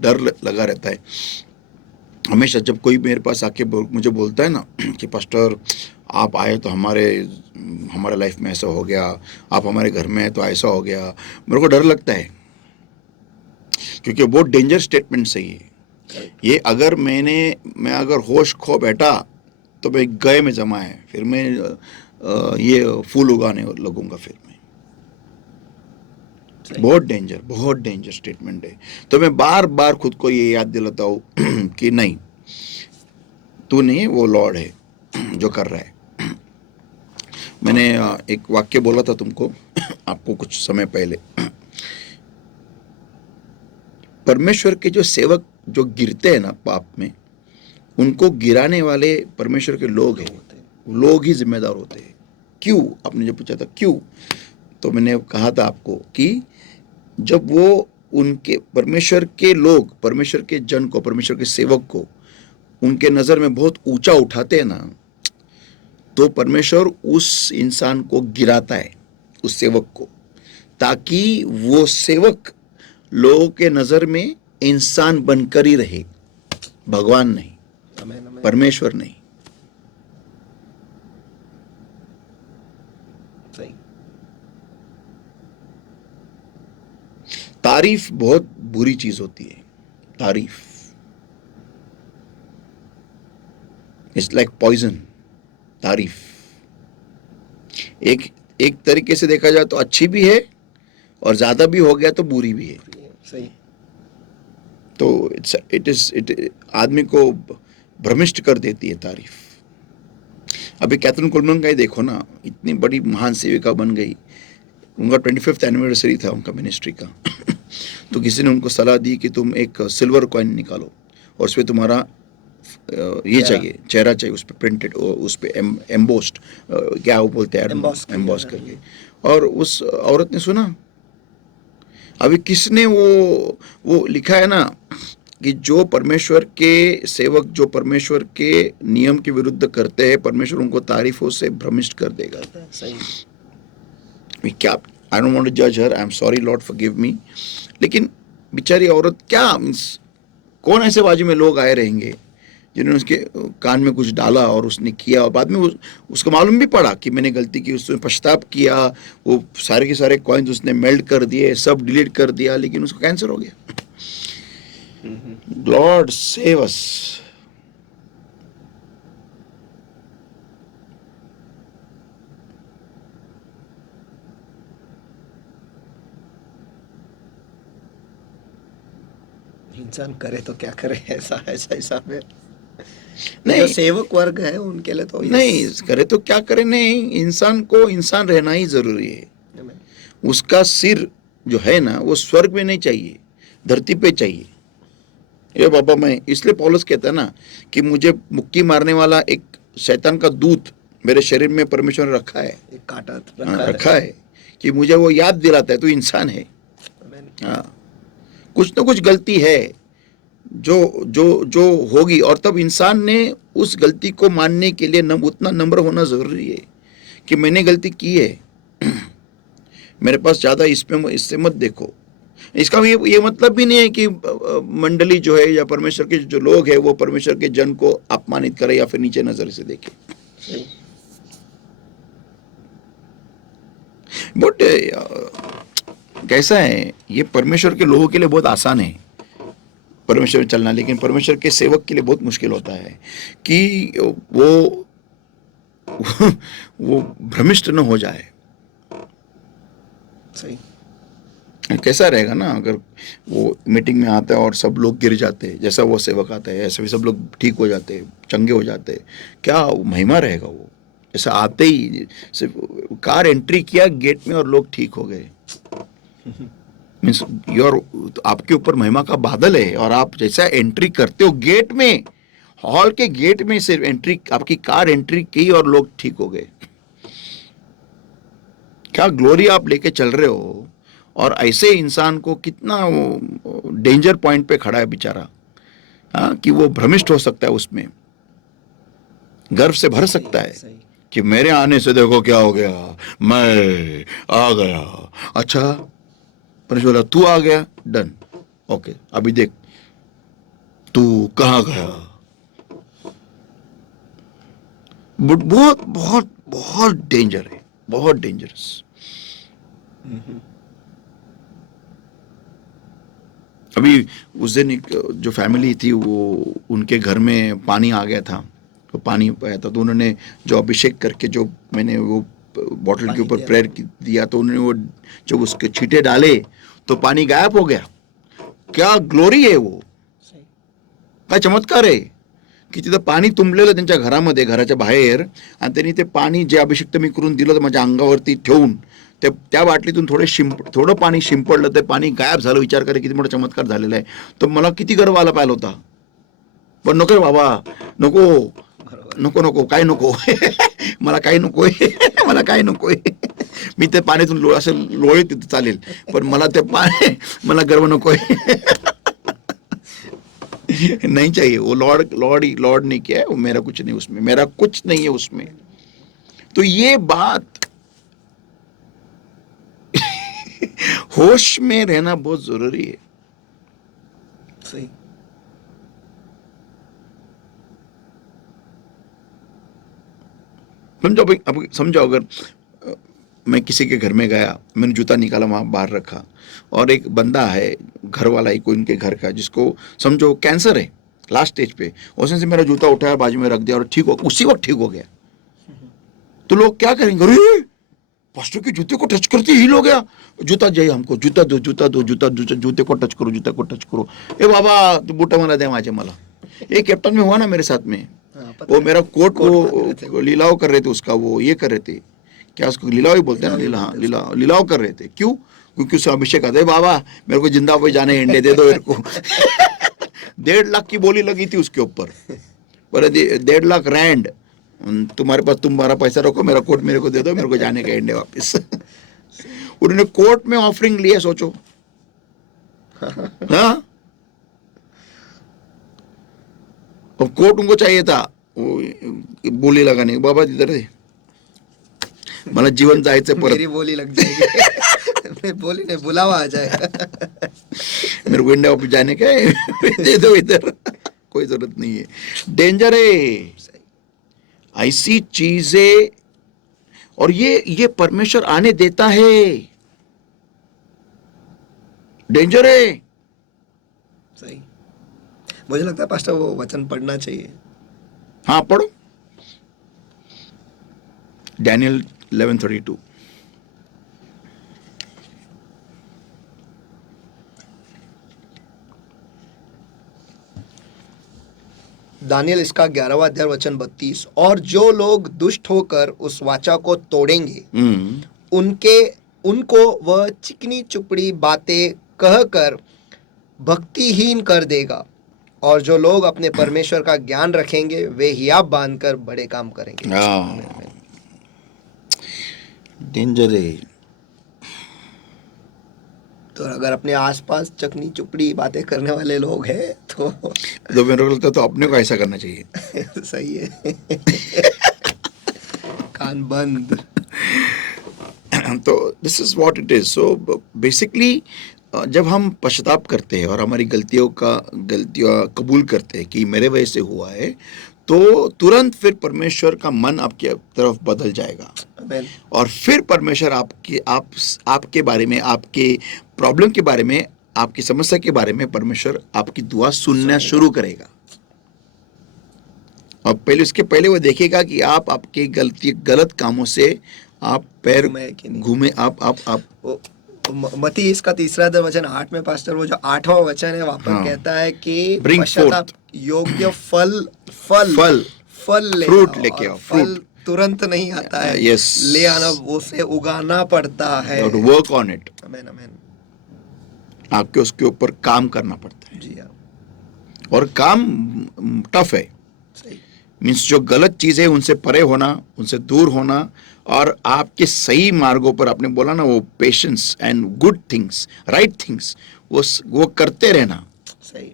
डर लगा रहता है. हमेशा जब कोई मेरे पास आके मुझे बोलता है ना कि पास्टर आप आए तो हमारे लाइफ में ऐसा हो गया, आप हमारे घर में हैं तो ऐसा हो गया, मेरे को डर लगता है. क्योंकि बहुत डेंजर स्टेटमेंट सही है ये. अगर मैं अगर होश खो बैठा तो मैं गए में जमा है, फिर मैं ये फूल उगाने लगूंगा फिर मैं। सही। बहुत डेंजर स्टेटमेंट है। तो मैं बार बार खुद को ये याद दिलाता हूँ कि नहीं, तू नहीं, वो लॉर्ड है जो कर रहा है। मैंने एक वाक्य बोला था तुमको आपको कुछ समय पहले, परमेश्वर के जो सेवक जो गिरते हैं ना पाप में, उनको गिराने वाले परमेश्वर के लोग हैं, लोग ही जिम्मेदार होते हैं। क्यों? आपने जो पूछा था क्यों, तो मैंने कहा था आपको कि जब वो उनके परमेश्वर के लोग, परमेश्वर के जन को, परमेश्वर के सेवक को उनके नज़र में बहुत ऊंचा उठाते हैं ना, तो परमेश्वर उस इंसान को गिराता है, उस सेवक को, ताकि वो सेवक लोगों के नज़र में इंसान बनकर ही रहे, भगवान नहीं, आमीन, आमीन। परमेश्वर नहीं। सही। तारीफ बहुत बुरी चीज होती है। तारीफ इट्स लाइक पॉइजन। तारीफ एक एक तरीके से देखा जाए तो अच्छी भी है, और ज्यादा भी हो गया तो बुरी भी है। सही। तो इट आदमी को भ्रमिष्ट कर देती है तारीफ। अभी कैथरीन कुलमन का ही देखो ना, इतनी बड़ी महान सेविका बन गई, उनका 25th एनिवर्सरी था उनका मिनिस्ट्री का तो किसी ने उनको सलाह दी कि तुम एक सिल्वर कॉइन निकालो और उस पर तुम्हारा ये चाहिए, चेहरा चाहिए, उस पर प्रिंटेड, उस पर एम्बोस्ड, क्या वो बोलते हैं, एम्बोस करके। और उस औरत ने सुना। अभी किसने वो लिखा है ना कि जो परमेश्वर के सेवक, जो परमेश्वर के नियम के विरुद्ध करते हैं, परमेश्वर उनको तारीफों से भ्रमिष्ट कर देगा। सही। क्या, आई डोंट वांट टू जज her, I am sorry lord, forgive me, लेकिन बेचारी औरत, क्या मीन्स, कौन ऐसे बाजू में लोग आए रहेंगे जिन्होंने उसके कान में कुछ डाला और उसने किया, और बाद में उसको मालूम भी पड़ा कि मैंने गलती की, उसने पश्चाताप किया, वो सारे के सारे कॉइन्स उसने मेल्ट कर दिए, सब डिलीट कर दिया, लेकिन उसको कैंसर हो गया। Lord save us. इंसान करे तो क्या करे, ऐसा ऐसा हिसाब है। नहीं, जो सेवक वर्ग है उनके लिए तो नहीं करे तो क्या करे, नहीं, इंसान को इंसान रहना ही जरूरी है। उसका सिर जो है ना, वो स्वर्ग में नहीं चाहिए, धरती पे चाहिए। ये बाबा, मैं इसलिए पौलुस कहता है ना कि मुझे मुक्की मारने वाला एक शैतान का दूत मेरे शरीर में परमेश्वर ने रखा है, एक कांटा रखा है कि मुझे वो याद दिलाता है तू इंसान है। हाँ, कुछ ना कुछ गलती है जो जो जो होगी, और तब इंसान ने उस गलती को मानने के लिए उतना नम्र होना जरूरी है कि मैंने गलती की है, मेरे पास ज्यादा इससे मत देखो। इसका ये मतलब भी नहीं है कि मंडली जो है या परमेश्वर के जो लोग हैं वो परमेश्वर के जन को अपमानित करे या फिर नीचे नजर से देखे। बट कैसा है, ये परमेश्वर के लोगों के लिए बहुत आसान है परमेश्वर में चलना, लेकिन परमेश्वर के सेवक के लिए बहुत मुश्किल होता है कि वो भ्रमिष्ट न हो जाए। सही। कैसा रहेगा ना अगर वो मीटिंग में आता है और सब लोग गिर जाते हैं, जैसा वो सेवक आता है ऐसे भी सब लोग ठीक हो जाते हैं, चंगे हो जाते हैं, क्या महिमा रहेगा वो। ऐसा आते ही सिर्फ कार एंट्री किया गेट में और लोग ठीक हो गए, मीन्स योर, आपके ऊपर महिमा का बादल है, और आप जैसा एंट्री करते हो गेट में, हॉल के गेट में सिर्फ एंट्री, आपकी कार एंट्री की और लोग ठीक हो गए। क्या ग्लोरी आप लेके चल रहे हो, और ऐसे इंसान को कितना डेंजर पॉइंट पे खड़ा है बेचारा, हाँ, कि वो भ्रमिष्ट हो सकता है, उसमें गर्व से भर सकता है कि मेरे आने से देखो क्या हो गया, मैं आ गया। अच्छा, परमेश्वर बोला तू आ गया, डन, ओके, अभी देख तू कहाँ गया। बट बहुत बहुत बहुत डेंजर है, बहुत डेंजरस। अभी उस दिन एक जो फैमिली थी, वो उनके घर में पानी आ गया था, तो पानी पाया था, तो उन्होंने जो अभिषेक करके जो मैंने वो बॉटल के ऊपर प्रेयर दिया, तो उन्होंने वो जब उसके छींटे डाले तो पानी गायब हो गया. क्या ग्लोरी आहे वो, काय चमत्कार आहे की तिथं पाणी तुंबलेलं त्यांच्या घरामध्ये, घराच्या बाहेर, आणि त्यांनी ते पाणी जे अभिषेक मी करून दिलं होतं माझ्या अंगावरती ठेवून ते त्या बाटलीतून थोडं पाणी शिंपडलं, ते पाणी गायब झालं. विचार करा किती मोठा चमत्कार झालेला आहे. तर मला किती गर्व आला पाहिला होता. पण नको रे बाबा, नको नको नको, काय नको मला काही नकोय मला काही नकोय. मी ते पाण्यातून असं लोळीत तिथं चालेल, पण मला ते पाणी, मला गर्व नकोय नहीं चाहिए. वो लॉर्ड ने किया है, वो मेरा कुछ नहीं उसमें, मेरा कुछ नहीं है उसमें. तो ये बात होश में रहना बहुत जरूरी है. सही. समझो भाई, अब समझो अगर मैं किसी के घर में गया, मैंने जूता निकाला, वहां बाहर रखा, और एक बंदा है, घर वाला ही कोई उनके घर का, जिसको समझो कैंसर है लास्ट स्टेज पे, उसने से मेरा जूता उठाया, बाजू में रख दिया और ठीक हो, उसी वक्त ठीक हो गया. तो लोग क्या करेंगे, अरे पास्टर के जूते को टच करते ही हो गया, जूता चाहिए हमको, जूता दो जूता दो, जूते को टच करो, जूता को टच करो. ए बाबा तू बूटा मला दे माझे मला. ये कैप्टन में हुआ ना मेरे साथ में, वो मेरा कोट वो लीलाव कर रहे थे, उसका वो ये कर रहे थे, क्या उसको लीलाव ही बोलते हैं ना, लीलाव कर रहे थे. क्यों? क्योंकि उससे अभिषेक आता है, बाबा मेरे को जिंदाबाद जाने अंडे दे दो मेरे को 1.5 लाख की बोली लगी थी उसके ऊपर, पर 1.5 लाख रैंड, तुम्हारे पास तुम्हारा पैसा रखो, मेरा कोट मेरे को दे दो, मेरे को जाने का अंडे वापस. उन्होंने कोर्ट में ऑफरिंग लिया, सोचो. हाँ, और कोर्ट उनको चाहिए था वो बोली लगाने, बाबा इधर दे, मला जीवन जायचं परत, मेरी बोली लग जाएगी मैं बोली नहीं, बुलावा आ जाएगा मेरे को इंडिया वापस जाने का है, दे दो इधर, कोई जरूरत नहीं है. डेंजर है ऐसी चीजें, और ये परमेश्वर आने देता है, डेंजर है. सही. मुझे लगता है पास्टर वो वचन पढ़ना चाहिए. हाँ पढ़ो, डैनियल 11:32. दानियल इसका 11वां अध्याय वचन 32. और जो लोग दुष्ट होकर उस वाचा को तोड़ेंगे, उनको वह चिकनी चुपड़ी बातें कहकर भक्तिहीन कर देगा, और जो लोग अपने परमेश्वर का ज्ञान रखेंगे वे हियाब बांधकर बड़े काम करेंगे. डेंजर है. तो अगर अपने आसपास चकनी चुपड़ी बातें करने वाले लोग हैं तो मेरे को लगता है तो अपने को ऐसा करना चाहिए. सही है कान बंद. तो this is what it is. So basically जब हम पश्चाताप करते हैं और हमारी गलतियां कबूल करते हैं कि मेरे वजह से हुआ है, तो तुरंत फिर परमेश्वर का मन आपके तरफ बदल जाएगा. और फिर परमेश्वर आपके बारे में, आपके प्रॉब्लम के बारे में, आपकी समस्या के बारे में परमेश्वर आपकी दुआ सुनना शुरू करेगा. और उसके पहले वो देखेगा कि आप आपके गलत कामों से आप पैर घूमे, आप मती इसका 3 वचन 8 में पास्टर, वो जो 8वां वचन है वहां पर कहता है कि पश्चाताप योग्य फल फ्रूट लेके आओ. फल तुरंत नहीं आता है. yes. ले आना, उसे उगाना पड़ता है. Work on it. आमीन आमीन. आपके उसके ऊपर काम करना पड़ता है. जी हाँ. और काम टफ है. मीन्स जो गलत चीजें उनसे परे होना, उनसे दूर होना, और आपके सही मार्गों पर, आपने बोला ना वो patience and good things, right things, वो करते रहना. सही.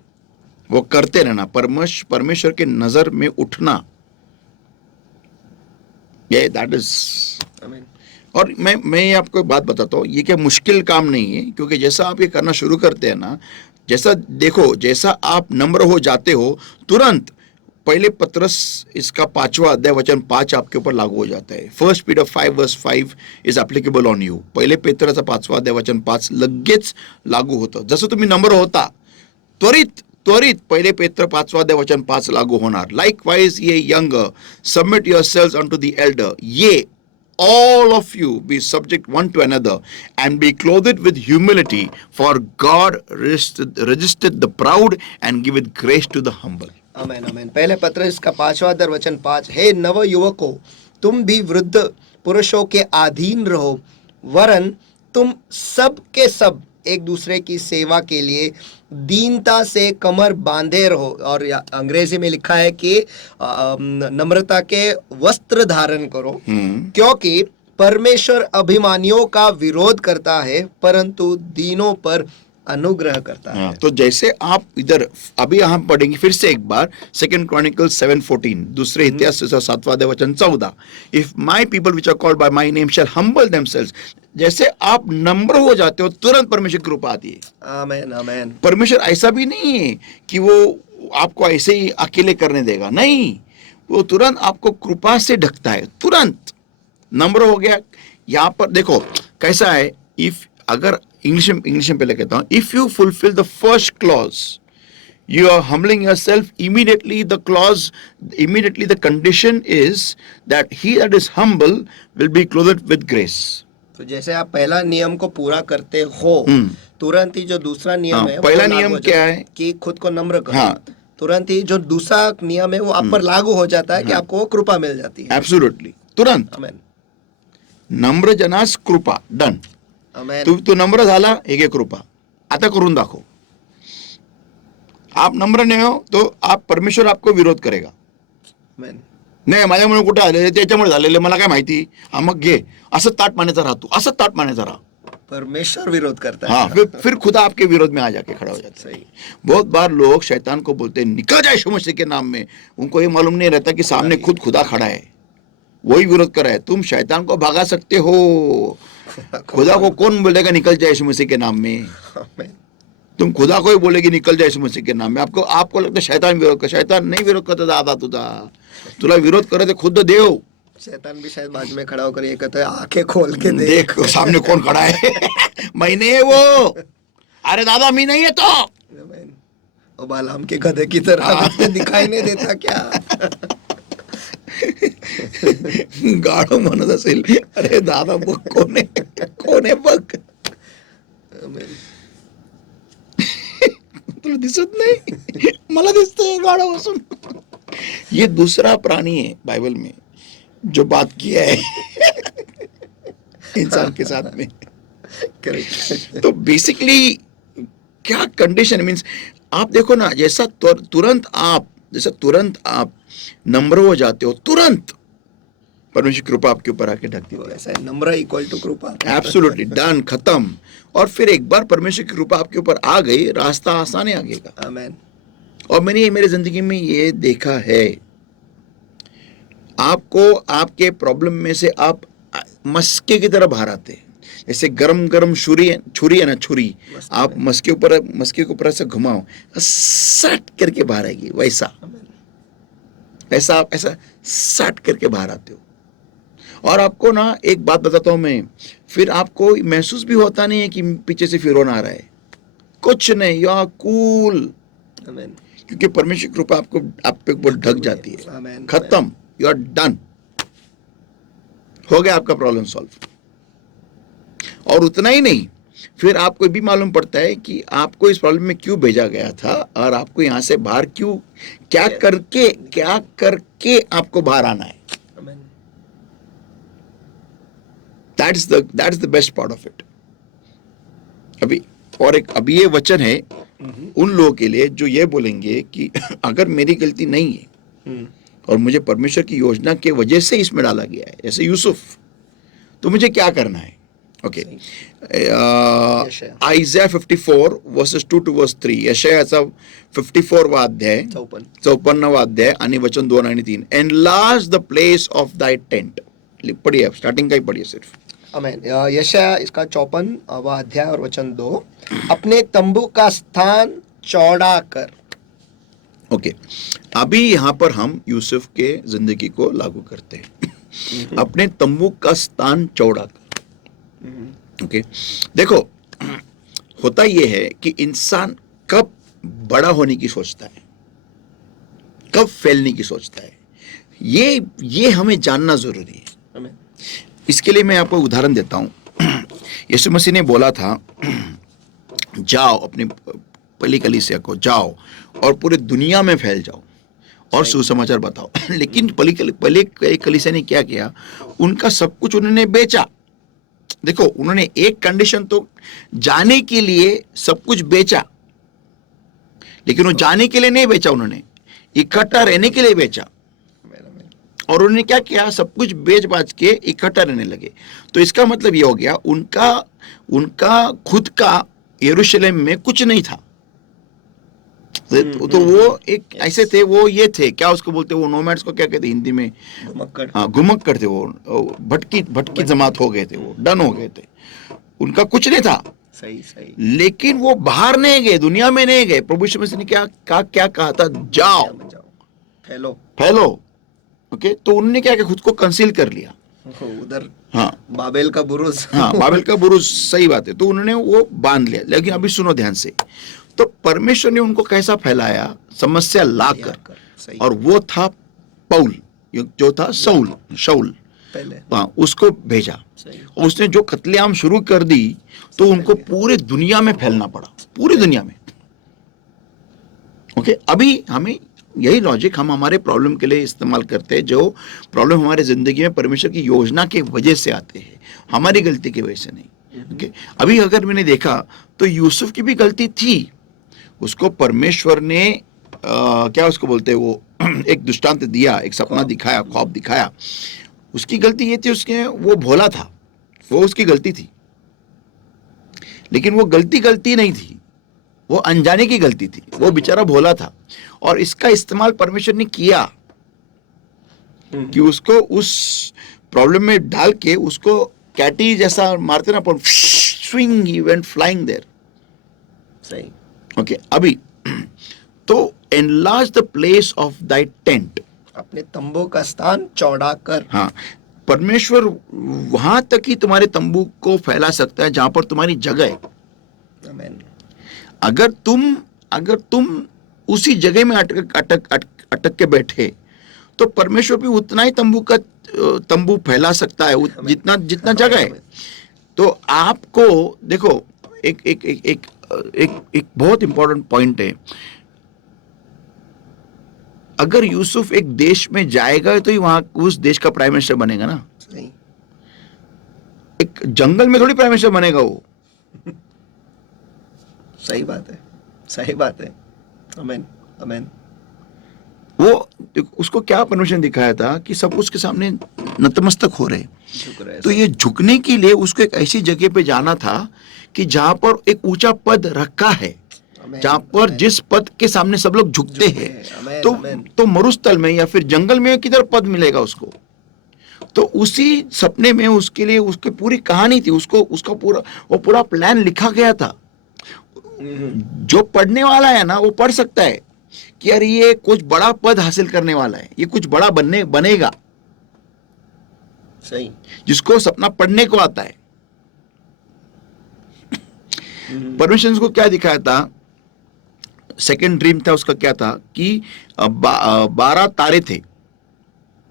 वो करते रहना, परमेश्वर के नजर में उठना. ये दैट इज. और मैं आपको एक बात बताता हूँ, ये क्या मुश्किल काम नहीं है, क्योंकि जैसा आप ये करना शुरू करते हैं ना, जैसा देखो, जैसा आप नम्र हो जाते हो, तुरंत पहले पत्रस इसका 5वां अध्याय वचन 5 आपके ऊपर लागू हो जाता है. 1 Peter 5:5 is applicable on you. पहिले पेत्राचा 5वां अध्याय वचन 5 लगेच लागू होतं. जसं तुम्ही नम्र होता, त्वरित त्वरित पहले पेत्र 5:5 लागू होणार. लाइकवाइज ये young submit yourselves unto the Elder. ये all of you be subject one to another and be clothed with humility, for God resisted the proud and giveth grace to the humble. आमेन आमेन. पहले पत्रस का 5वां वचन 5. हे नव युवकों, तुम भी वृद्ध पुरुषों के अधीन रहो, वरन तुम सब के सब एक दूसरे की सेवा के लिए दीनता से कमर बांधे रहो. और अंग्रेजी में लिखा है कि नम्रता के वस्त्र धारण करो, क्योंकि परमेश्वर अभिमानियों का विरोध करता है परंतु दीनों पर अनुग्रह करता है. तो जैसे आप इधर अभी हम पढ़ेंगे फिर से एक बार 2 Chronicles 7:14, दूसरे इतिहास 7वां वचन 14. If my people which are called by my name shall humble themselves. जैसे आप नम्र हो जाते हो तुरंत परमेश्वर की कृपा आती है. आमेन आमेन. परमेश्वर ऐसा भी नहीं है कि वो आपको ऐसे ही अकेले करने देगा, नहीं, वो तुरंत आपको कृपा से ढकता है. तुरंत नम्र हो गया. यहाँ पर देखो कैसा है. इफ अगर इंग्लिश में पहले कहता हूं, if you fulfil the first clause, you are humbling yourself, immediately the condition is that he that is humble will be clothed with grace. तो जैसे आप पहला नियम को पूरा करते हो, तुरंत ही जो दूसरा नियम है, पहला नियम क्या है कि खुद को नम्र करो. तुरंत ही जो दूसरा नियम है वो आप पर लागू हो जाता है कि आपको वो कृपा मिल जाती है. एब्सोल्युटली तुरंत. आमेन. नम्र जनास कृपा. डन. तू नम्र झाला, एक कृपा. आता करून दाखव. आप नम्र नाही हो तो आप परमेश्वर आपको विरोध करेगा. नाही माझ्यामुळे कुठे आले, त्याच्यामुळे झालेले, मला काय माहिती. मग घे असं ताट मानेचा राहा, तू असं ताट मानेचा राहा. परमेश्वर विरोध करता है. हाँ, फिर खुदा आपके विरोध में आ जाके खड़ा हो जाता है. सही. बहुत बार लोग शैतान को बोलते हैं निकल जाए यीशु मसीह के नाम में. उनको ये मालूम नहीं रहता कि सामने खुद खुदा खड़ा है, वही विरोध कर रहा है. तुम शैतान को भगा सकते हो, खुदा को कौन बोलेगा निकल जाए यीशु मसीह के नाम में. तुम खुदा को ही बोलेगी निकल जाए यीशु मसीह के नाम में. आपको लगता है शैतान विरोध कर. शैतान नहीं विरोध करता दादा, तुला विरोध करे तो खुद देव. शैतान भी शायद बाजू में खड़ा होकर ये कहता है आंखें खोल के देख सामने कौन खड़ा है. मैं नहीं है वो. अरे दादा मैं नहीं है तो बालाम के गधे की तरह दिखाई नहीं देता क्या. गाढव म्हणत असेल, अरे दादा बघ कोण आहे बघ. तुला दिसत नाही, मला दिसतंय गाढव असून. ये दूसरा प्राणी है बाइबल में जो बात किया है इंसान के साथ में. तो बेसिकली क्या कंडीशन मीन्स, आप देखो ना, जैसा तुरंत आप नम्र हो जाते हो, तुरंत परमेश्वर कृपा आपके ऊपर आके ढकती है. ऐसा है, नम्र इक्वल टू कृपा. एब्सोल्युटली डन, खत्म. और फिर एक बार परमेश्वर की कृपा आपके ऊपर आ गई, रास्ता आसान है आगे का. आमीन. और मैंने मेरी जिंदगी में ये देखा है, आपको आपके प्रॉब्लम में से आप मस्के की तरह बाहर आते हैं. जैसे गरम छुरी है ना, छुरी आप मस्के के ऊपर ऐसे घुमाओ, सट करके बाहर आएगी. ऐसा सट करके बाहर आते हो. और आपको ना एक बात बताता हूं मैं, फिर आपको महसूस भी होता नहीं है कि पीछे से फिरौन आ रहा है. कुछ नहीं, यू आर कूल. क्योंकि परमेश्वर की कृपा आप पे ढक जाती है. खत्म, यू आर डन. हो गया आपका प्रॉब्लम सॉल्व. और उतना ही नहीं, फिर आपको ये भी मालूम पड़ता है कि आपको इस प्रॉब्लम में क्यों भेजा गया था और आपको यहां से बाहर क्या करके आपको बाहर आना है. That's the best part of it. अभी ये वचन है उन लोगों के लिए जो ये बोलेंगे कि अगर मेरी गलती नहीं है और मुझे परमेश्वर की योजना के वजह से इसमें डाला गया है, जैसे यूसुफ, तो मुझे क्या करना है. Okay, आइज़ाया 54 versus 2 to verse 3. यशायाचा 54वा अध्याय 54वा अध्याय आणि वचन 2 आणि 3. एनलार्ज द प्लेस ऑफ दाय टेंट. पढ़िए, स्टार्टिंग का ही पढ़िए सिर्फ. आमीन. यशाया इसका 54वां अध्याय और वचन 2. अपने तंबू का स्थान चौड़ा कर. ओके, अभी यहाँ पर हम यूसुफ के जिंदगी को लागू करते हैं. अपने तंबू का स्थान चौड़ा कर. ओके, देखो होता यह है कि इंसान कब बड़ा होने की सोचता है, कब फैलने की सोचता है, ये हमें जानना जरूरी है। आमीन। इसके लिए मैं आपको उदाहरण देता हूं। यीशु मसीह ने बोला था, जाओ अपने पहली कलीसिया को जाओ और पूरे दुनिया में फैल जाओ और सुसमाचार बताओ। लेकिन पहले कलीसिया ने क्या किया, उनका सब कुछ उन्होंने बेचा। देखो, उन्होंने एक कंडीशन तो जाने के लिए सब कुछ बेचा, लेकिन वो जाने के लिए नहीं बेचा, उन्होंने इकट्ठा रहने के लिए बेचा। और उन्होंने क्या किया, सब कुछ बेच बाच के इकट्ठा रहने लगे। तो इसका मतलब ये हो गया, उनका खुद का यरूशलेम में कुछ नहीं था। तो वो एक ऐसे थे, वो ये थे, क्या उसको बोलते, वो नोमैड्स को क्या कहते हिंदी में, घुमक्कड़ थे। वो भटकी जमात हो गए थे, वो डन हो गए थे, उनका कुछ नहीं था। सही। लेकिन वो बाहर नहीं गए, दुनिया में नहीं गए। प्रभु यीशु मसीह ने क्या कहा था, जाओ फैलो। ओके, तो उन्होंने क्या किया, खुद को कंसील कर लिया उधर। हाँ, बाबेल का बुरुज। हाँ, बाबेल का बुरुज, सही बात है। तो उन्होंने वो बांध लिया। लेकिन अभी सुनो ध्यान से, तो परमेश्वर ने उनको कैसा फैलाया, समस्या लाकर, और वो था पौल, जो था शाऊल पहले, हाँ, उसको भेजा। और उसने जो कत्लेआम शुरू कर दी, तो उनको पूरे दुनिया में फैलना पड़ा, पूरी दुनिया में। ओके, अभी हमें यही लॉजिक हम हमारे प्रॉब्लम के लिए इस्तेमाल करते हैं। जो प्रॉब्लम हमारे जिंदगी में परमेश्वर की योजना की वजह से आते हैं, हमारी गलती की वजह से नहीं। ओके, अभी अगर मैंने देखा तो यूसुफ की भी गलती थी। उसको परमेश्वर ने क्या उसको बोलते हैं, वो एक दृष्टांत दिया, एक सपना दिखाया, ख्वाब दिखाया। उसकी गलती ये थी, उसके वो भोला था, वो उसकी गलती थी। लेकिन वो गलती नहीं थी, वो अनजाने की गलती थी। वो बेचारा भोला था, और इसका इस्तेमाल परमेश्वर ने किया कि उसको उस प्रॉब्लम में डाल के उसको कैटी जैसा मारते ना, पर swing, he went flying there. सही। ओके, अभी तो enlarge the place of thy tent, अपने तंबू का स्थान चौड़ा कर। हाँ, परमेश्वर वहां तक ही तुम्हारे तंबू को फैला सकता है जहां पर तुम्हारी जगह है। आमीन। अगर तुम उसी जगह में अटक के बैठे, तो परमेश्वर भी उतना ही तंबू फैला सकता है, जितना जगह है। तो आपको देखो, एक बहुत इंपॉर्टेंट पॉइंट है। अगर यूसुफ एक देश में जाएगा तो ही वहां उस देश का प्राइम मिनिस्टर बनेगा ना। सही। एक जंगल में थोड़ी प्राइम मिनिस्टर बनेगा वो। सही बात है। आमीन। वो उसको क्या परमिशन दिखाया था कि सब उसके सामने नतमस्तक हो रहे, झुक रहे। तो ये झुकने के लिए उसको एक ऐसी जगह पे जाना था कि जहां पर एक ऊंचा पद रखा है, जहां पर जिस पद के सामने सब लोग झुकते हैं। तो मरुस्थल में या फिर जंगल में किधर पद मिलेगा उसको। तो उसी सपने में उसके लिए उसकी पूरी कहानी थी, उसका पूरा प्लान लिखा गया था। जो पढ़ने वाला है ना, वो पढ़ सकता है कि यार ये कुछ बड़ा पद हासिल करने वाला है, ये कुछ बड़ा बनेगा। सही। जिसको सपना पढ़ने को आता है। परमेश्वर को क्या दिखाया था, सेकंड ड्रीम था उसका, क्या था कि 12 तारे थे।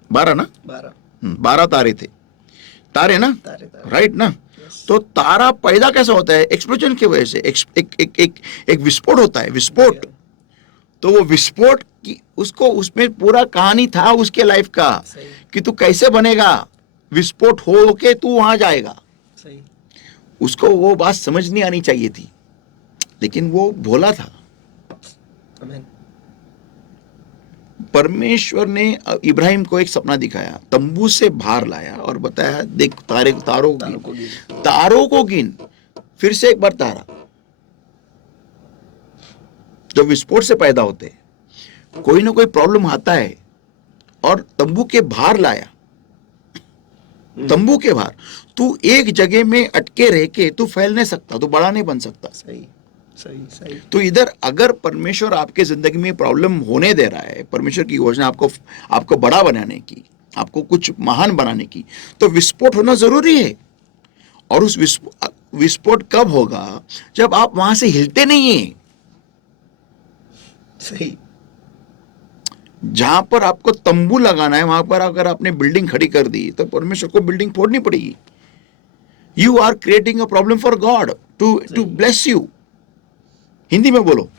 12 ना, 12 तारे थे। तारे ना, राइट ना। तो तारा पैदा कैसा होता है, एक्सप्लोजन की वजह से। एक विस्फोट होता है, विस्फोट। तो वो विस्फोट की उसमें पूरा कहानी था उसके लाइफ का, कि तू कैसे बनेगा, विस्फोट हो के तू वहां जाएगा। सही। उसको वो बात समझ नहीं आनी चाहिए थी, लेकिन वो भोला था। आमीन। परमेश्वर ने इब्राहिम को एक सपना दिखाया, तंबू से बाहर लाया और बताया, देख तारों को गिन। फिर से एक बार तारा जो विस्फोट से पैदा होते हैं, कोई ना कोई प्रॉब्लम आता है, और तंबू के बाहर लाया। तंबू के बाहर तू एक जगह में अटके रह के तू फैल नहीं सकता, तू बड़ा नहीं बन सकता। सही। तो इधर अगर परमेश्वर आपके जिंदगी में प्रॉब्लम होने दे रहा है, परमेश्वर की योजना आपको बड़ा बनाने की, आपको कुछ महान बनाने की, तो विस्फोट होना जरूरी है। और उस विस्फोट कब होगा, जब आप वहां से हिलते नहीं है। सही। जहां पर आपको तंबू लगाना है वहां पर अगर आपने बिल्डिंग खड़ी कर दी तो परमेश्वर को बिल्डिंग फोड़नी पड़ेगी। You are creating a problem for God to bless you. Hindi में बोलो।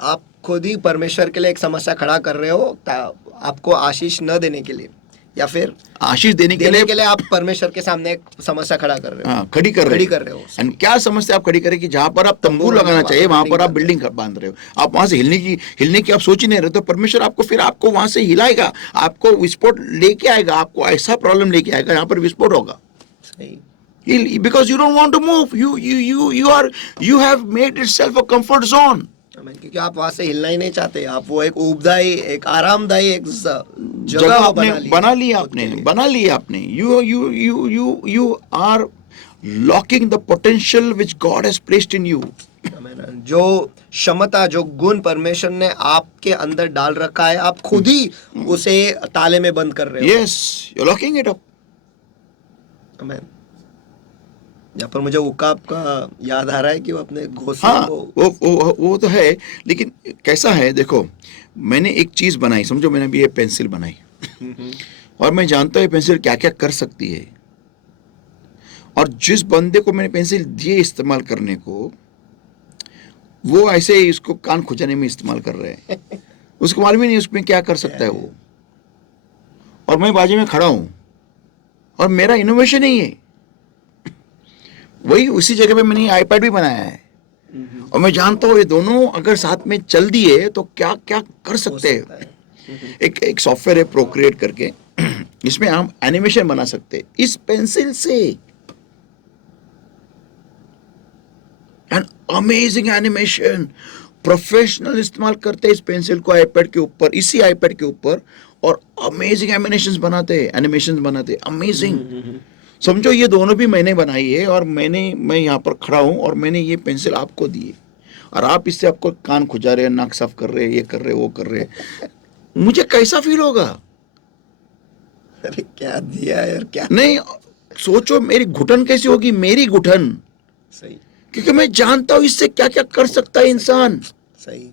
आप खुद ही परमेश्वर के लिए एक समस्या खड़ा कर रहे हो आपको आशीष न देने के लिए, या फिर आशीष देने देने के लिए आप परमेश्वर के सामने एक समस्या खड़ा कर रहे हो। हाँ, खड़ी कर रहे हो। एंड क्या समस्या आप खड़ी करें कि जहां पर आप तंबू लगाना चाहिए वहां पर आप बिल्डिंग बांध रहे हो। आप वहां से हिलने की आप सोच ही नहीं रहे, तो परमेश्वर आपको वहां से हिलाएगा, आपको विस्फोट लेके आएगा, आपको ऐसा प्रॉब्लम लेके आएगा यहाँ पर विस्फोट होगा। सही। Because you don't want to move, you have made itself a comfort zone. क्योंकि आप वहां से हिलना ही नहीं चाहते, आप वो एक ऊबदाई, एक आरामदायी एक जगह आपने बना लिया आपने। You are locking the potential which God has placed in you. जो क्षमता, जो गुण परमेश्वर ने आपके अंदर डाल रखा है, आप खुद ही उसे ताले में बंद कर रहे हो। Yes, you're locking it up. आमीन। यहाँ पर मुझे उकाब का याद आ रहा है कि वो अपने घोंसले हाँ, को वो तो है, लेकिन कैसा है देखो, मैंने एक चीज बनाई, समझो मैंने भी ये पेंसिल बनाई और मैं जानता हूँ ये पेंसिल क्या क्या कर सकती है, और जिस बंदे को मैंने पेंसिल दिए इस्तेमाल करने को, वो ऐसे ही इसको कान खुजाने में इस्तेमाल कर रहे हैं। उसको मालूम ही नहीं उसमें क्या कर सकता है वो, और मैं बाजू में खड़ा हूं और मेरा इनोवेशन ही है। वही उसी जगह पे मैंने आईपैड भी बनाया है और मैं जानता हूँ ये दोनों अगर साथ में चल दिए तो क्या क्या कर सकते हैं। एक सॉफ्टवेयर है प्रोक्रिएट करके, इसमें हम एनिमेशन बना सकते हैं इस पेंसिल से। एन अमेजिंग एनिमेशन, प्रोफेशनल इस्तेमाल करते हैं इस पेंसिल को आईपैड के ऊपर, इसी आईपैड के ऊपर, और अमेजिंग एनिमेशंस बनाते हैं अमेजिंग। समझो ये दोनों भी मैंने बनाई है और मैं यहाँ पर खड़ा हूँ और मैंने ये पेंसिल आपको दी है और आप इससे आपको कान खुजा रहे हैं, नाक साफ कर रहे हैं, ये कर रहे हैं, वो कर रहे हैं। मुझे कैसा फील होगा? अरे क्या दिया यार, क्या नहीं सोचो मेरी घुटन कैसी होगी, मेरी घुटन। सही। क्योंकि मैं जानता हूं इससे क्या क्या कर सकता है इंसान। सही।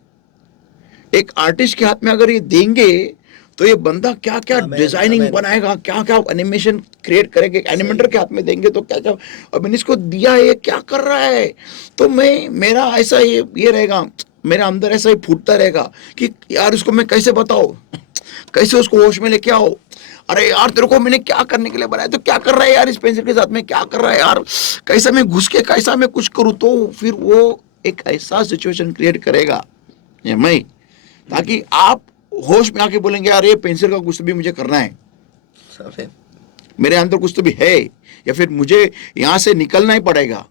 एक आर्टिस्ट के हाथ में अगर ये देंगे तो ये बंदा क्या क्या डिजाइनिंग बनाएगा, क्या क्या एनिमेशन क्रिएट करेगा। एनिमेटर के हाथ में देंगे तो क्या क्या, और मैंने इसको दिया है, ये क्या कर रहा है, तो मेरा ऐसा ये रहेगा, मेरा अंदर ऐसा ही फूटता रहेगा कि यार उसको मैं कैसे बताऊं, कैसे उसको होश में लेके आओ। अरे यार तेरे को मैंने क्या करने के लिए बनाया, तो क्या कर रहा है यार इस पेंसिल के साथ में, क्या कर रहा है यार, कैसा मैं घुस के कैसा मैं कुछ करूं। तो फिर वो एक ऐसा सिचुएशन क्रिएट करेगा मैं, ताकि आप होश में आके बोलेंगे यार ये पेंसिल का कुछ तो भी मुझे करना है, मेरे अंदर कुछ तो भी है, या फिर मुझे यहाँ से निकलना ही पड़ेगा।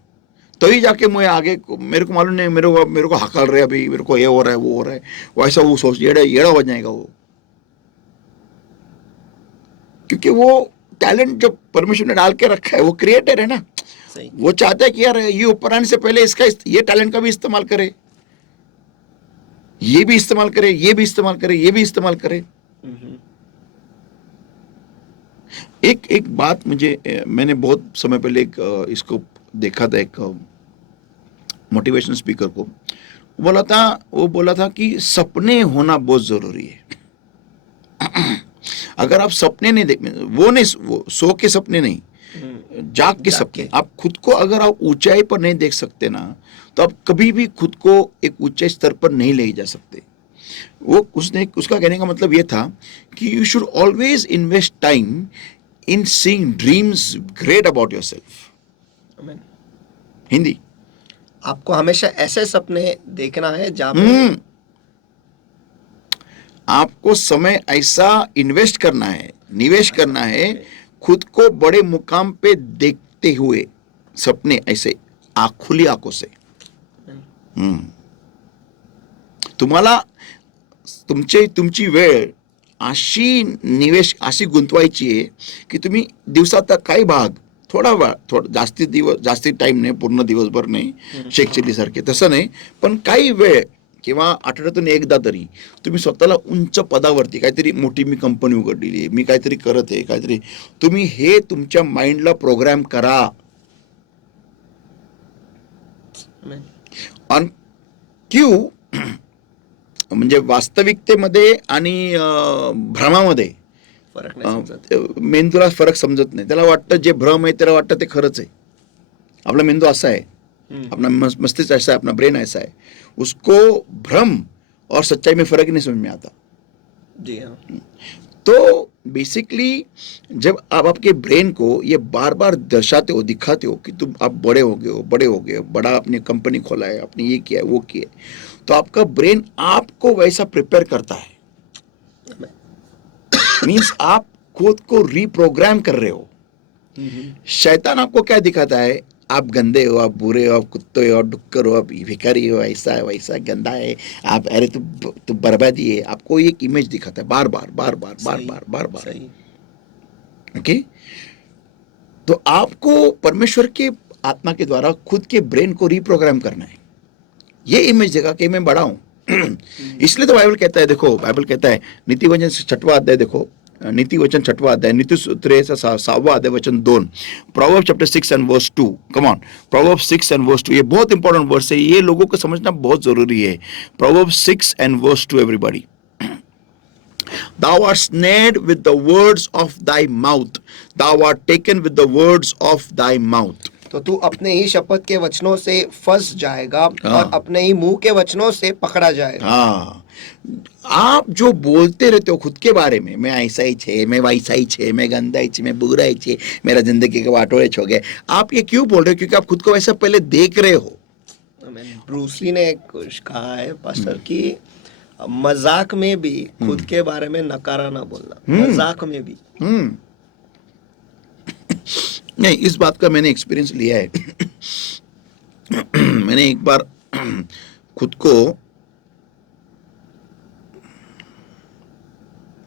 तो ही जाके मैं आगे, मेरे को मालूम नहीं, मेरे को हकल रहे, अभी मेरे को ये हो रहा है, वो हो रहा है, वैसा वो सोच येड़ा हो जाएगा वो। क्योंकि वो टैलेंट जो परमेश्वर ने डाल के रखा है, वो क्रिएटर है ना, वो चाहता है कि यार ये ऊपर आने से पहले इसका ये टैलेंट का भी इस्तेमाल करे, ये भी इस्तेमाल करे, ये भी इस्तेमाल करे, ये भी इस्तेमाल करे। एक बात मैंने बहुत समय पहले इसको देखा था, एक मोटिवेशनल स्पीकर को वो बोला था कि सपने होना बहुत जरूरी है। अगर आप सपने नहीं देख, वो सो के सपने नहीं, जाग के सपने, आप खुद को अगर आप ऊंचाई पर नहीं देख सकते ना, तो आप कभी भी खुद को एक ऊंचे स्तर पर नहीं ले जा सकते। उसका कहने का मतलब ये था कि you should always invest time in seeing dreams great about yourself. Hindi, आपको हमेशा ऐसे सपने देखना है जहां पर आपको समय ऐसा इन्वेस्ट करना है, निवेश करना है, खुद को बड़े मुकाम पे देखते हुए सपने, ऐसे खुली आंखों से। तुम्हाला तुमची वेळ अशी गुंतवायची आहे की तुम्ही दिवसाचा काही भाग, थोडा वेळ, जास्ती टाइम नाही, पूर्ण दिवसभर नाही, शेकचिल्ली सारखे तसं नाही, पण काही वेळ किंवा आठवड्यातून एकदा तरी तुम्ही स्वतःला उंच पदावरती, काहीतरी मोठी मी कंपनी उघडलेली आहे, मी काहीतरी करत आहे, काहीतरी, तुम्ही हे तुमच्या माइंडला प्रोग्राम करा। और क्यों म्हणजे वास्तविकतेमध्ये आणि भ्रमामध्ये फरक नाही समजत. मेंदूला फरक समजत नाही. त्याला वाटतं जे भ्रम आहे त्याला वाटतं ते खरंच आहे. आपला मेंदू असा आहे, अपना मस्तिष्क ऐसा है, अपना ब्रेन ऐसा है, उसको भ्रम और सच्चाई में फर्क ही नहीं समझ में आता. जी हाँ. तो बेसिकली जब आप आपके ब्रेन को ये बार बार दर्शाते हो, दिखाते हो कि तुम आप बड़े हो गए हो, बड़ा आपने कंपनी खोला है, आपने ये किया है, वो किया है, तो आपका ब्रेन आपको वैसा प्रिपेयर करता है. मीन्स आप खुद को रिप्रोग्राम कर रहे हो. शैतान आपको क्या दिखाता है? आप गंदे हो, आप बुरे हो, आप कुत्ते हो, आप डुक्कर हो, आप भिखारी हो, ऐसा है वैसा गंदा है, आप अरे तू बर्बादी है. आपको एक इमेज दिखाता है बार बार बार बार बार सही, बार बार बार. सही. ओके. तो आपको परमेश्वर के आत्मा के द्वारा खुद के ब्रेन को रिप्रोग्राम करना है. ये इमेज देगा कि मैं बड़ा हूं. इसलिए तो बाइबल कहता है, देखो बाइबल कहता है नीति वचन 6वां अध्याय, देखो नीति वचन 6वां अध्याय, नीति सूत्र 7वां अध्याय वचन 2, Proverbs chapter 6 and verse 2. Come on, Proverbs 6 and verse 2. ये बहुत इंपॉर्टेंट वर्स है, ये लोगों को समझना बहुत जरूरी है. Proverbs 6 and verse 2, everybody. Thou art snared with the words of thy mouth. Thou art taken with the words of thy mouth. तो तू अपने ही शपथ के वचनों से फंस जाएगा और अपने ही मुंह के वचनों से पकड़ा जाएगा. हाँ, आप जो बोलते रहते हो खुद के बारे में, मैं ऐसा ही छे, मैं वैसा ही छे, मैं गंदा ही छे, मैं बुरा ही छे, मेरा जिंदगी के वाटोड़े हो गए, आप ये क्यों बोल रहे हो? क्योंकि आप खुद को वैसा पहले देख रहे हो. ब्रूसली ने कुछ कहा है पास्टर कि मजाक में भी खुद के बारे में नकारा ना बोलना. मजाक में भी. नहीं, इस बात का मैंने एक्सपीरियंस लिया है. मैंने एक बार खुद को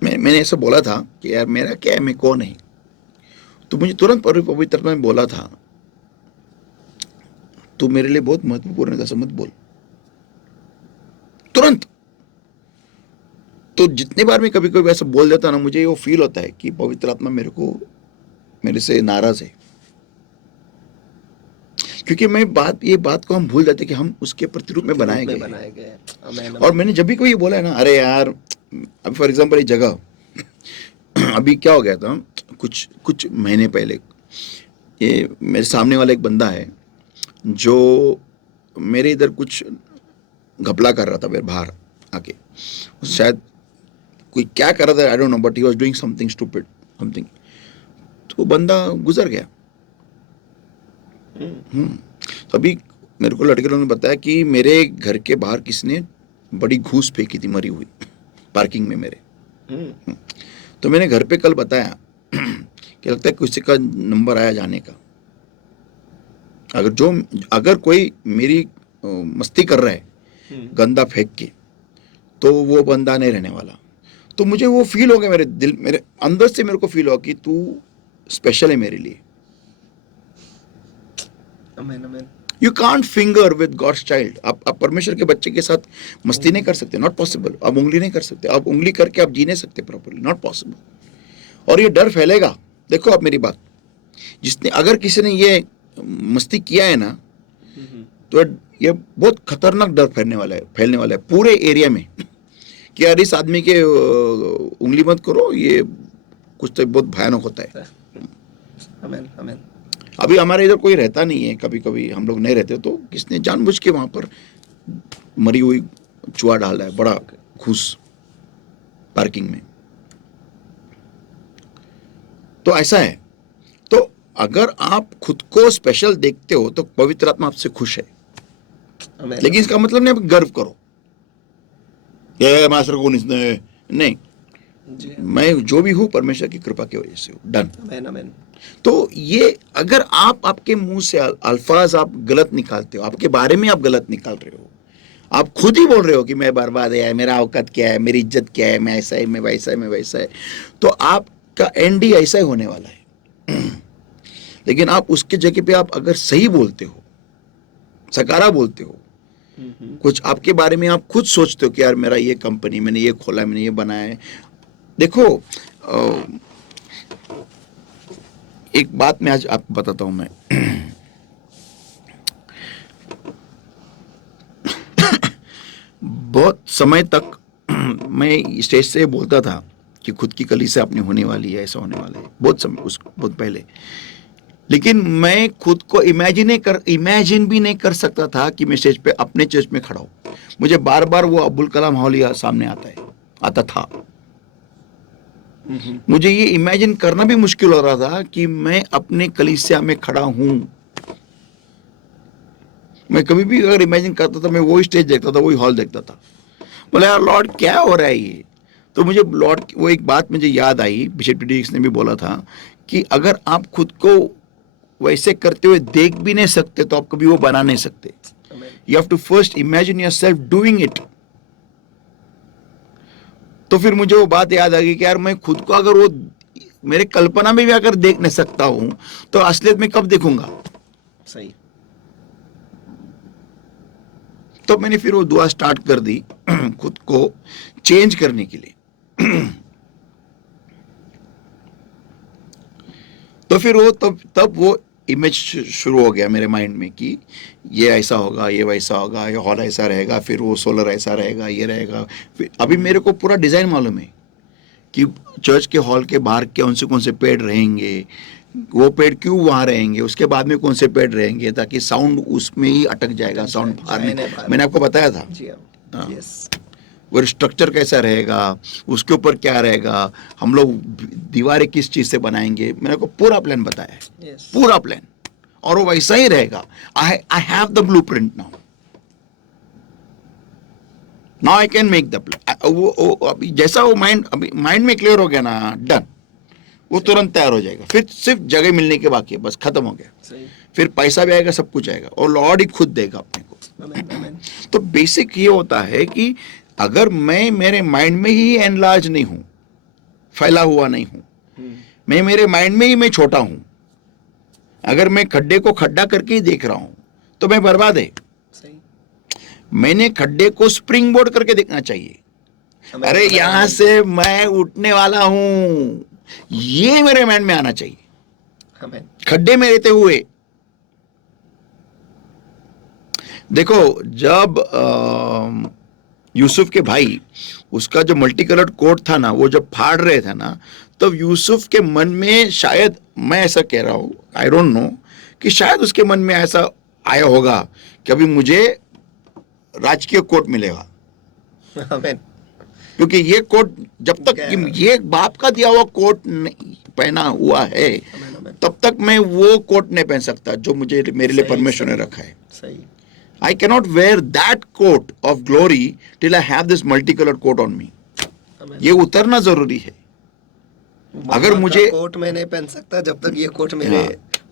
मैंने ऐसा बोला था कि यार मेरा क्या है, मैं कौन है. तो मुझे तुरंत पवित्र आत्मा ने बोला था, तू मेरे लिए बहुत महत्वपूर्ण है, ऐसा मत बोल. तुरंत. तो जितने बार मैं कभी कभी ऐसा बोल देता ना, मुझे वो फील होता है कि पवित्र आत्मा मेरे से नाराज है. क्योंकि ये बात को हम भूल जाते कि हम उसके प्रतिरूप में बनाए गए. और मैंने जब भी कोई बोला है ना, अरे यार, अब फॉर एग्जांपल एक जगह अभी क्या हो गया था, कुछ महीने पहले, ये मेरे सामने वाला एक बंदा है जो मेरे इधर कुछ घपला कर रहा था मेरे बाहर आके. शायद कोई क्या कर रहा था, I don't know, but he was doing something stupid something. तो बंदा गुजर गया. तो अभी मेरे को लड़के लोगों ने बताया कि मेरे घर के बाहर किसने बड़ी घूस फेंकी थी मरी हुई पार्किंग में मेरे. तो मैंने घर पे कल बताया कि लगता है किसी का नंबर आया जाने का. अगर कोई मेरी मस्ती कर रहा है गंदा फेंक के, तो वो बंदा नहीं रहने वाला. तो मुझे वो फील हो गया, मेरे अंदर से मेरे को फील हुआ कि तू स्पेशल है मेरे लिए. You can't finger with God's child. आप परमेश्वर के बच्चे के साथ मस्ती नहीं कर सकते, नॉट पॉसिबल. आप उंगली नहीं कर सकते, आप उंगली करके आप जी नहीं सकते प्रॉपरली, नॉट पॉसिबल. और ये डर फैलेगा. देखो आप मेरी बात, अगर किसी ने ये मस्ती किया है ना, तो ये बहुत खतरनाक डर फैलने वाला है पूरे एरिया में कि यार इस आदमी के उंगली मत करो, ये कुछ तो बहुत भयानक होता है. आमीन, आमीन. अभी हमारे इधर कोई रहता नहीं है, कभी कभी हम लोग नहीं रहते तो किसने जानबूझ के वहां पर मरी हुई चूहा डाला है, बड़ा घूस पार्किंग में. तो ऐसा है. तो अगर आप खुद को स्पेशल देखते हो तो पवित्र आत्मा आपसे खुश है. लेकिन इसका मतलब नहीं आप गर्व करो, ये मास्टर को नहीं, मैं जो भी हूं परमेश्वर की कृपा की वजह से हूं. डन. आमीन, आमीन. तो ये अगर आपके मुंह से अल्फाज आप गलत निकालते हो, आपके बारे में आप गलत निकाल रहे हो, आप खुद ही बोल रहे हो कि मैं बर्बाद है, मेरा औकात क्या है, मेरी इज्जत क्या है, मैं ऐसा है, मैं वैसा है, मैं वैसा है, तो आपका एंड ही ऐसा ही होने वाला है. लेकिन आप उसके जगह पे आप अगर सही बोलते हो, सकारा बोलते हो, कुछ आपके बारे में आप खुद सोचते हो कि यार मेरा ये कंपनी, मैंने ये खोला, मैंने ये बनाया है. देखो एक बात मैं आज आपको बताता हूं. मैं बहुत समय तक मैं स्टेज से बोलता था कि खुद की कलीसिया अपनी होने वाली है, ऐसा होने वाला है, बहुत पहले। लेकिन मैं खुद को इमेजिन भी नहीं कर सकता था कि मैं स्टेज पे अपने चर्च में खड़ा हूं। मुझे बार बार वो अब्दुल कलाम हौलिया सामने आता था। मुझे ये इमेजिन करना भी मुश्किल हो रहा था कि मैं अपने कलीसिया में खड़ा हूं। मैं कभी भी अगर इमेजिन करता था, मैं वही स्टेज देखता था, वही हॉल देखता था। बोले यार लॉर्ड क्या हो रहा है ये? तो मुझे लॉर्ड वो एक बात मुझे याद आई, बिशप टीडीएक्स ने भी बोला था कि अगर आप खुद को वैसे करते हुए देख भी नहीं सकते तो आप कभी वो बना नहीं सकते। You have to first imagine yourself doing it. तो फिर मुझे वो बात याद आ गई कि यार मैं खुद को अगर वो मेरे कल्पना में भी अगर देख नहीं सकता हूं तो असलियत में कब देखूंगा? सही। तो मैंने फिर वो दुआ स्टार्ट कर दी खुद को चेंज करने के लिए। तो फिर वो तब वो इमेज शुरू हो गया मेरे माइंड में कि ये ऐसा होगा, ये वैसा होगा, ये हॉल ऐसा रहेगा, फिर वो सोलर ऐसा रहेगा, ये रहेगा। फिर अभी मेरे को पूरा डिजाइन मालूम है कि चर्च के हॉल के बाहर कौन से पेड़ रहेंगे, वो पेड़ क्यों वहां रहेंगे, उसके बाद में कौन से पेड़ रहेंगे, ताकि साउंड उसमें ही अटक जाएगा, साउंड बाहर नहीं। मैंने आपको बताया था। हाँ। वो स्ट्रक्चर कैसा रहेगा, उसके ऊपर क्या रहेगा, हम लोग दीवारें किस चीज से बनाएंगे, मैंने को पूरा प्लान बताया है। पूरा प्लान, और वो वैसा ही रहेगा। I have the blueprint now I can make the plan. जैसा वो माइंड में क्लियर हो गया ना, डन, वो तुरंत तैयार हो जाएगा। फिर सिर्फ जगह मिलने के बाकी है, बस खत्म हो गया। फिर पैसा भी आएगा, सब कुछ आएगा, और लॉर्ड ही खुद देगा अपने को। तो बेसिक ये होता है कि अगर मैं मेरे माइंड में ही एनलार्ज नहीं हूं, फैला हुआ नहीं हूं, मैं मेरे माइंड में ही मैं छोटा हूं, अगर मैं खड्डे को खड्डा करके ही देख रहा हूं तो मैं बर्बाद है। मैंने खड्डे को स्प्रिंग बोर्ड करके देखना चाहिए। अरे यहां से मैं उठने वाला हूं, ये मेरे माइंड में आना चाहिए, खड्डे में रहते हुए। देखो जब यूसुफ के भाई, उसका जो मल्टी कलर्ड कोट था ना, वो जब फाड़ रहे थे ना, तब यूसुफ के मन में, शायद मैं ऐसा कह रहा हूं, आई डोंट नो, कि शायद उसके मन में ऐसा आया होगा कि अभी मुझे राजकीय कोट मिलेगा। क्योंकि ये कोट जब तक ये बाप का दिया हुआ कोट पहना हुआ है, तब तक मैं वो कोट नहीं पहन सकता जो मुझे मेरे लिए परमेश्वर ने रखा है। सही। I cannot wear that coat of glory till I have this multicolored coat on me. ये उतरना जरूरी है। अगर मुझे कोट में नहीं पहन सकता जब तक ये कोट मेरे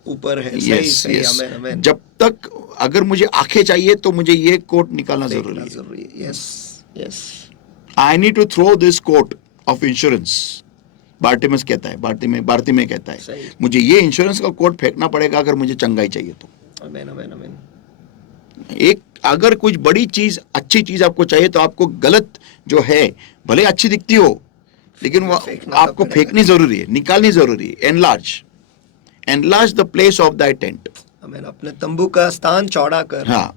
ऊपर है। सही। आमेन। जब तक अगर मुझे आंखें चाहिए तो मुझे ये कोट निकालना जरूरी है। Yes. I need to throw this coat of insurance. Bartimaeus कहता है, बार्तिमे कहता है, मुझे ये इंश्योरेंस का कोट फेंकना पड़ेगा अगर मुझे चंगाई चाहिए तो। आमेन। एक अगर कुछ बड़ी चीज, अच्छी चीज आपको चाहिए तो आपको गलत जो है, भले अच्छी दिखती हो, लेकिन वो आपको फेंकनी जरूरी है, निकालनी जरूरी है। Enlarge the place of that tent. अपने तंबू का स्थान चौड़ा कर। हाँ,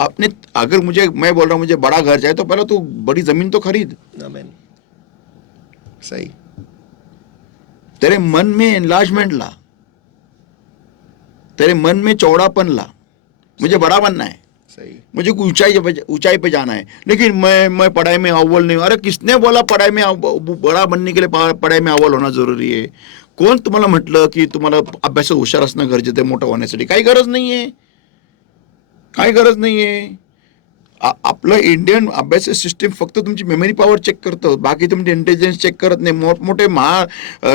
अपने, अगर मैं बोल रहा हूं मुझे बड़ा घर चाहिए तो पहले तो बड़ी जमीन तो खरीद। आमीन। सही। तेरे मन में एनलार्जमेंट ला, तेरे मन में चौड़ापन ला। मुझे बड़ा बनना है, सही, मुझे ऊंचाई पे जाना है, लेकिन मैं पढ़ाई में अव्वल नहीं हूं। अरे किसने बोला पढ़ाई में बड़ा बनने के लिए पढ़ाई में अव्वल होना जरुरी आहे? कोण तुम्हाला म्हटलं की तुम्हाला अभ्यासात हुशार असणं गरजेचं आहे मोठं होण्यासाठी? काही गरज नाहीये, काही गरज नाहीये. आपलं इंडियन अभ्यास सिस्टीम फक्त तुमची मेमरी पॉवर चेक करतं, बाकी तुमचे इंटेलिजन्स चेक करत नाही. मोठमोठे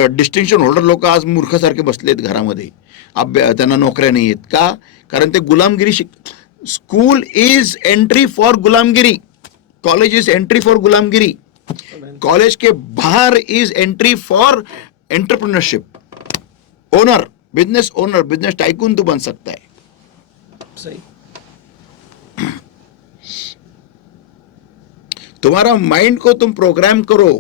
डिस्टिंक्शन होल्डर लोक आज मूर्खासारखे बसलेत घरामध्ये, त्यांना नोकऱ्या नाही आहेत का? कारण ते गुलामगिरी school is entry for Gulamgiri, college is entry for Gulamgiri, college के बाहर is entry for entrepreneurship. Owner, business tycoon तू बन सकता है. सही. तुम्हारा माइंड को तुम प्रोग्राम करो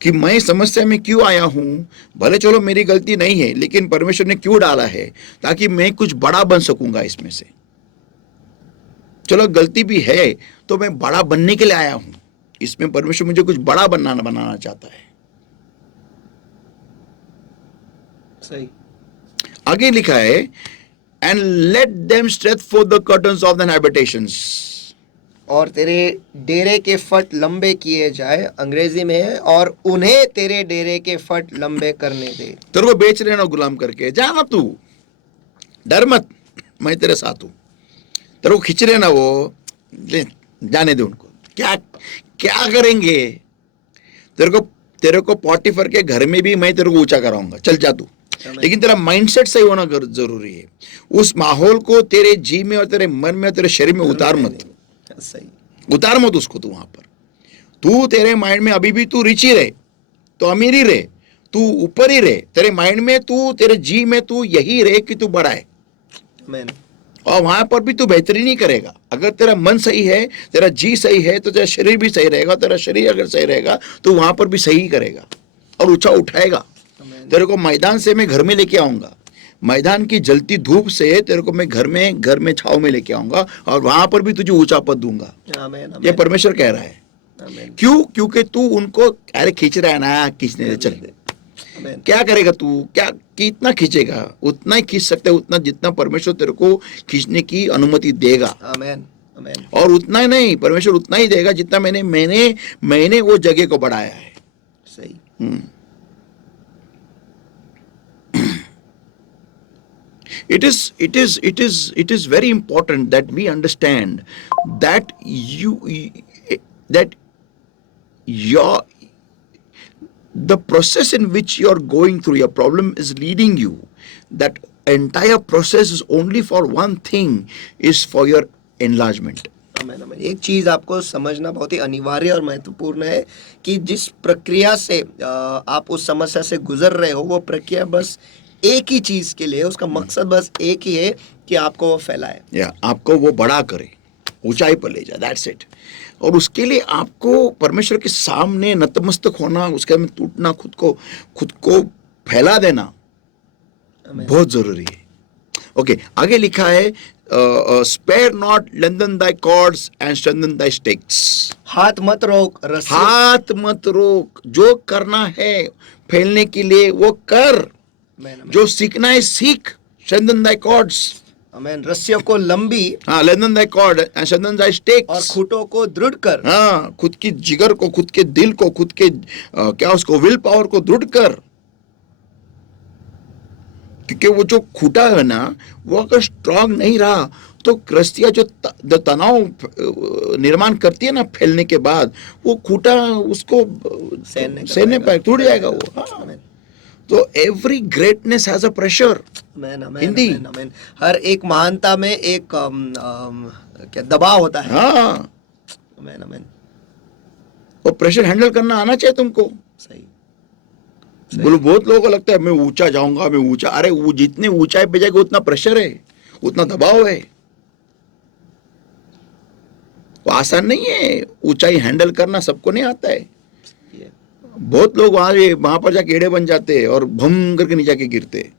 कि मैं समस्या में क्यों आया हूं, भले चलो मेरी गलती नहीं है, लेकिन परमेश्वर ने क्यों डाला है, ताकि मैं कुछ बड़ा बन सकूंगा इसमें से. चलो गलती भी है तो मैं बड़ा बनने के लिए आया हूं, इसमें परमेश्वर मुझे कुछ बड़ा बनाना चाहता है। सही। आगे लिखा है and let them stretch for the curtains of the habitations, और तेरे डेरे के फट लंबे किए जाए, अंग्रेजी में है, और उन्हें तेरे डेरे के फट लंबे करने दे। तेरे को बेच रहे ना गुलाम करके, जाना तू, डर मत, मैं तेरे साथ हूं। तेरे को खींच रहे ना वो, ले जाने दे उनको, क्या क्या करेंगे? तेरे को पॉटिफर के घर में भी मैं तेरे को ऊंचा कराऊंगा, चल जा तू। लेकिन तेरा माइंडसेट सही होना जरूरी है। उस माहौल को तेरे जी में और तेरे मन में और तेरे शरीर में उतार मत, सही, उतार मत उसको। तू वहां पर, तू तेरे माइंड में अभी भी तू रिच ही रहे, तो अमीर ही रहे, तू ऊपर ही रहे, तेरे माइंड में तू, तेरे जी में तू यही रहे कि तू बड़ा है, आमीन। और वहां पर भी तू बेहतरी नहीं करेगा। अगर तेरा मन सही है, तेरा जी सही है, तो तेरा शरीर भी सही रहेगा। तेरा शरीर अगर सही रहेगा तो वहां पर भी सही करेगा और ऊंचा उठाएगा। तेरे को मैदान से मैं घर में लेके आऊंगा, मैदान की जलती धूप से तेरे को मैं घर में छाव में लेके आऊंगा, और वहां पर भी तुझे ऊंचा पद दूंगा। आमीन, ये परमेश्वर कह रहा है। आमीन, क्यों? क्योंकि तू उनको, अरे खींच रहा है ना, खींचने दे, चल। आमीन। क्या करेगा तू? क्या कितना खींचेगा? उतना ही खींच सकते, उतना जितना परमेश्वर तेरे को खींचने की अनुमति देगा। आमीन, आमीन। और उतना ही नहीं, परमेश्वर उतना ही देगा जितना मैंने वो जगह को बढ़ाया है। सही। It is very important that we understand that the process in which you are going through, your problem is leading you, that entire process is only for one thing, is for your enlargement. आमीन, आमीन। एक चीज आपको समझना बहुत ही अनिवार्य और महत्वपूर्ण है कि जिस प्रक्रिया से आप उस समस्या से गुजर रहे हो, वो प्रक्रिया बस एक ही चीज के लिए, उसका मकसद बस एक ही है कि आपको वो फैलाए, या आपको वो बड़ा करे, ऊंचाई पर ले जाए, दैट्स इट। और उसके लिए आपको परमेश्वर के सामने नतमस्तक होना, उसके में टूटना, खुद को फैला देना बहुत जरूरी है। ओके, आगे लिखा है spare not, lengthen thy cords and strengthen thy stakes. हाथ मत रोक, हाथ मत रोक, जो करना है फैलने के लिए वो कर, जो सीखना है सीख। स्ट्रेंथन दाई कॉर्ड्स, आमीन। रस्सियों को लंबी, हाँ, lengthen thy cord and strengthen thy stakes, और खूंटों को दृढ़ कर। हाँ, खुद की जिगर को, खुद के दिल को, खुद के क्या उसको विल पावर को दृढ़ कर। क्योंकि वो जो खूंटा है ना, वो अगर स्ट्रांग नहीं रहा तो रस्सियां जो तनाव निर्माण करती है ना फैलने के बाद, वो खूंटा उसको सहने पर टूट जाएगा वो। हाँ। तो every greatness has a pressure. Hindi, हर एक महानता में एक क्या दबाव होता है। हाँ, आमीन, आमीन। वो प्रेशर हैंडल करना आना चाहिए तुमको। सही। बोलो, बहुत लोगों को लगता है मैं ऊंचा जाऊंगा, मैं ऊंचा, अरे वो जितने ऊंचाई पे जाएगा उतना प्रेशर है, उतना दबाव है। वो आसान नहीं है, ऊंचाई हैंडल करना सबको नहीं आता है। बहुत लोग वहां पर जाके एड़े बन जाते हैं और भम करके नीचे के गिरते।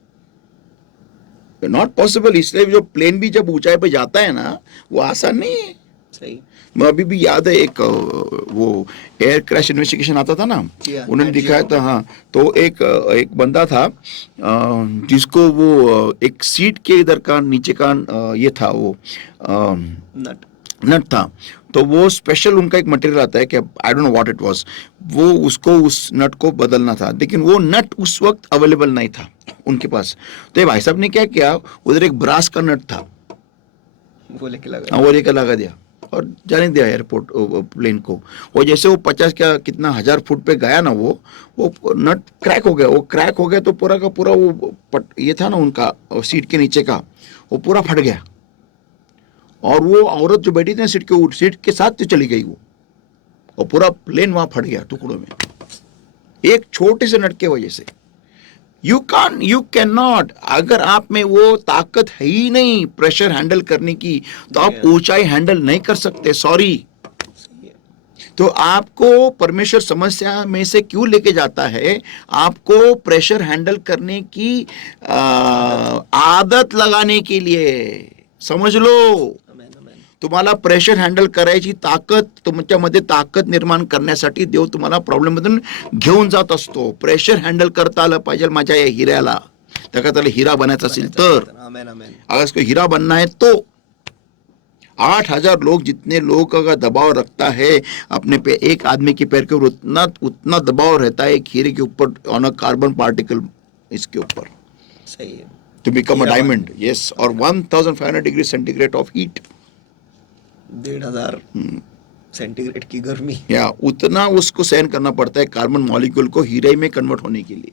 Not possible. इसलिए जो प्लेन भी जब ऊंचाई पे जाता है ना, वो आसान नहीं है। सही। मैं अभी भी याद है, एक वो एयर क्रैश इन्वेस्टिगेशन आता था ना, उन्होंने दिखाया था। हाँ, तो एक बंदा था जिसको वो एक सीट के इधर का नीचे का ये था, वो नट था। तो वो स्पेशल उनका एक मटेरियल आता है कि I don't know what it was, वो उसको उस नट को बदलना था, लेकिन वो नट उस वक्त अवेलेबल नहीं था उनके पास। तो ये भाई साहब ने क्या किया, उधर एक ब्रास का नट था, वो लेके लगा दिया और जाने दिया एयरपोर्ट प्लेन को। और जैसे वो 50 क्या कितना 1000 फुट पे गया ना, वो नट क्रैक हो गया। वो क्रैक हो गया तो पूरा का पूरा वो ये था ना उनका सीट के नीचे का, वो पूरा फट गया। और वो औरत जो बैठी थी सीट के साथ तो चली गई वो, और पूरा प्लेन वहां फट गया टुकड़ों में, एक छोटे से नट के वजह से। यू कैन नॉट, अगर आप में वो ताकत है ही नहीं प्रेशर हैंडल करने की, तो आप ऊंचाई हैंडल नहीं कर सकते। सॉरी। तो आपको परमेश्वर समस्या में से क्यों लेके जाता है? आपको प्रेशर हैंडल करने की आदत लगाने के लिए। समझ लो, तुम्हाला प्रेशर हँडल करायची ताकद, तुमच्यामध्ये ताकद निर्माण करण्यासाठी देव तुम्हाला प्रॉब्लेम मधून घेऊन जात असतो. प्रेशर हँडल करता आलं पाहिजे माझ्या या हिऱ्याला. त्याला हिरा बनायचा असेल तर, आमेन आमेन अगर इसको हीरा बनना है तो 8,000 लोग, जितने लोगों का दबाव रखता है अपने पे, एक आदमी के पैर के ऊपर उतना दबाव रहता है एक हीरे के ऊपर, ऑन अ कार्बन पार्टिकल इसके ऊपर, सही है, टू बिकम अ हीरा डायमंड. यस, और 1500 degree centigrade of heat, 1,500 centigrade की गर्मी. या उतना उसको सहन करना पड़ता है कार्बन मॉलिक्यूल को हीरे में कन्वर्ट होने के लिए,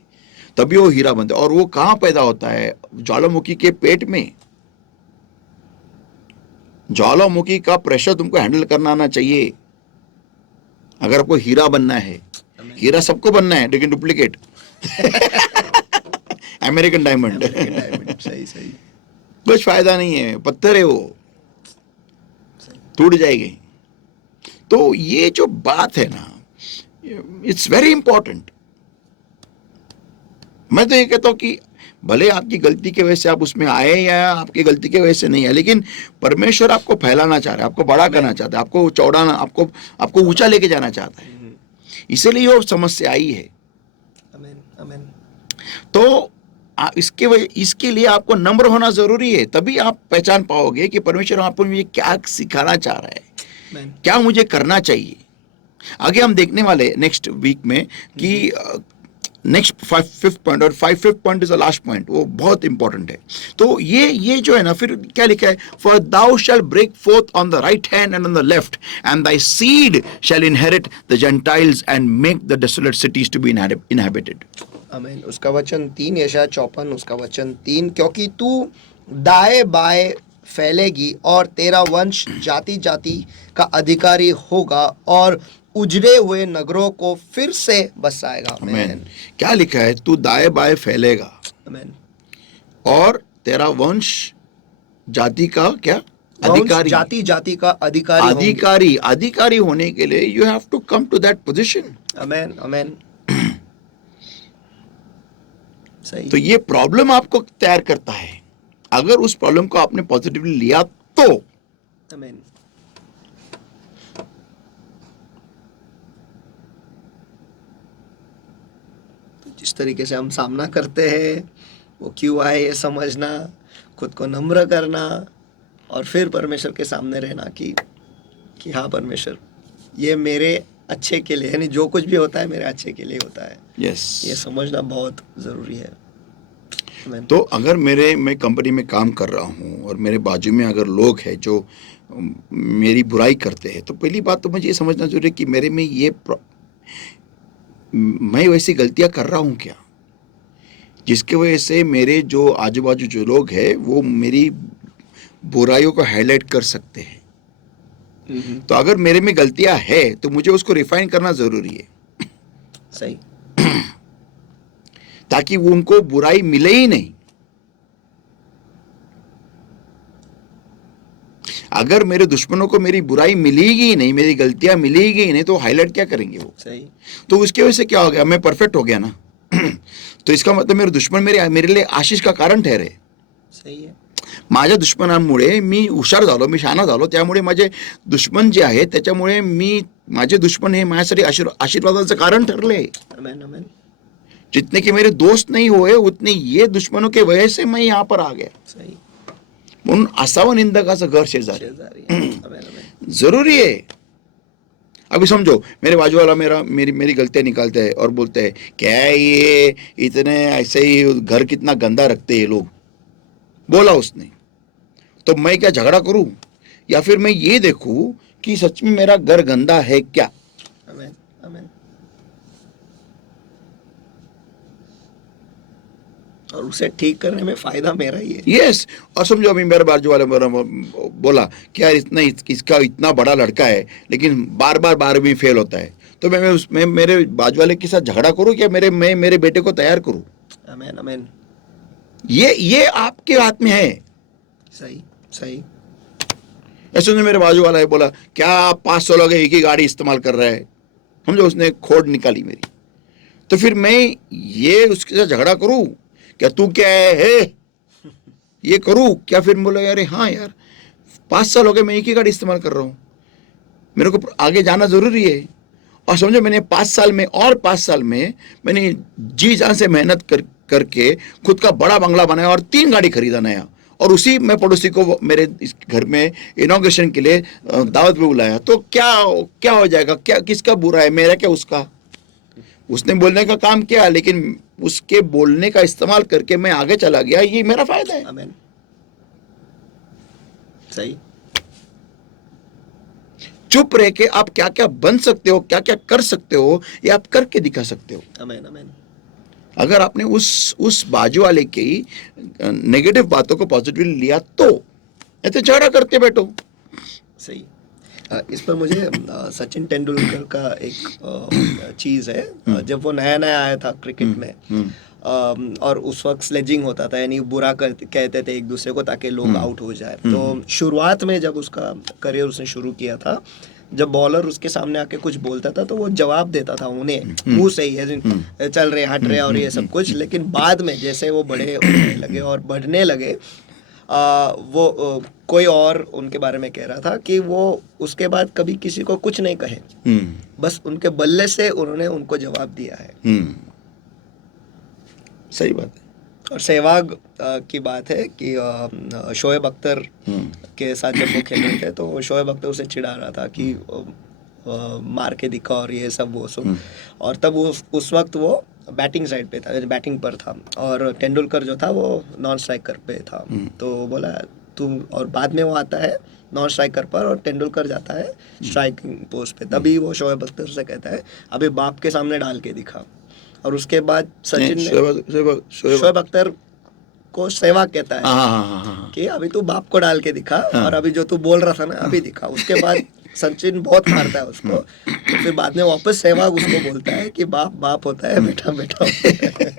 तभी वो हीरा बनता है. और वो कहाँ पैदा होता है? ज्वालामुखी के पेट में. ज्वालामुखी का प्रेशर तुमको हैंडल करना आना चाहिए अगर आपको हीरा बनना है. हीरा सबको बनना है, लेकिन डुप्लीकेट. American diamond. सही सही. कुछ फायदा नहीं है, पत्थर है वो, टूट जाएगी. तो ये जो बात है ना, इट्स वेरी इंपॉर्टेंट. मैं तो ये कहता हूं कि भले आपकी गलती की वजह से आप उसमें आए या आपकी गलती की वजह से नहीं आए, लेकिन परमेश्वर आपको फैलाना चाह रहा है, आपको बड़ा करना चाहता है, आपको चौड़ाना, आपको ऊंचा लेके जाना चाहता है. इसीलिए वो समस्या आई है. आमेन आमेन. तो इसके लिए आपको नम्र होना जरूरी है, तभी आप पहचान पाओगे कि परमेश्वर आपको ये क्या सिखाना चाह रहा है, आमेन. क्या मुझे करना चाहिए. आगे हम देखने वाले नेक्स्ट वीक में कि नेक्स्ट फिफ्थ पॉइंट, और fifth point is the last point, वो बहुत इंपॉर्टेंट है. तो ये जो है ना, फिर क्या लिखा है? For thou shalt break forth on the right hand and on the left, and thy seed shall inherit the Gentiles and make the desolate cities to be inhabited. Amen. उसका वचन 3 यशायाह 54 उसका वचन 3, क्योंकि तू दाएं बाएं फैलेगी और तेरा वंश जाति जाति का अधिकारी होगा और उजड़े हुए नगरों को फिर से बसाएगा. आमीन. क्या लिखा है? तू दाएं बाएं फैलेगा आमेन. और तेरा वंश जाति का क्या? अधिकारी. जाति जाति का अधिकारी अधिकारी होने के लिए you have to come to that position. Amen amen. सही. तो ये प्रॉब्लम आपको तैयार करता है. अगर उस प्रॉब्लम को आपने पॉजिटिवली लिया तो आमेन. जिस तरीके से हम सामना करते हैं वो क्यों आए ये समझना, खुद को नम्र करना और फिर परमेश्वर के सामने रहना कि हाँ परमेश्वर ये मेरे अच्छे के लिए, यानी जो कुछ भी होता है मेरे अच्छे के लिए होता है. यस, ये समझना बहुत ज़रूरी है. तो अगर मैं कंपनी में काम कर रहा हूँ और मेरे बाजू में अगर लोग हैं जो मेरी बुराई करते हैं, तो पहली बात तो मुझे ये समझना जरूरी है कि मेरे में मैं वैसी गलतियां कर रहा हूं क्या, जिसकी वजह से मेरे जो आजू बाजू जो लोग हैं वो मेरी बुराइयों को हाईलाइट कर सकते हैं. तो अगर मेरे में गलतियां है तो मुझे उसको रिफाइन करना जरूरी है. सही. ताकि वो उनको बुराई मिले ही नहीं. अगर मेरे दुश्मनों को मेरी बुराई मिलेगी ही नहीं, मेरी गलतियां मिलेगी ही नहीं, तो हाईलाइट क्या करेंगे वो? सही. तो उसकी वजह से क्या हो गया? मैं परफेक्ट हो गया ना. तो इसका मतलब मेरे दुश्मन मेरे लिए आशीष का कारण ठहरे. सही आहे. माझ्या दुश्मनांमुळे मी हुशार झालो, मी शहाणा झालो, त्यामुळे माझे दुश्मन जे आहेत त्याच्यामुळे माझे दुश्मन हे माझ्यासाठी आशीर्वादाचं कारण ठरले. आमेन आमेन. जितने के मेरे दोस्त नहीं हुए उतने ये दुश्मनों के वजह से मैं यहाँ पर आ गया. सही. म्हणून असावं निंदकाचं घर शेजारी. आमेन आमेन. जरूरी है. अभी समझो मेरे बाजू वाला मेरी गलतियां निकालते हैं और बोलते हैं क्या ये इतने ऐसे ही घर कितना गंदा रखते हैं लोग, बोला उसने. तो मैं क्या झगड़ा करूं, या फिर मैं ये देखूं कि सच में मेरा घर गंदा है क्या? आमेन आमेन. और उसे ठीक करने में फायदा मेरा ही है. यस. और समझो अभी मेरे बाजू वाले बोला कि यार इसका इतना बड़ा लड़का है लेकिन बार बार 12वीं फेल होता है, तो मैं मेरे बाजू वाले के साथ झगड़ा करूं क्या मैं मेरे बेटे को तैयार करूं? आमेन आमेन. ये आपके हाथ में है. सही सही. ऐसे मेरे बाजू वाला है बोला क्या 500 लोग एक ही गाड़ी इस्तेमाल कर रहा है, समझो उसने खोड़ निकाली मेरी, तो फिर मैं ये उसके साथ झगड़ा करूं क्या? तू क्या है ये करूं क्या? फिर बोला यार हाँ यार 5 साल हो गए मैं एक ही गाड़ी इस्तेमाल कर रहा हूँ, मेरे को आगे जाना जरूरी है। और समझो मैंने 5 साल में मैंने जी जान से मेहनत करके खुद का बड़ा बंगला बनाया और 3 गाड़ी खरीदा नया, और उसी मैं पड़ोसी को मेरे इस घर में इनॉग्रेशन के लिए दावत पे बुलाया। तो क्या क्या हो जाएगा, क्या किसका बुरा है, मेरा क्या उसका? उसने बोलने का काम किया, लेकिन उसके बोलने का इस्तेमाल करके मैं आगे चला गया, ये मेरा फायदा है। आमीन। सही। चुप रह के आप क्या क्या बन सकते हो, क्या क्या कर सकते हो, ये आप करके दिखा सकते हो। आमीन आमीन। अगर आपने उस बाजू वाले की नेगेटिव बातों को पॉजिटिवली लिया तो, नहीं तो झगड़ा करते बैठो। सही। इस पर मुझे सचिन तेंदुलकर का एक चीज़ है। जब वो नया नया आया था क्रिकेट में, और उस वक्त स्लेजिंग होता था, यानी बुरा कहते थे एक दूसरे को ताकि लोग आउट हो जाए। तो शुरुआत में जब उसका करियर उसने शुरू किया था, जब बॉलर उसके सामने आके कुछ बोलता था तो वो जवाब देता था उन्हें मुंह से ही, चल रहे हट रहे और ये सब कुछ। लेकिन बाद में जैसे वो बड़े होने लगे और बढ़ने लगे, वो कोई और उनके बारे में कह रहा था कि वो उसके बाद कभी किसी को कुछ नहीं कहे, बस उनके बल्ले से उन्होंने उनको जवाब दिया है। सही बात है। और सहवाग की बात है कि शोएब अख्तर के साथ जब वो खेल रहे थे तो शोएब अख्तर उसे चिढ़ा रहा था कि मार के दिखा और ये सब वो सब। और तब उस वक्त वो बैटिंग साइड पे था, बैटिंग पर था, और तेंदुलकर जो था वो नॉन स्ट्राइकर पे था। तो बोला तुम, और बाद में वो आता है नॉन स्ट्राइकर पर और तेंदुलकर जाता है स्ट्राइकिंग पोस्ट पे। तभी वो शोएब अख्तर से कहता है अभी बाप के सामने डाल के दिखा। और उसके बाद सचिन ने शोएब अख्तर को सहवाग कहता है कि अभी तू बाप को डाल के दिखा, और अभी जो तू बोल रहा था ना अभी दिखा। उसके बाद सचिन बहुत मारता है उसको, तो फिर बाद में वापस सहवाग उसको बोलता है कि बाप बाप होता है, बेटा बेटा होता है।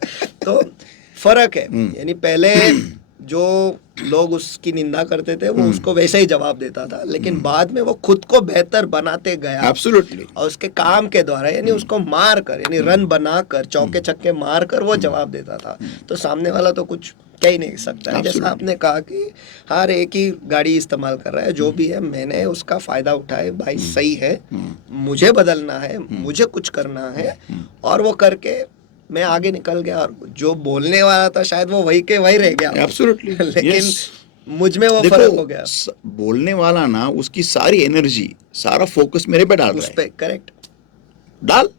तो फर्क है, यानी पहले जो लोग उसकी निंदा करते थे वो उसको वैसे ही जवाब देता था, लेकिन बाद में वो खुद को बेहतर बनाते गया। एब्सोल्युटली। और उसके काम के द्वारा, यानी उसको मार कर, यानी रन बनाकर, चौके छक्के मार कर वो जवाब देता था। तो सामने वाला तो कुछ कह ही नहीं सकता है। जैसा आपने कहा कि हर एक ही गाड़ी इस्तेमाल कर रहा है, जो भी है मैंने उसका फायदा उठाए, भाई सही है, मुझे बदलना है, मुझे कुछ करना है, और वो करके मैं आगे निकल गया। और जो बोलने वाला था शायद वो वही के वही रह गया। एब्सोल्युटली। लेकिन मुझ में वो फर्क हो गया। बोलने वाला ना, उसकी सारी एनर्जी, सारा फोकस मेरे पे डाल रहा है। उस पे करेक्ट डाल,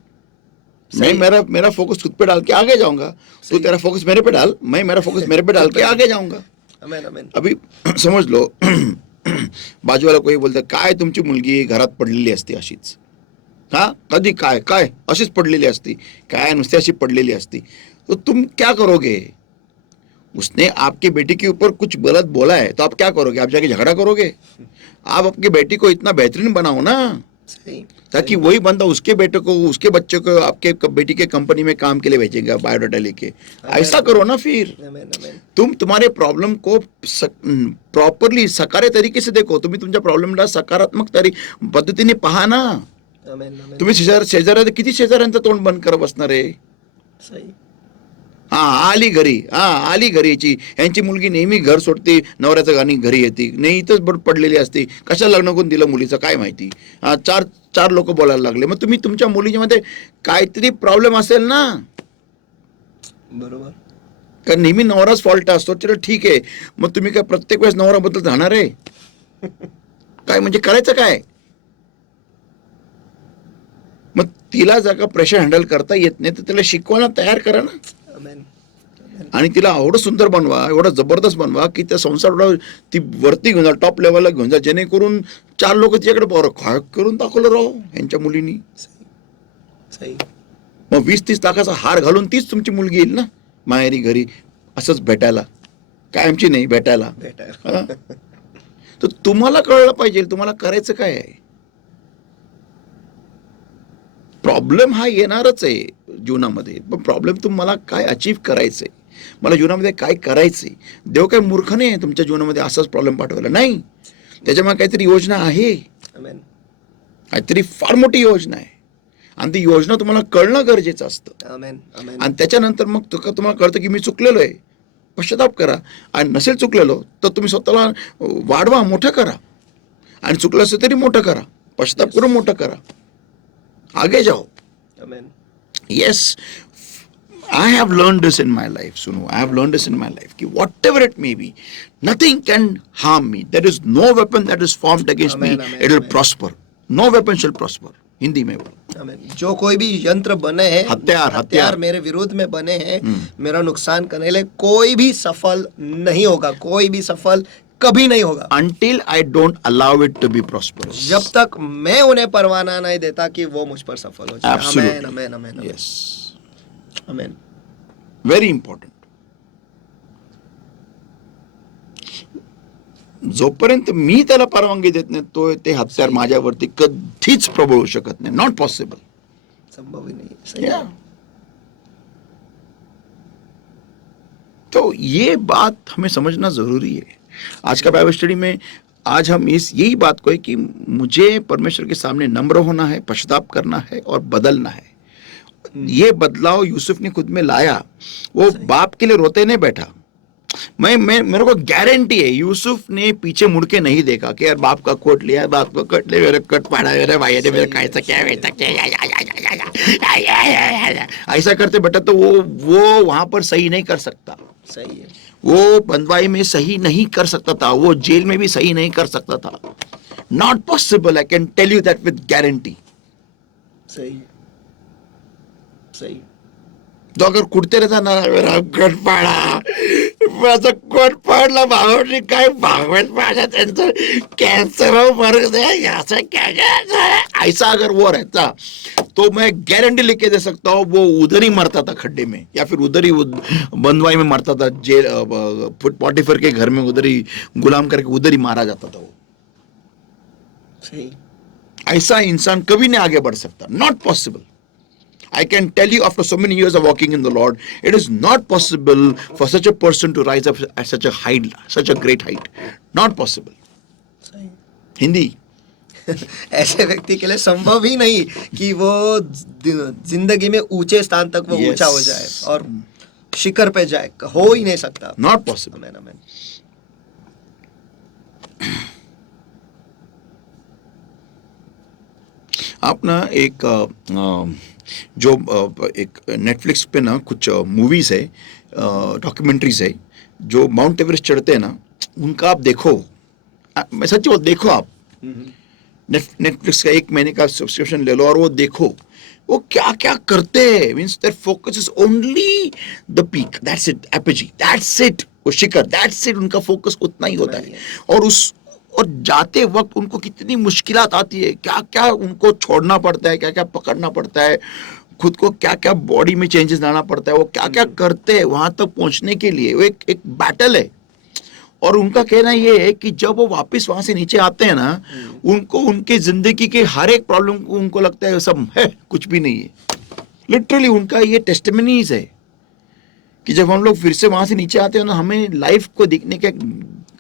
मैं मेरा फोकस खुद पे डाल के आगे जाऊंगा। तू तेरा फोकस मेरे पे डाल, मैं मेरा फोकस मेरे पे डाल के आगे जाऊंगा। आमेन आमेन। अभी समज लो बाजूवाला कोई बोलतं काय तुमची मुलगी घरात पडलेली असते अशीच, हा कधी काय काय अशीच पडलेली असती, काय नुसती अशी पडलेली असती, तो तुम क्या करोगे? उसने आपकी बेटी के ऊपर कुछ गलत बोला है तो आप क्या करोगे? आप जाके झगड़ा करोगे? आप अपनी बेटी को इतना बेहतरीन बनाओ ना, ताकि वही बंदा उसके बेटे को, उसके बच्चे को आपके बेटी के कंपनी में काम के लिए भेजेगा बायोडाटा लेके। ऐसा करो ना। फिर तुम तुम्हारे प्रॉब्लम को प्रॉपरली सकारात्मक तरीके से देखो। तुम्ही तुमच्या प्रॉब्लेमला सकारात्मक पद्धतीने पहा ना। तुम्ही शेजाऱ्या किती शेजाऱ्यांचं तोंड बंद करत बसणार आहे? हा आली घरीची यांची मुलगी नेहमी घर सोडते, नवऱ्याचं गाणी घरी येते, नाही इथंच पडलेली असते, कशा लग्न करून दिलं मुलीचं काय माहिती. चार लोक बोलायला लागले. मग तुम्ही तुमच्या मुलीच्या मध्ये काहीतरी प्रॉब्लेम असेल ना. बरोबर. कारण नेहमी नवराच फॉल्ट असतो. चलो ठीक आहे, मग तुम्ही काय प्रत्येक वेळेस नवऱ्याबद्दल जाणार आहे काय? म्हणजे करायचं काय? मग तिला जर का प्रेशर हँडल करता येत नाही तर तिला शिकवायला तयार करा ना. आणि तिला एवढं सुंदर बनवा, एवढं जबरदस्त बनवा की त्या संसार ती वरती घेऊन जा, टॉप लेवलला घेऊन जा, जेणेकरून 4 लोक तिच्याकडे बरं काय करून दाखवलं राव यांच्या मुलीनी. मग 20-30 लाखाचा हार घालून तीच तुमची मुलगी येईल ना माहेरी घरी असंच भेटायला, कायमची नाही भेटायला. तर तुम्हाला कळलं पाहिजे तुम्हाला करायचं काय आहे. प्रॉब्लेम हा येणारच आहे जीवनामध्ये, पण प्रॉब्लेम तुम्हाला काय अचीव्ह करायचंय, मला जीवनामध्ये काय करायचंय. देव काय मूर्ख नाही आहे तुमच्या जीवनामध्ये असाच प्रॉब्लेम पाठवायला. नाही, त्याच्यामुळे काहीतरी योजना आहे, काहीतरी फार मोठी योजना आहे, आणि ती योजना तुम्हाला कळणं गरजेचं असतं. आणि त्याच्यानंतर मग तुम्हाला कळतं की मी चुकलेलो आहे, पश्चाताप करा. आणि नसेल चुकलेलो तर तुम्ही स्वतःला वाढवा, मोठं करा. आणि चुकलं असं तरी मोठं करा, पश्चाताप करून मोठं करा, आगे जाओ. Amen. Yes, I have learned this in my life, Sunu. I have learned this in my life. Ki whatever it may be, nothing can harm me. There is no weapon that is formed against Amen, me. amen, It will amen. prosper. No weapon shall prosper. Hindi में बोलो. Amen. जो कोई भी यंत्र बने हैं, हथियार मेरे विरोध में बने हैं, मेरा नुकसान करने लिए, कोई भी सफल नहीं होगा, कोई भी सफल कभी नहीं होगा, Until I don't allow it to be prosperous. जब तक मैं उन्हें परवाना नहीं देता कि वो मुझ पर सफल हो जाए. Absolutely. Amen, amen, amen, amen. Yes. Amen. Very important. जोपर्यंत मी त्याला परवानगी देत नाही, तो ते हत्यार माझ्यावरती कधीच प्रबळ होऊ शकत नाही. Not possible. संभव ही नहीं है. सही है. तो ये बात हमें समझना जरूरी है. आज का बाइबल स्टडी में आज हम यही बात को है कि मुझे परमेश्वर के सामने नम्र होना है, पश्चाताप करना है और बदलना है. ये बदलाव यूसुफ ने खुद में लाया. वो बाप के लिए रोते नहीं बैठा. मैं मेरे को गारंटी है यूसुफ ने पीछे मुड़ के नहीं देखा कि यार बाप का कोट लिया, बाप का कट ले, मेरे कट पाड़ा, मेरे भाई ने मेरे कैसा क्या वैसा क्या, ऐसा करते बेटा तो वो वहां पर सही नहीं कर सकता. सही है. वो बंदवाई में सही नहीं कर सकता था, वो जेल में भी सही नहीं कर सकता था. Not possible. I can tell you that with guarantee. सही है. सही. तो अगर कुठते रहता ना, मेरा कट पाडा, माझा कोट पाडला, भावाने काय भागवत माझ्या त्यांचं कॅन्सर मर गया, ऐसा अगर वो रहता तो मैं गारंटी लेके दे सकता हूँ वो उधर ही मरता था खड्डे में, या फिर उधर ही बंदवाई में मरता था, जेल पॉटिफर के घर में उधर ही गुलाम करके उधर ही मारा जाता था वो. सही. ऐसा इंसान कभी नहीं आगे बढ़ सकता. Not possible. I can tell you after so many years of walking in the Lord, it is not possible for such a person to rise up at such a height, such a great height. Not possible. सही. हिंदी. ऐसे व्यक्ति के लिए संभव ही नहीं कि वो जिंदगी में ऊंचे स्थान तक वो Yes. ऊंचा हो जाए और शिखर पे जाए. हो ही नहीं सकता. Not possible. Amen, amen. आप ना जो एक नेटफ्लिक्स पे ना कुछ मूवीज है, डॉक्यूमेंट्रीज है, जो माउंट एवरेस्ट चढ़ते हैं ना, उनका आप देखो. मैं सच्ची वो देखो आप. नेटफ्लिक्स का 1 महीने का सब्सक्रिप्शन ले लो और वो देखो वो क्या क्या करते हैं. Means their focus is only the peak. That's it. Apogee. That's it. वो शिखर. That's it. उनका फोकस उतना ही होता है. और जाते वक्त उनको कितनी मुश्किलात आती है, क्या क्या उनको छोड़ना पड़ता है, क्या क्या पकड़ना पड़ता है, खुद को क्या क्या बॉडी में चेंजेस लाना पड़ता है, वो क्या क्या करते हैं वहां तक पहुंचने के लिए. वो एक बैटल है. और उनका कहना ये है कि जब वो वापस वहां से नीचे आते हैं ना, उनको उनके जिंदगी के हर एक प्रॉब्लम को उनको लगता है सब है, कुछ भी नहीं है. लिटरली उनका ये टेस्टिमनीज है कि जब हम लोग फिर से वहां से नीचे आते हैं ना, हमें लाइफ को देखने का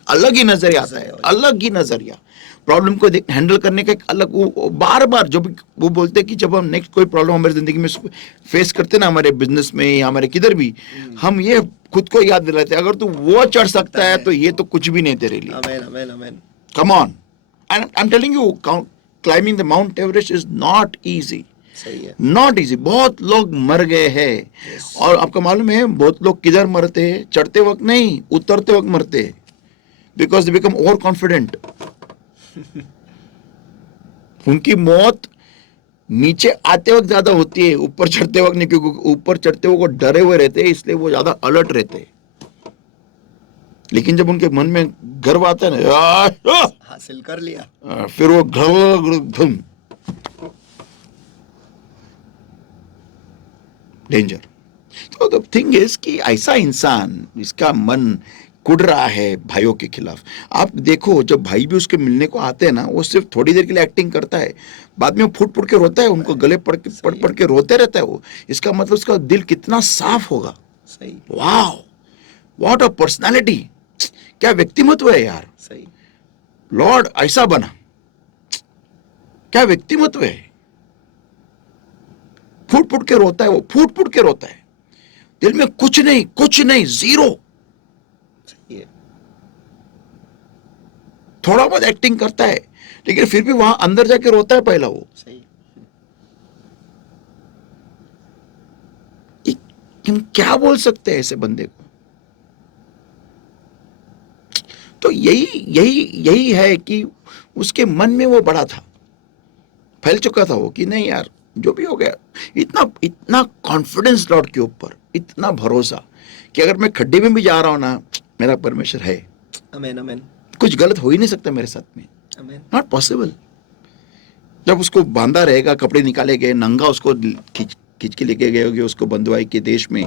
अलग ही नजरिया आता है. अलग ही नजरिया. प्रॉब्लम को हैंडल करने का एक अलग. वो बार बार जब वो बोलते हैं कि जब हम नेक्स्ट कोई प्रॉब्लम हमारी जिंदगी में फेस करते ना, हमारे बिजनेस में या हमारे किधर भी, हम ये खुद को याद दिलाते हैं, अगर तू वो चढ़ सकता है तो ये तो कुछ भी नहीं तेरे लिए. Amen, amen, amen. Come on. I am telling you, climbing the mount Everest is not easy. सही है. Not easy. बहुत लोग मर गए हैं. और आपको मालूम है बहुत लोग किधर मरते हैं? चढ़ते वक्त नहीं, उतरते वक्त मरते हैं. Because they become over confident. उनकी मौत नीचे आते वक्त ज्यादा होती है, ऊपर चढ़ते वक्त नहीं, क्योंकि ऊपर चढ़ते वक्त वो डरे हुए रहते हैं, इसलिए वो ज्यादा अलर्ट रहते हैं. लेकिन जब उनके मन में गर्व आता है ना, हासिल कर लिया, फिर वो धम डेंजर. तो द थिंग इज कि ऐसा इंसान, इसका मन कुड़ रहा है भाइयों के खिलाफ. आप देखो जब भाई भी उसके मिलने को आते हैं ना, वो सिर्फ थोड़ी देर के लिए एक्टिंग करता है, बाद में वो फुट फुट के रोता है, उनको गले पड़ के रोते रहता है वो. इसका मतलब उसका दिल कितना साफ होगा. सही. Wow, what a personality. क्या व्यक्तिमत्व है यार. सही. लॉर्ड ऐसा बना. क्या व्यक्तिमत्व है. फुट फुट के रोता है वो, फुट फुट के रोता है. दिल में कुछ नहीं, जीरो. थोड़ा बहुत एक्टिंग करता है, लेकिन फिर भी वहां अंदर जाके रोता है पहला वो। सही। कि हम क्या बोल सकते हैं ऐसे बंदे को? तो यही यही यही है कि उसके मन में वो बड़ा था, फैल चुका था वो कि नहीं यार जो भी हो गया। इतना इतना कॉन्फिडेंस लॉर्ड के ऊपर, इतना भरोसा कि अगर मैं खड्डे में भी जा रहा हूं ना, मेरा परमेश्वर है, आमेन आमेन कुछ गलत हो ही नहीं सकता मेरे साथ में, आमेन। Not possible. जब उसको बांधा रहेगा, कपड़े निकाले गए, नंगा उसको खींच खींच के लेके गए होंगे उसको बंधुआई के देश में,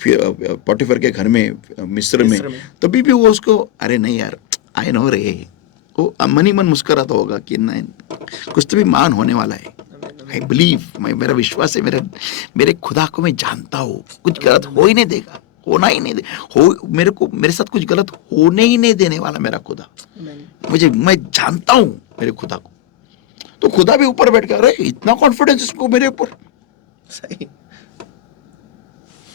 फिर पोटीफर के घर में, मिस्र में, तभी भी वो उसको अरे नहीं यार आई नो रे, वो मन ही मन मुस्कुराता होगा कि नहीं कुछ तो भी मान होने वाला है। आई बिलीव, मेरा विश्वास है, मेरे खुदा को मैं जानता हूँ, कुछ गलत हो ही नहीं देगा, होना ही नहीं दे, हो मेरे साथ कुछ गलत होने ही नहीं देने वाला मेरा खुदा। मैं जानता हूँ मेरे खुदा को। तो खुदा भी ऊपर बैठ कर, अरे इतना कॉन्फिडेंस इसको मेरे ऊपर। सही।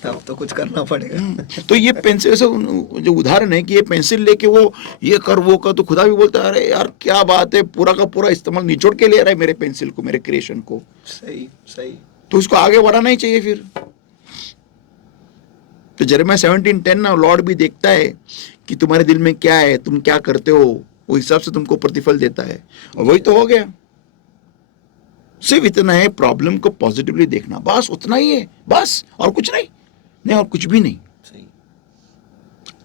अब तो कुछ करना पड़ेगा। तो ये पेंसिल से जो उदाहरण है कि ये पेंसिल लेके वो ये कर वो कर, तो खुदा भी बोलता है अरे यार क्या बात है, पूरा का पूरा इस्तेमाल निचोड़ के ले रहा है मेरे पेंसिल को, मेरे क्रिएशन को। सही सही। तो उसको आगे बढ़ाना ही चाहिए फिर। तो यिर्मयाह 17:10 ना लॉर्ड भी देखता है कि तुम्हारे दिल में क्या है, तुम क्या करते हो, वो हिसाब से तुमको प्रतिफल देता है। और वही तो हो गया। सिर्फ इतना है, प्रॉब्लम को पॉजिटिवली देखना, बस उतना ही है, बस और कुछ नहीं और कुछ भी नहीं। सही।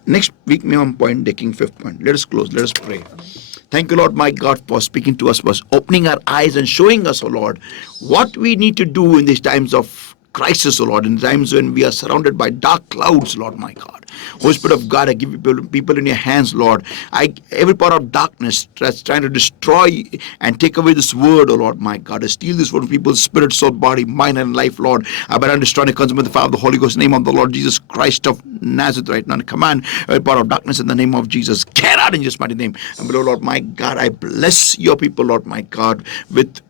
नेक्स्ट वीक में हम पॉइंट देखेंगे, 5th point. Let us close, let us pray. Thank you, Lord, my God, for speaking to us, for opening our eyes and showing us, oh Lord, what we need to do in these times of crisis, oh Lord, in times when we are surrounded by dark clouds, Lord, my God. Holy Spirit of God, I give people in your hands, Lord. Every part of darkness that's trying to destroy and take away this word, oh Lord, my God, to steal this word from people's spirit, soul, body, mind, and life, Lord. I better destroy and consume with the fire of the Holy Ghost, in the name of the Lord Jesus Christ of Nazareth, right now. And command every part of darkness in the name of Jesus. Get out in Jesus' mighty name. And below, Lord, my God, I bless your people, Lord, my God, with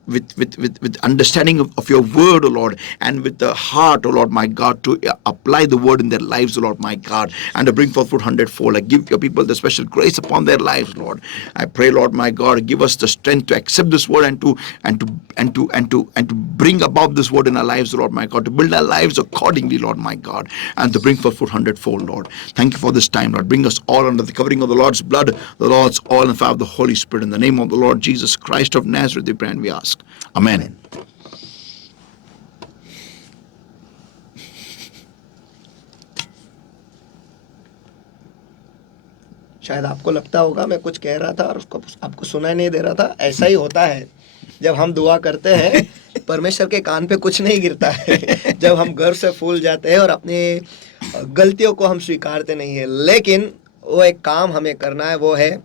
understanding of your word, O Lord, and with the heart, O Lord, my God, to apply the word in their lives, O Lord, my God, and to bring forth fruit 100-fold. I give your people the special grace upon their lives, Lord. I pray, Lord, my God, give us the strength to accept this word and to bring about this word in our lives, Lord, my God, to build our lives accordingly, Lord, my God, and to bring forth fruit 100-fold, Lord. Thank you for this time, Lord. Bring us all under the covering of the Lord's blood, the Lord's oil, and the fire of the Holy Spirit. In the name of the Lord Jesus Christ of Nazareth, we pray and we ask. Amen. शायद आपको लगता होगा मैं कुछ कह रहा था और उसको आपको सुनाई नहीं दे रहा था। ऐसा ही होता है जब हम दुआ करते हैं, परमेश्वर के कान पे कुछ नहीं गिरता है। जब हम गर्व से फूल जाते हैं और अपनी गलतियों को हम स्वीकारते नहीं है, लेकिन वो एक काम हमें करना है, वो है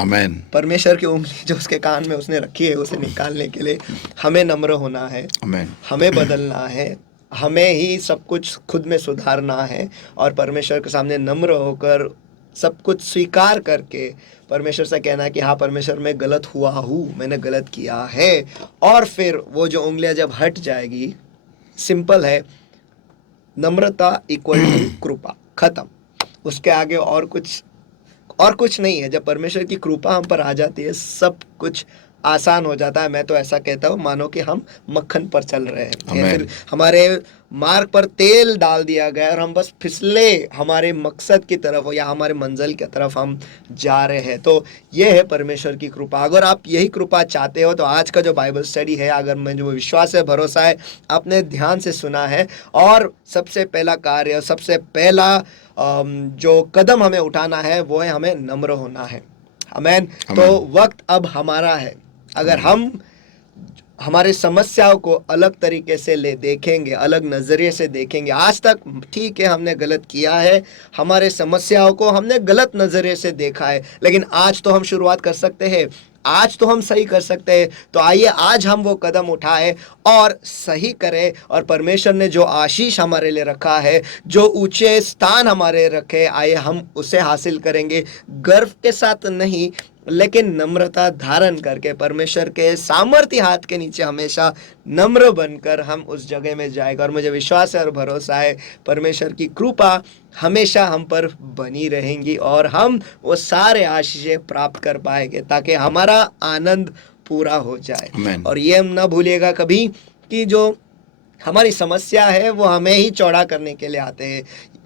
आमेन। परमेश्वर की उंगली जो उसके कान में उसने रखी है उसे निकालने के लिए हमें नम्र होना है, हमें बदलना है, हमें ही सब कुछ खुद में सुधारना है और परमेश्वर के सामने नम्र होकर सब कुछ स्वीकार करके परमेश्वर से कहना है कि हाँ परमेश्वर मैं गलत हुआ हूँ, मैंने गलत किया है। और फिर वो जो उंगलियां जब हट जाएगी, सिंपल है, नम्रता इक्वल टू कृपा, खत्म। उसके आगे और कुछ नहीं है। जब परमेश्वर की कृपा हम पर आ जाती है, सब कुछ आसान हो जाता है। मैं तो ऐसा कहता हूँ मानो कि हम मक्खन पर चल रहे हैं, या फिर हमारे मार्ग पर तेल डाल दिया गया और हम बस फिसले हमारे मकसद की तरफ या हमारे मंजिल की तरफ हम जा रहे हैं। तो ये है परमेश्वर की कृपा। अगर आप यही कृपा चाहते हो तो आज का जो बाइबल स्टडी है, अगर मैं जो विश्वास है, भरोसा है, आपने ध्यान से सुना है, और सबसे पहला कार्य, सबसे पहला जो कदम हमें उठाना है वो है हमें नम्र होना है। आमीन। तो वक्त अब हमारा है। अगर हम हमारे समस्याओं को अलग तरीके से देखेंगे, अलग नज़रिए से देखेंगे, आज तक ठीक है हमने गलत किया है, हमारे समस्याओं को हमने गलत नज़रिए से देखा है, लेकिन आज तो हम शुरुआत कर सकते हैं, आज तो हम सही कर सकते हैं। तो आइए आज हम वो कदम उठाएं और सही करें, और परमेश्वर ने जो आशीष हमारे लिए रखा है, जो ऊंचे स्थान हमारे रखे, आइए हम उसे हासिल करेंगे, गर्व के साथ नहीं, लेकिन नम्रता धारण करके परमेश्वर के सामर्थ्य हाथ के नीचे हमेशा नम्र बनकर हम उस जगह में जाएगा। और मुझे विश्वास है और भरोसा है परमेश्वर की कृपा हमेशा हम पर बनी रहेंगी और हम वो सारे आशीषें प्राप्त कर पाएंगे ताकि हमारा आनंद पूरा हो जाए। Amen. और ये हम ना भूलिएगा कभी कि जो हमारी समस्या है वो हमें ही चौड़ा करने के लिए आते हैं।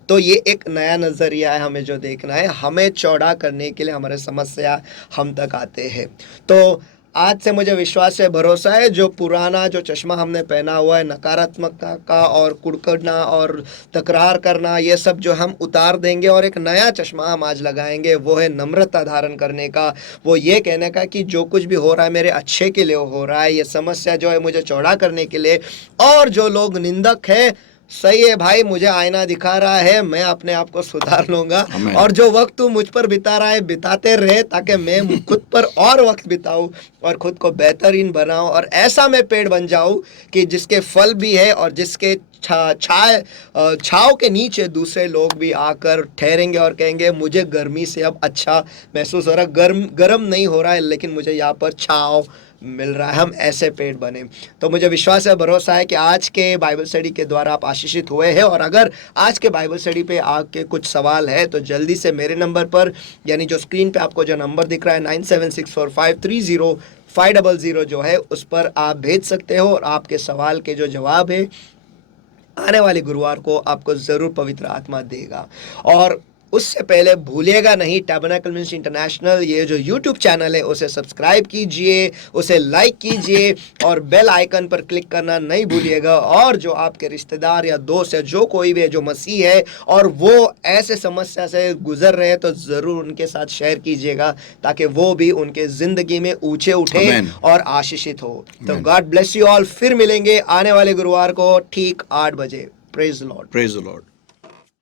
तो ये एक नया नज़रिया है, हमें जो देखना है, हमें चौड़ा करने के लिए हमारे समस्या हम तक आते हैं। तो आज से मुझे विश्वास है, भरोसा है, जो पुराना जो चश्मा हमने पहना हुआ है नकारात्मकता का और कुड़कना और तकरार करना, ये सब जो हम उतार देंगे और एक नया चश्मा हम आज लगाएंगे, वो है नम्रता धारण करने का। वो ये कहने का कि जो कुछ भी हो रहा है मेरे अच्छे के लिए हो रहा है, ये समस्या जो है मुझे चौड़ा करने के लिए। और जो लोग निंदक है, सही है भाई, मुझे आईना दिखा रहा है, मैं अपने आप को सुधार लूंगा। और जो वक्त तू मुझ पर बिता रहा है बिताते रहे ताकि मैं खुद पर और वक्त बिताऊं और खुद को बेहतरीन बनाऊं और ऐसा मैं पेड़ बन जाऊं कि जिसके फल भी है और जिसके छाव के नीचे दूसरे लोग भी आकर ठहरेंगे और कहेंगे मुझे गर्मी से अब अच्छा महसूस हो रहा है, गर्म नहीं हो रहा है, लेकिन मुझे यहाँ पर छाव मिल रहा है। हम ऐसे पेड़ बने। तो मुझे विश्वास है, भरोसा है कि आज के बाइबल स्टडी के द्वारा आप आशीषित हुए हैं। और अगर आज के बाइबल स्टडी पे आके कुछ सवाल है तो जल्दी से मेरे नंबर पर, यानी जो स्क्रीन पे आपको जो नंबर दिख रहा है 9764530500 जो है, उस पर आप भेज सकते हो और आपके सवाल के जो जवाब है आने वाले गुरुवार को आपको ज़रूर पवित्र आत्मा देगा। और उससे पहले भूलिएगा नहीं, टैबरनेकल मिनिस्ट्री इंटरनेशनल ये जो यूट्यूब चैनल है उसे सब्सक्राइब कीजिए, उसे लाइक कीजिए और बेल आइकन पर क्लिक करना नहीं भूलिएगा। और जो आपके रिश्तेदार या दोस्त या जो कोई भी है जो मसीह है और वो ऐसे समस्या से गुजर रहे हैं तो ज़रूर उनके साथ शेयर कीजिएगा ताकि वो भी उनके ज़िंदगी में ऊंचे उठे Amen. और आशीषित हो। तो गॉड ब्लेस यू ऑल। फिर मिलेंगे आने वाले गुरुवार को ठीक 8 बजे। Praise the Lord. Praise the Lord.